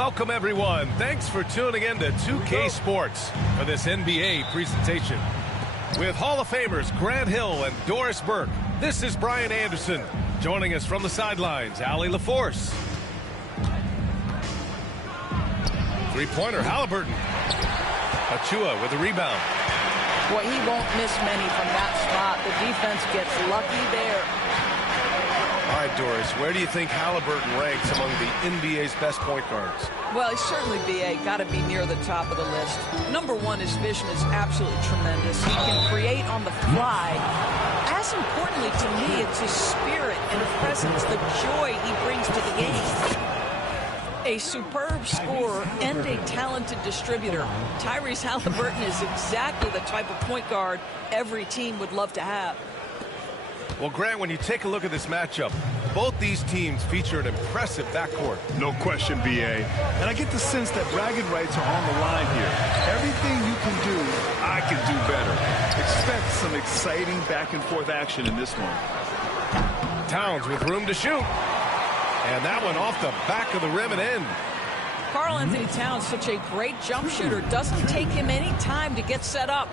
Welcome, everyone. Thanks for tuning in to 2K Sports for this NBA presentation. With Hall of Famers Grant Hill and Doris Burke, this is Brian Anderson. Joining us from the sidelines, Allie LaForce. Three-pointer, Halliburton. Achua with a rebound. Well, he won't miss many from that spot. The defense gets lucky there. All right, Doris, where do you think Halliburton ranks among the NBA's best point guards? Well, he's certainly, B.A., got to be near the top of the list. Number one, his vision is absolutely tremendous. He can create on the fly. As importantly to me, it's his spirit and presence, the joy he brings to the game. A superb scorer and a talented distributor. Tyrese Halliburton is exactly the type of point guard every team would love to have. Well, Grant, when you take a look at this matchup, both these teams feature an impressive backcourt. No question, B.A. And I get the sense that bragging rights are on the line here. Everything you can do, I can do better. Expect some exciting back-and-forth action in this one. Towns with room to shoot. And that one off the back of the rim and in. Karl Anthony Towns, such a great jump shooter. Doesn't take him any time to get set up.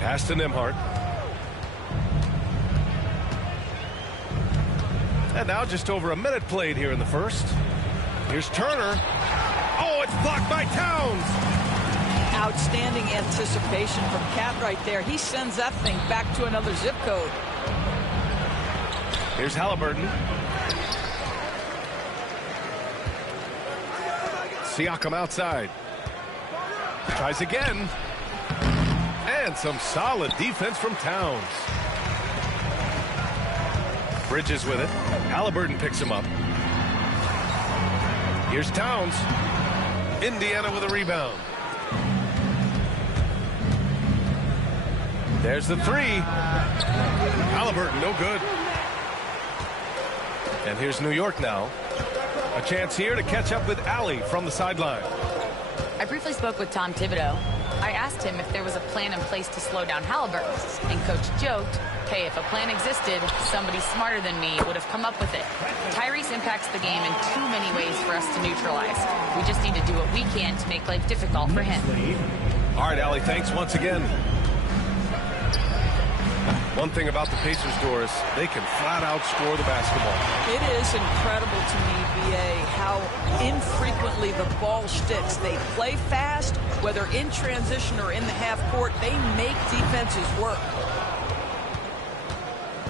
Pass to Nembhard. And now just over a minute played here in the first. Here's Turner. Oh, it's blocked by Towns. Outstanding anticipation from Cat right there. He sends that thing back to another zip code. Here's Halliburton. Siakam outside. Tries again. And some solid defense from Towns. Bridges with it. Halliburton picks him up. Here's Towns. Indiana with a rebound. There's the three. Halliburton, no good. And here's New York now. A chance here to catch up with Allie from the sideline. I briefly spoke with Tom Thibodeau. I asked him if there was a plan in place to slow down Halliburton, and Coach joked, hey, if a plan existed, somebody smarter than me would have come up with it. Tyrese impacts the game in too many ways for us to neutralize. We just need to do what we can to make life difficult for him. All right, Allie, thanks once again. One thing about the Pacers, Doris, they can flat out score the basketball. It is incredible to me, B.A., how infrequently the ball sticks. They play fast, whether in transition or in the half court. They make defenses work.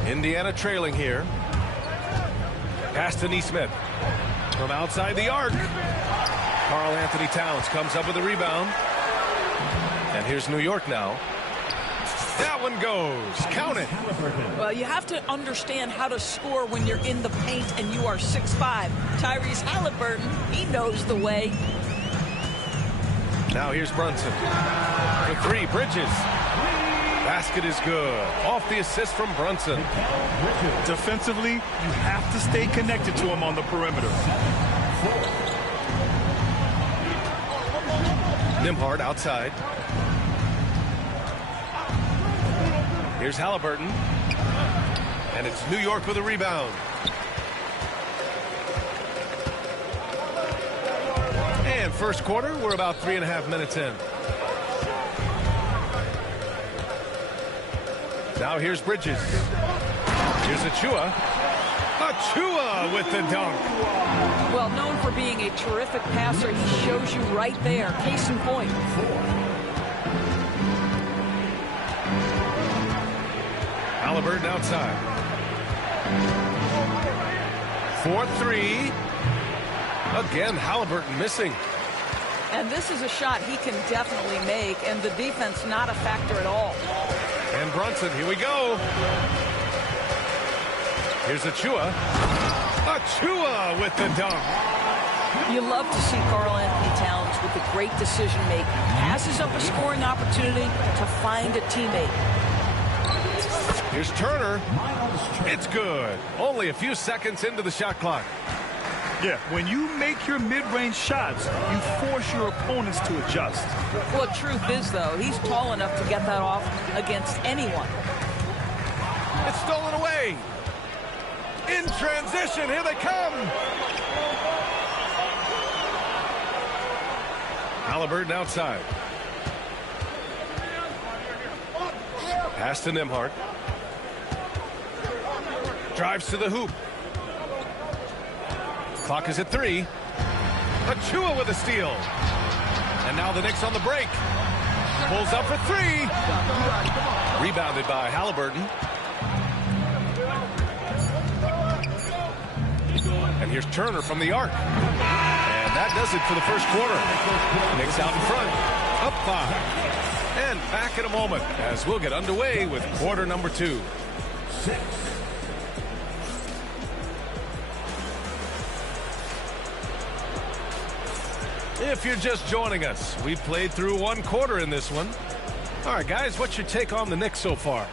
Indiana trailing here. Pass to Nesmith. From outside the arc. Karl Anthony Towns comes up with a rebound. And here's New York now. That one goes. Count it. Well, you have to understand how to score when you're in the paint and you are 6'5". Tyrese Halliburton, he knows the way. Now here's Brunson. For three, Bridges. Basket is good. Off the assist from Brunson. Defensively, you have to stay connected to him on the perimeter. Nembhard outside. Here's Halliburton. And it's New York with a rebound. And first quarter, we're about 3.5 minutes in. Now here's Bridges. Here's Achua. Achua with the dunk. Well, known for being a terrific passer, he shows you right there. Case in point. Halliburton outside. 4-3. Again, Halliburton missing. And this is a shot he can definitely make, and the defense not a factor at all. And Brunson, here we go. Here's Achua. Achua with the dunk. You love to see Karl Anthony Towns with the great decision-making. Passes up a scoring opportunity to find a teammate. Here's Turner. It's good. Only a few seconds into the shot clock. Yeah, when you make your mid-range shots, you force your opponents to adjust. Well, the truth is, though, he's tall enough to get that off against anyone. It's stolen away. In transition, here they come. Halliburton outside. Pass to Nembhard. Drives to the hoop. Clock is at 3. Achua with a steal. And now the Knicks on the break. Pulls up for 3. Rebounded by Halliburton. And here's Turner from the arc. And that does it for the first quarter. Knicks out in front. Up 5. And back in a moment as we'll get underway with quarter number 2. If you're just joining us, we've played through 1 quarter in this one. All right, guys, what's your take on the Knicks so far?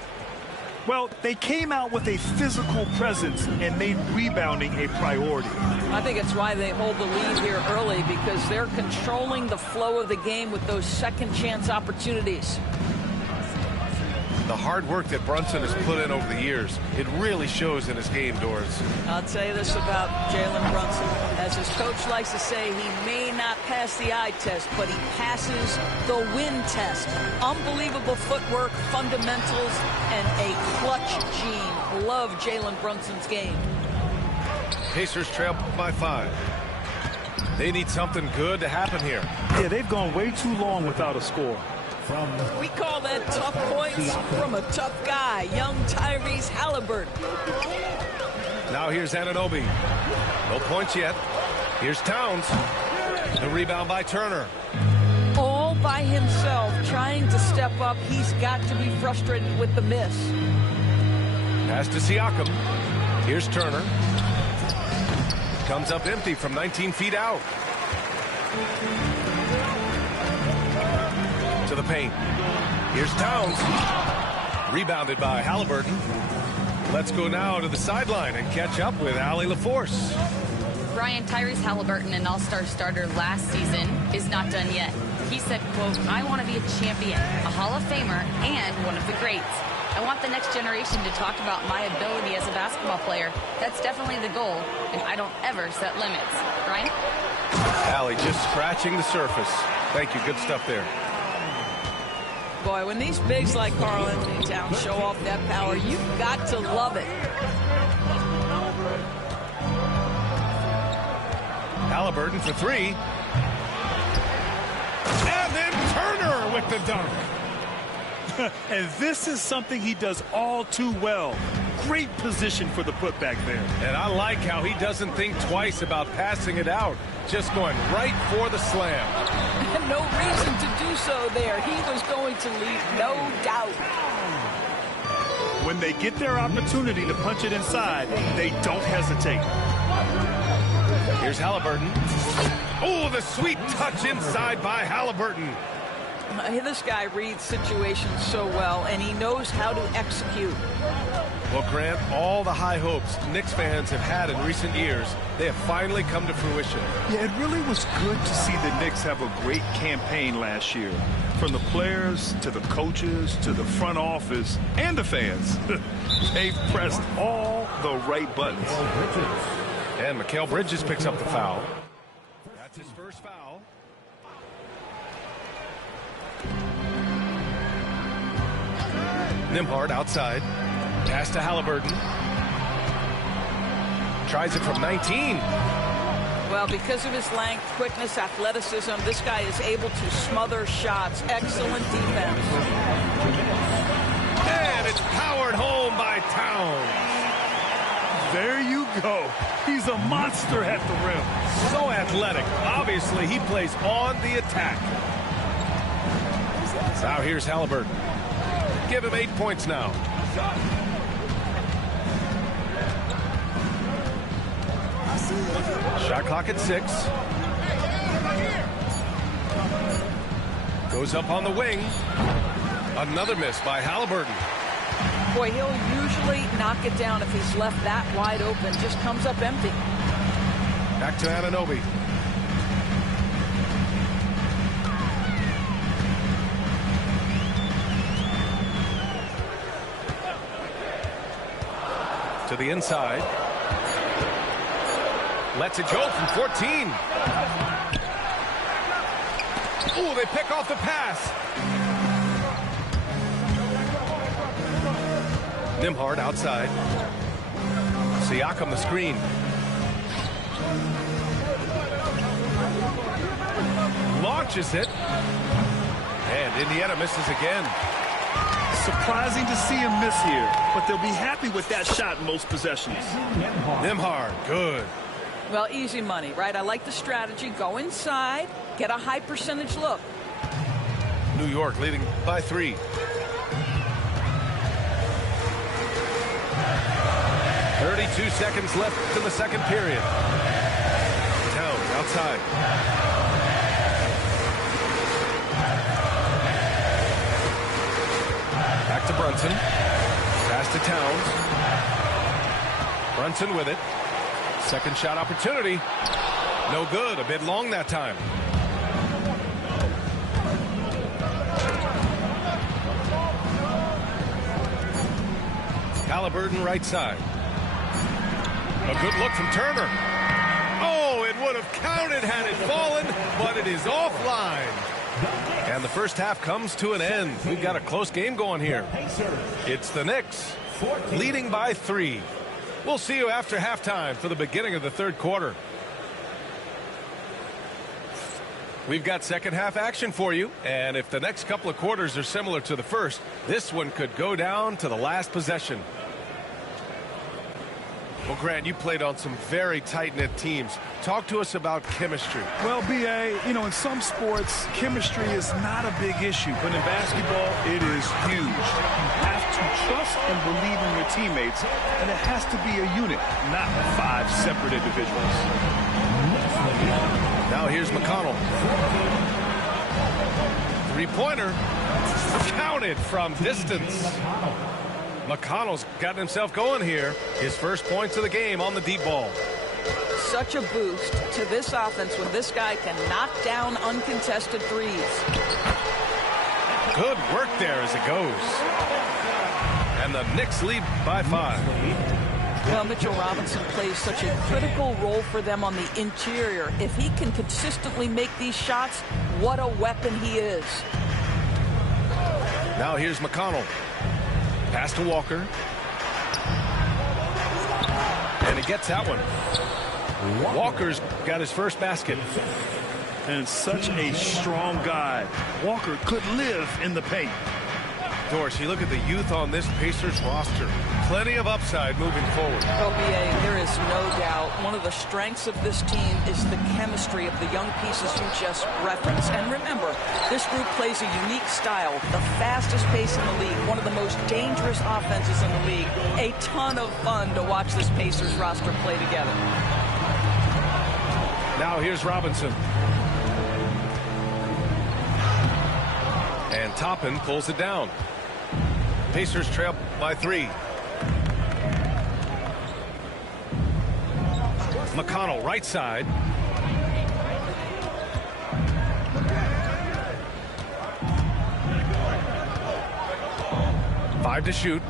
Well, they came out with a physical presence and made rebounding a priority. I think it's why they hold the lead here early, because they're controlling the flow of the game with those second chance opportunities. The hard work that Brunson has put in over the years, it really shows in his game, Doris. I'll tell you this about Jalen Brunson. As his coach likes to say, he may not pass the eye test, but he passes the win test. Unbelievable footwork, fundamentals, and a clutch gene. Love Jalen Brunson's game. Pacers trail by 5. They need something good to happen here. Yeah, they've gone way too long without a score. We call that tough points from a tough guy, young Tyrese Halliburton. Now here's Anunoby. No points yet. Here's Towns. The rebound by Turner. All by himself, trying to step up. He's got to be frustrated with the miss. Pass to Siakam. Here's Turner. Comes up empty from 19 feet out. To the paint. Here's Towns. Rebounded by Halliburton. Let's go now to the sideline and catch up with Allie LaForce. Brian, Tyrese Halliburton, an all-star starter last season, is not done yet. He said, quote, "I want to be a champion, a Hall of Famer, and one of the greats. I want the next generation to talk about my ability as a basketball player. That's definitely the goal, and I don't ever set limits." Brian? Allie just scratching the surface. Thank you. Good stuff there. Boy, when these bigs like Karl Anthony Towns show off that power, you've got to love it. Halliburton for 3. And then Turner with the dunk. And this is something he does all too well. Great position for the putback there. And I like how he doesn't think twice about passing it out. Just going right for the slam. No reason to do so there. He was going to leave, no doubt. When they get their opportunity to punch it inside, they don't hesitate. Here's Halliburton. Oh, the sweet touch inside by Halliburton. This guy reads situations so well, and he knows how to execute. Well, Grant, all the high hopes Knicks fans have had in recent years, they have finally come to fruition. Yeah, it really was good to see the Knicks have a great campaign last year. From the players to the coaches to the front office and the fans. They've pressed all the right buttons. And Mikal Bridges picks up the foul. That's his first foul. Nembhard outside. Pass to Halliburton. Tries it from 19. Well, because of his length, quickness, athleticism, this guy is able to smother shots. Excellent defense. And it's powered home by Towns. There you go. He's a monster at the rim. So athletic. Obviously, he plays on the attack. Now here's Halliburton. Give him 8 points now. Shot clock at 6. Goes up on the wing. Another miss by Halliburton. Boy, he'll usually knock it down if he's left that wide open. Just comes up empty. Back to Anunoby. To the inside. Lets it go from 14. Oh, they pick off the pass. Nembhard outside. Siakam the screen. Launches it. And Indiana misses again. Surprising to see him miss here, but they'll be happy with that shot in most possessions. Nembhard, good. Well, easy money, right? I like the strategy. Go inside, get a high percentage look. New York leading by 3. 32 seconds left in the second period. Towns outside. Back to Brunson. Pass to Towns. Brunson with it. Second shot opportunity. No good. A bit long that time. Halliburton right side. A good look from Turner. Oh, it would have counted had it fallen, but it is offline. And the first half comes to an end. We've got a close game going here. It's the Knicks leading by 3. We'll see you after halftime for the beginning of the third quarter. We've got second half action for you, and if the next couple of quarters are similar to the first, this one could go down to the last possession. Well, Grant, you played on some very tight-knit teams. Talk to us about chemistry. Well, B.A., you know, in some sports, chemistry is not a big issue, but in basketball, it is huge. You have to trust and believe in your teammates, and it has to be a unit, not 5 separate individuals. Now here's McConnell. Three-pointer. Counted from distance. McConnell's gotten himself going here. His first points of the game on the deep ball. Such a boost to this offense when this guy can knock down uncontested threes. Good work there as it goes. And the Knicks lead by 5. Well, Mitchell Robinson plays such a critical role for them on the interior. If he can consistently make these shots, what a weapon he is. Now here's McConnell. Pass to Walker. And he gets that one. Walker's got his first basket. And such a strong guy. Walker could live in the paint. Doris, you look at the youth on this Pacers roster. Plenty of upside moving forward. OBA, there is no doubt one of the strengths of this team is the chemistry of the young pieces you just referenced. And remember, this group plays a unique style, the fastest pace in the league, one of the most dangerous offenses in the league. A ton of fun to watch this Pacers roster play together. Now here's Robinson. And Toppin pulls it down. Pacers trail by 3. McConnell right side. Five to shoot.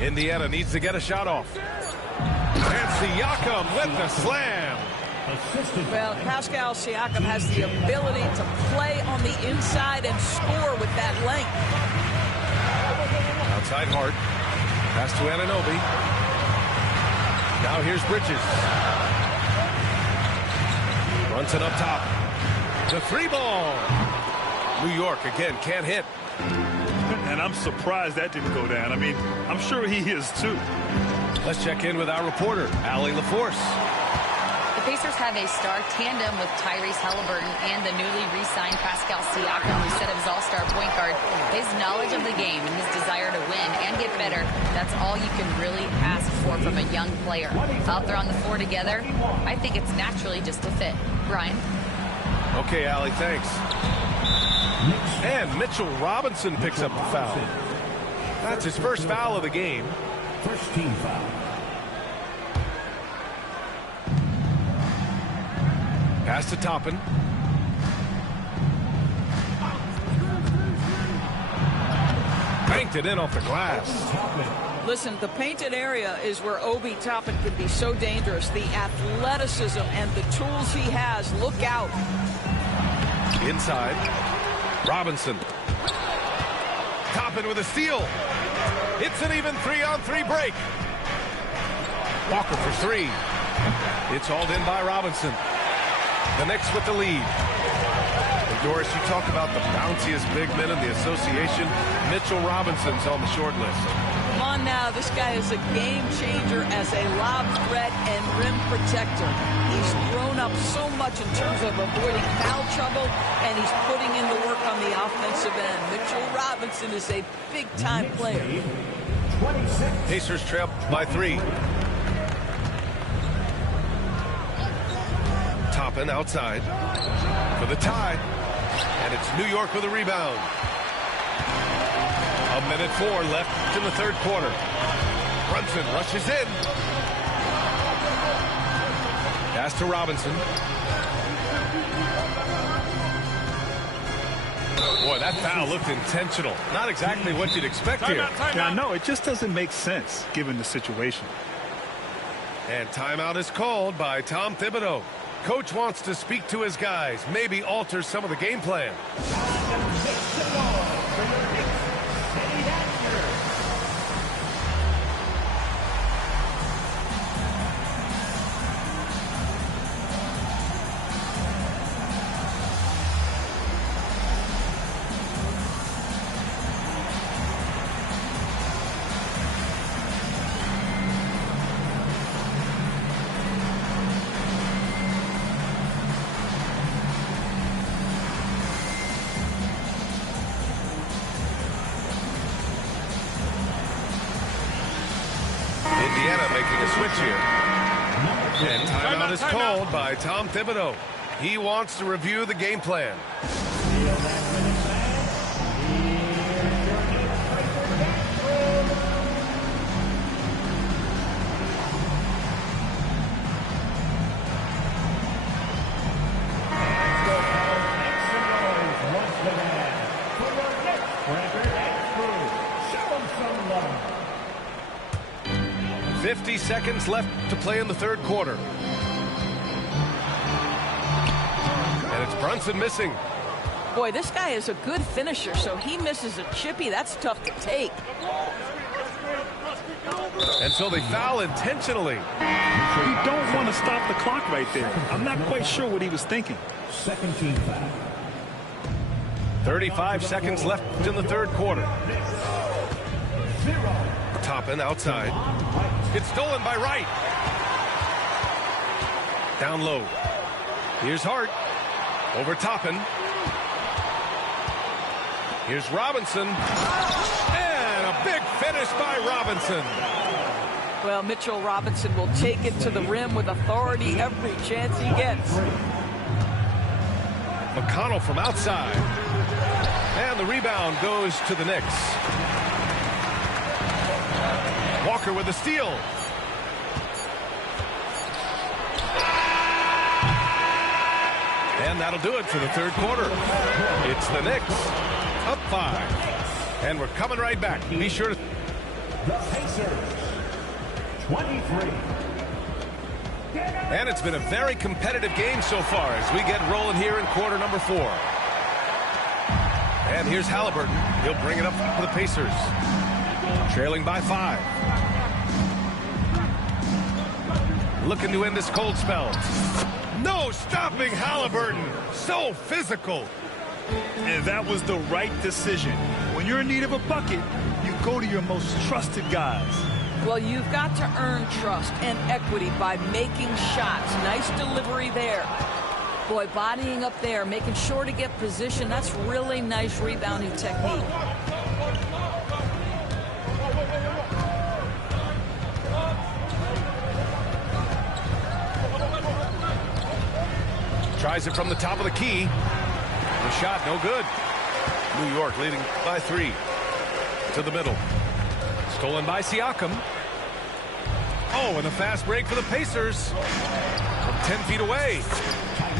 Indiana needs to get a shot off. And Siakam with the slam. Well, Pascal Siakam has the ability to play on the inside and score with that length. Outside Hart. Pass to Anunoby. Now here's Bridges. Brunson up top. The 3-ball. New York again can't hit. And I'm surprised that didn't go down. I mean, I'm sure he is too. Let's check in with our reporter, Allie LaForce. The Pacers have a star tandem with Tyrese Halliburton and the newly re-signed Pascal Siakam, who set of his all-star point guard. His knowledge of the game and his desire to win and get better, that's all you can really ask for from a young player. Out there on the floor together, I think it's naturally just a fit. Brian? Okay, Allie, thanks. And Mitchell Robinson picks up the foul. That's his first foul of the game. First team foul. Pass to Toppin. Banked it in off the glass. Listen, the painted area is where Obi Toppin can be so dangerous. The athleticism and the tools he has. Look out. Inside. Robinson. Toppin with a steal. It's an even 3-on-3 break. Walker for three. It's hauled in by Robinson. The Knicks with the lead. And Doris, you talk about the bounciest big men in the association. Mitchell Robinson's on the short list. Come on now, this guy is a game changer as a lob threat and rim protector. He's grown up so much in terms of avoiding foul trouble, and he's putting in the work on the offensive end. Mitchell Robinson is a big-time player. Pacers trail by 3. Toppin outside for the tie, and it's New York with a rebound. 1:04 left in the third quarter. Brunson rushes in. Pass to Robinson. Boy, that foul looked intentional. Not exactly what you'd expect here. Yeah, I know. It just doesn't make sense given the situation. And timeout is called by Tom Thibodeau. Coach wants to speak to his guys, maybe alter some of the game plan. Indiana making a switch here. And timeout is called by Tom Thibodeau. He wants to review the game plan. 50 seconds left to play in the third quarter. And it's Brunson missing. Boy, this guy is a good finisher, so he misses a chippy. That's tough to take. And so they foul intentionally. You don't want to stop the clock right there. I'm not quite sure what he was thinking. Second team foul. 35 seconds left in the third quarter. Toppin outside. It's stolen by Wright. Down low. Here's Hart. Over Toppin. Here's Robinson. And a big finish by Robinson. Well, Mitchell Robinson will take it to the rim with authority every chance he gets. McConnell from outside. And the rebound goes to the Knicks. Walker with a steal. And that'll do it for the third quarter. It's the Knicks up 5. And we're coming right back. Be sure to... The Pacers, 23. And it's been a very competitive game so far as we get rolling here in quarter number 4. And here's Halliburton. He'll bring it up for the Pacers. Trailing by 5. Looking to end this cold spell. No stopping Halliburton. So physical. And that was the right decision. When you're in need of a bucket, you go to your most trusted guys. Well, you've got to earn trust and equity by making shots. Nice delivery there. Boy, bodying up there, making sure to get position. That's really nice rebounding technique. Tries it from the top of the key. The shot, no good. New York leading by 3. To the middle. Stolen by Siakam. Oh, and a fast break for the Pacers. From 10 feet away.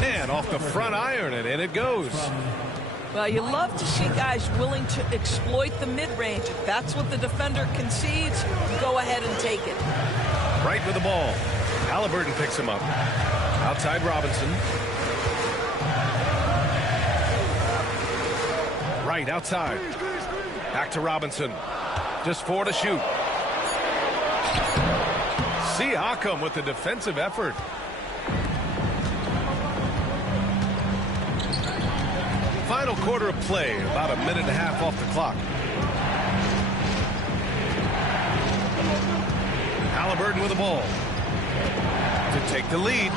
And off the front iron, and in it goes. Well, you love to see guys willing to exploit the mid-range. If that's what the defender concedes, go ahead and take it. Right with the ball. Halliburton picks him up. Outside Robinson. Right outside. Back to Robinson. Just 4 to shoot. Siakam with the defensive effort. Final quarter of play, about a minute and a half off the clock. Halliburton with the ball to take the lead.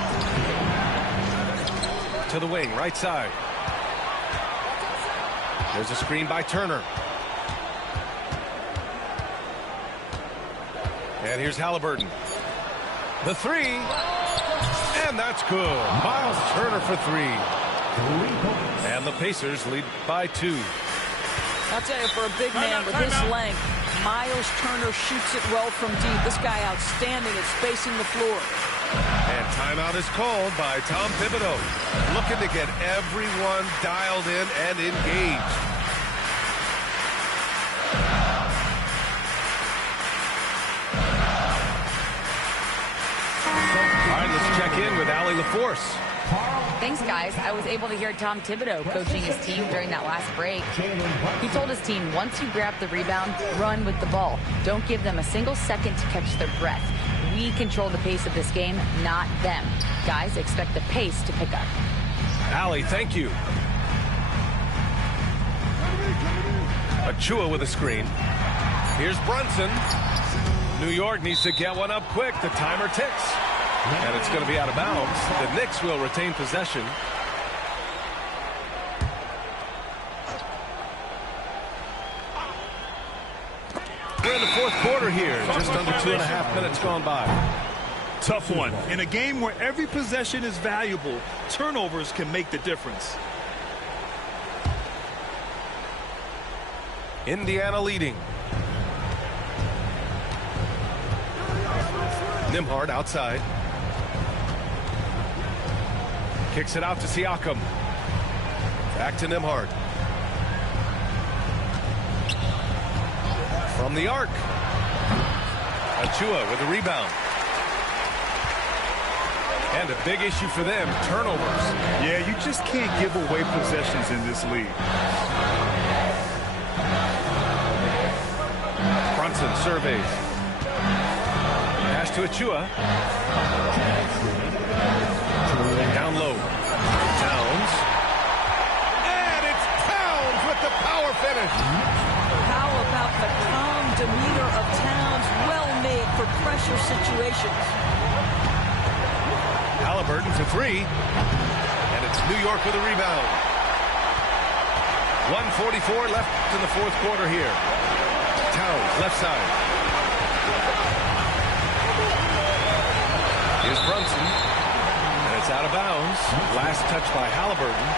To the wing, right side. There's a screen by Turner. And here's Halliburton. The three. And that's good. Miles Turner for 3. And the Pacers lead by 2. I'll tell you, for a big man with his length, Miles Turner shoots it well from deep. This guy outstanding at spacing the floor. And timeout is called by Tom Thibodeau, looking to get everyone dialed in and engaged. All right, let's check in with Allie LaForce. Thanks, guys. I was able to hear Tom Thibodeau coaching his team during that last break. He told his team, once you grab the rebound, run with the ball. Don't give them a single second to catch their breath. We control the pace of this game, not them. Guys, expect the pace to pick up. Allie, thank you. Achua with a screen. Here's Brunson. New York needs to get one up quick. The timer ticks. And it's going to be out of bounds. The Knicks will retain possession. We're in the fourth quarter here. Just under 2.5 minutes gone by. Tough one. In a game where every possession is valuable, turnovers can make the difference. Indiana leading. Nembhard outside. Kicks it out to Siakam. Back to Nembhard. From the arc. Achua with a rebound. And a big issue for them, turnovers. Yeah, you just can't give away possessions in this league. Brunson surveys. Pass to Achua. Down low. Towns. And it's Towns with the power finish. How about the calm demeanor of Towns? Well made for pressure situations. Halliburton for 3. And it's New York with a rebound. 1:44 left in the fourth quarter here. Towns, left side. Here's Brunson. And it's out of bounds. Last touch by Halliburton.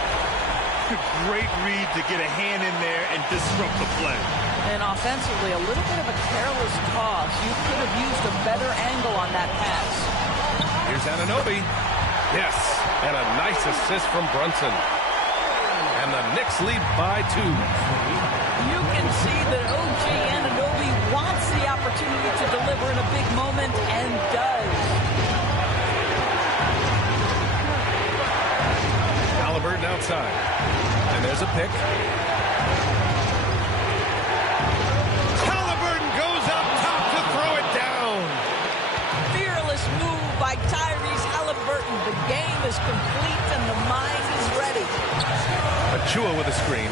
Great read to get a hand in there and disrupt the play. And offensively, a little bit of a careless toss. You could have used a better angle on that pass. Here's Anunoby. Yes, and a nice assist from Brunson. And the Knicks lead by 2. You can see that OG Anunoby wants the opportunity to deliver in a big moment and does. Halliburton outside. And there's a pick. Halliburton goes up top to throw it down. Fearless move by Tyrese Halliburton. The game is complete and the mind is ready. Achua with a screen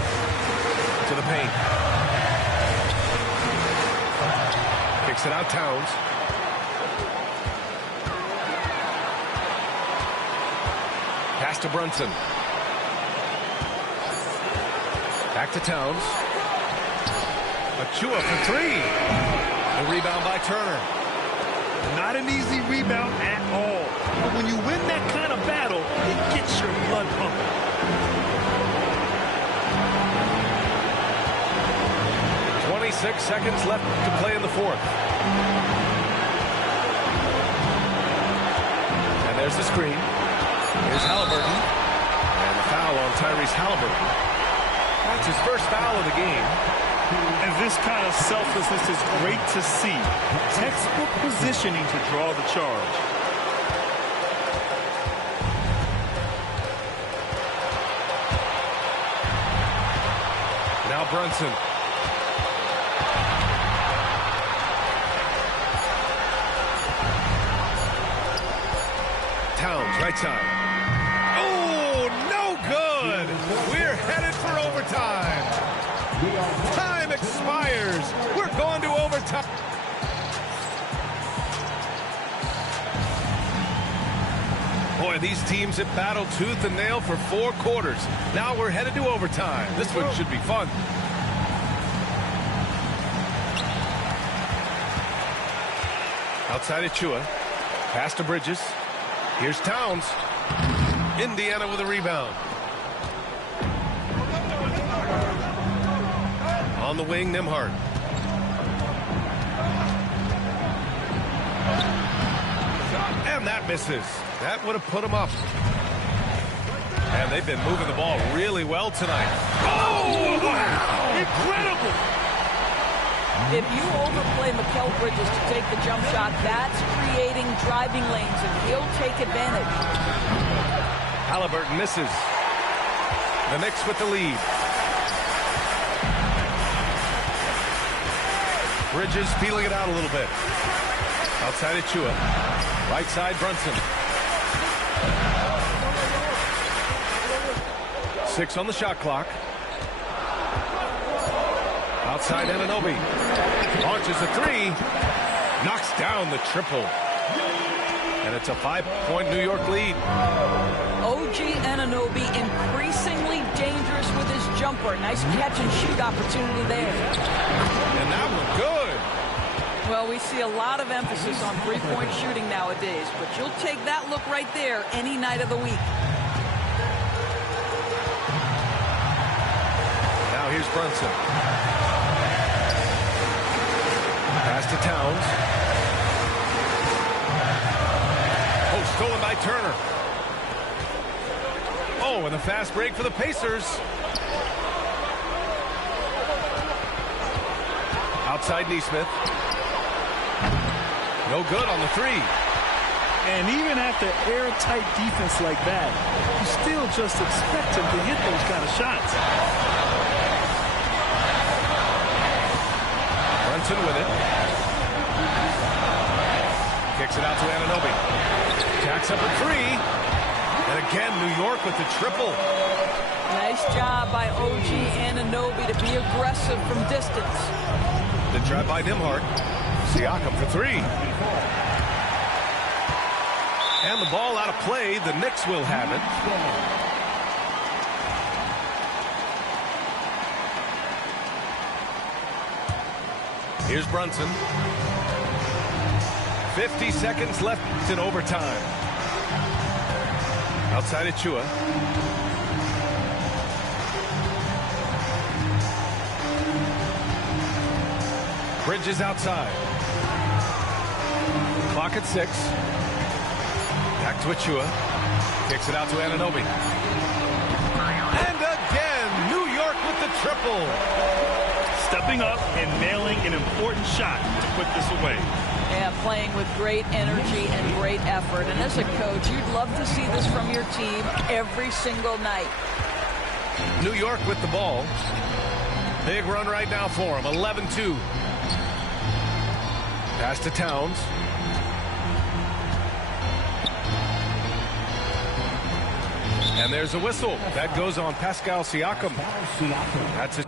to the paint. Kicks it out, Towns. Pass to Brunson. Back to Towns. Achua for 3. The rebound by Turner. Not an easy rebound at all. But when you win that kind of battle, it gets your blood pumping. .26 seconds left to play in the fourth. And there's the screen. Here's Halliburton. And the foul on Tyrese Halliburton. That's his first foul of the game. And this kind of selflessness is great to see. Textbook positioning to draw the charge. Now Brunson. Towns, right side. Oh, no good. We're headed for overtime. Time expires. We're going to overtime. Boy, these teams have battled tooth and nail for 4 quarters. Now we're headed to overtime. This one should be fun. Outside Achua. Pass to Bridges. Here's Towns. Indiana with a rebound. On the wing, Nembhard. And that misses. That would have put him up. And they've been moving the ball really well tonight. Oh, wow! Incredible! If you overplay Mikal Bridges to take the jump shot, that's creating driving lanes, and he'll take advantage. Halliburton misses. The Knicks with the lead. Bridges feeling it out a little bit. Outside Achua. Right side Brunson. 6 on the shot clock. Outside Anunoby. Launches a 3. Knocks down the triple. And it's a 5-point New York lead. OG Anunoby increasingly dangerous with his jumper. Nice catch and shoot opportunity there. And that one good. Well, we see a lot of emphasis on three-point shooting nowadays, but you'll take that look right there any night of the week. Now here's Brunson. Pass to Towns. Oh, stolen by Turner. Oh, and a fast break for the Pacers. Outside Nesmith. No good on the 3. And even after airtight defense like that, you still just expect him to hit those kind of shots. Brunson with it. Kicks it out to Anunoby. Jacks up a 3. And again, New York with the triple. Nice job by OG Anunoby to be aggressive from distance. The drive by Nembhard. Siakam for 3. And the ball out of play. The Knicks will have it. Here's Brunson. 50 seconds left in overtime. Outside Achua. Bridges outside. Clock at 6. Back to Achua. Kicks it out to Anunoby. And again, New York with the triple. Stepping up and nailing an important shot to put this away. Yeah, playing with great energy and great effort. And as a coach, you'd love to see this from your team every single night. New York with the ball. Big run right now for him. 11-2. Pass to Towns. And there's a whistle. That goes on Pascal Siakam. That's it.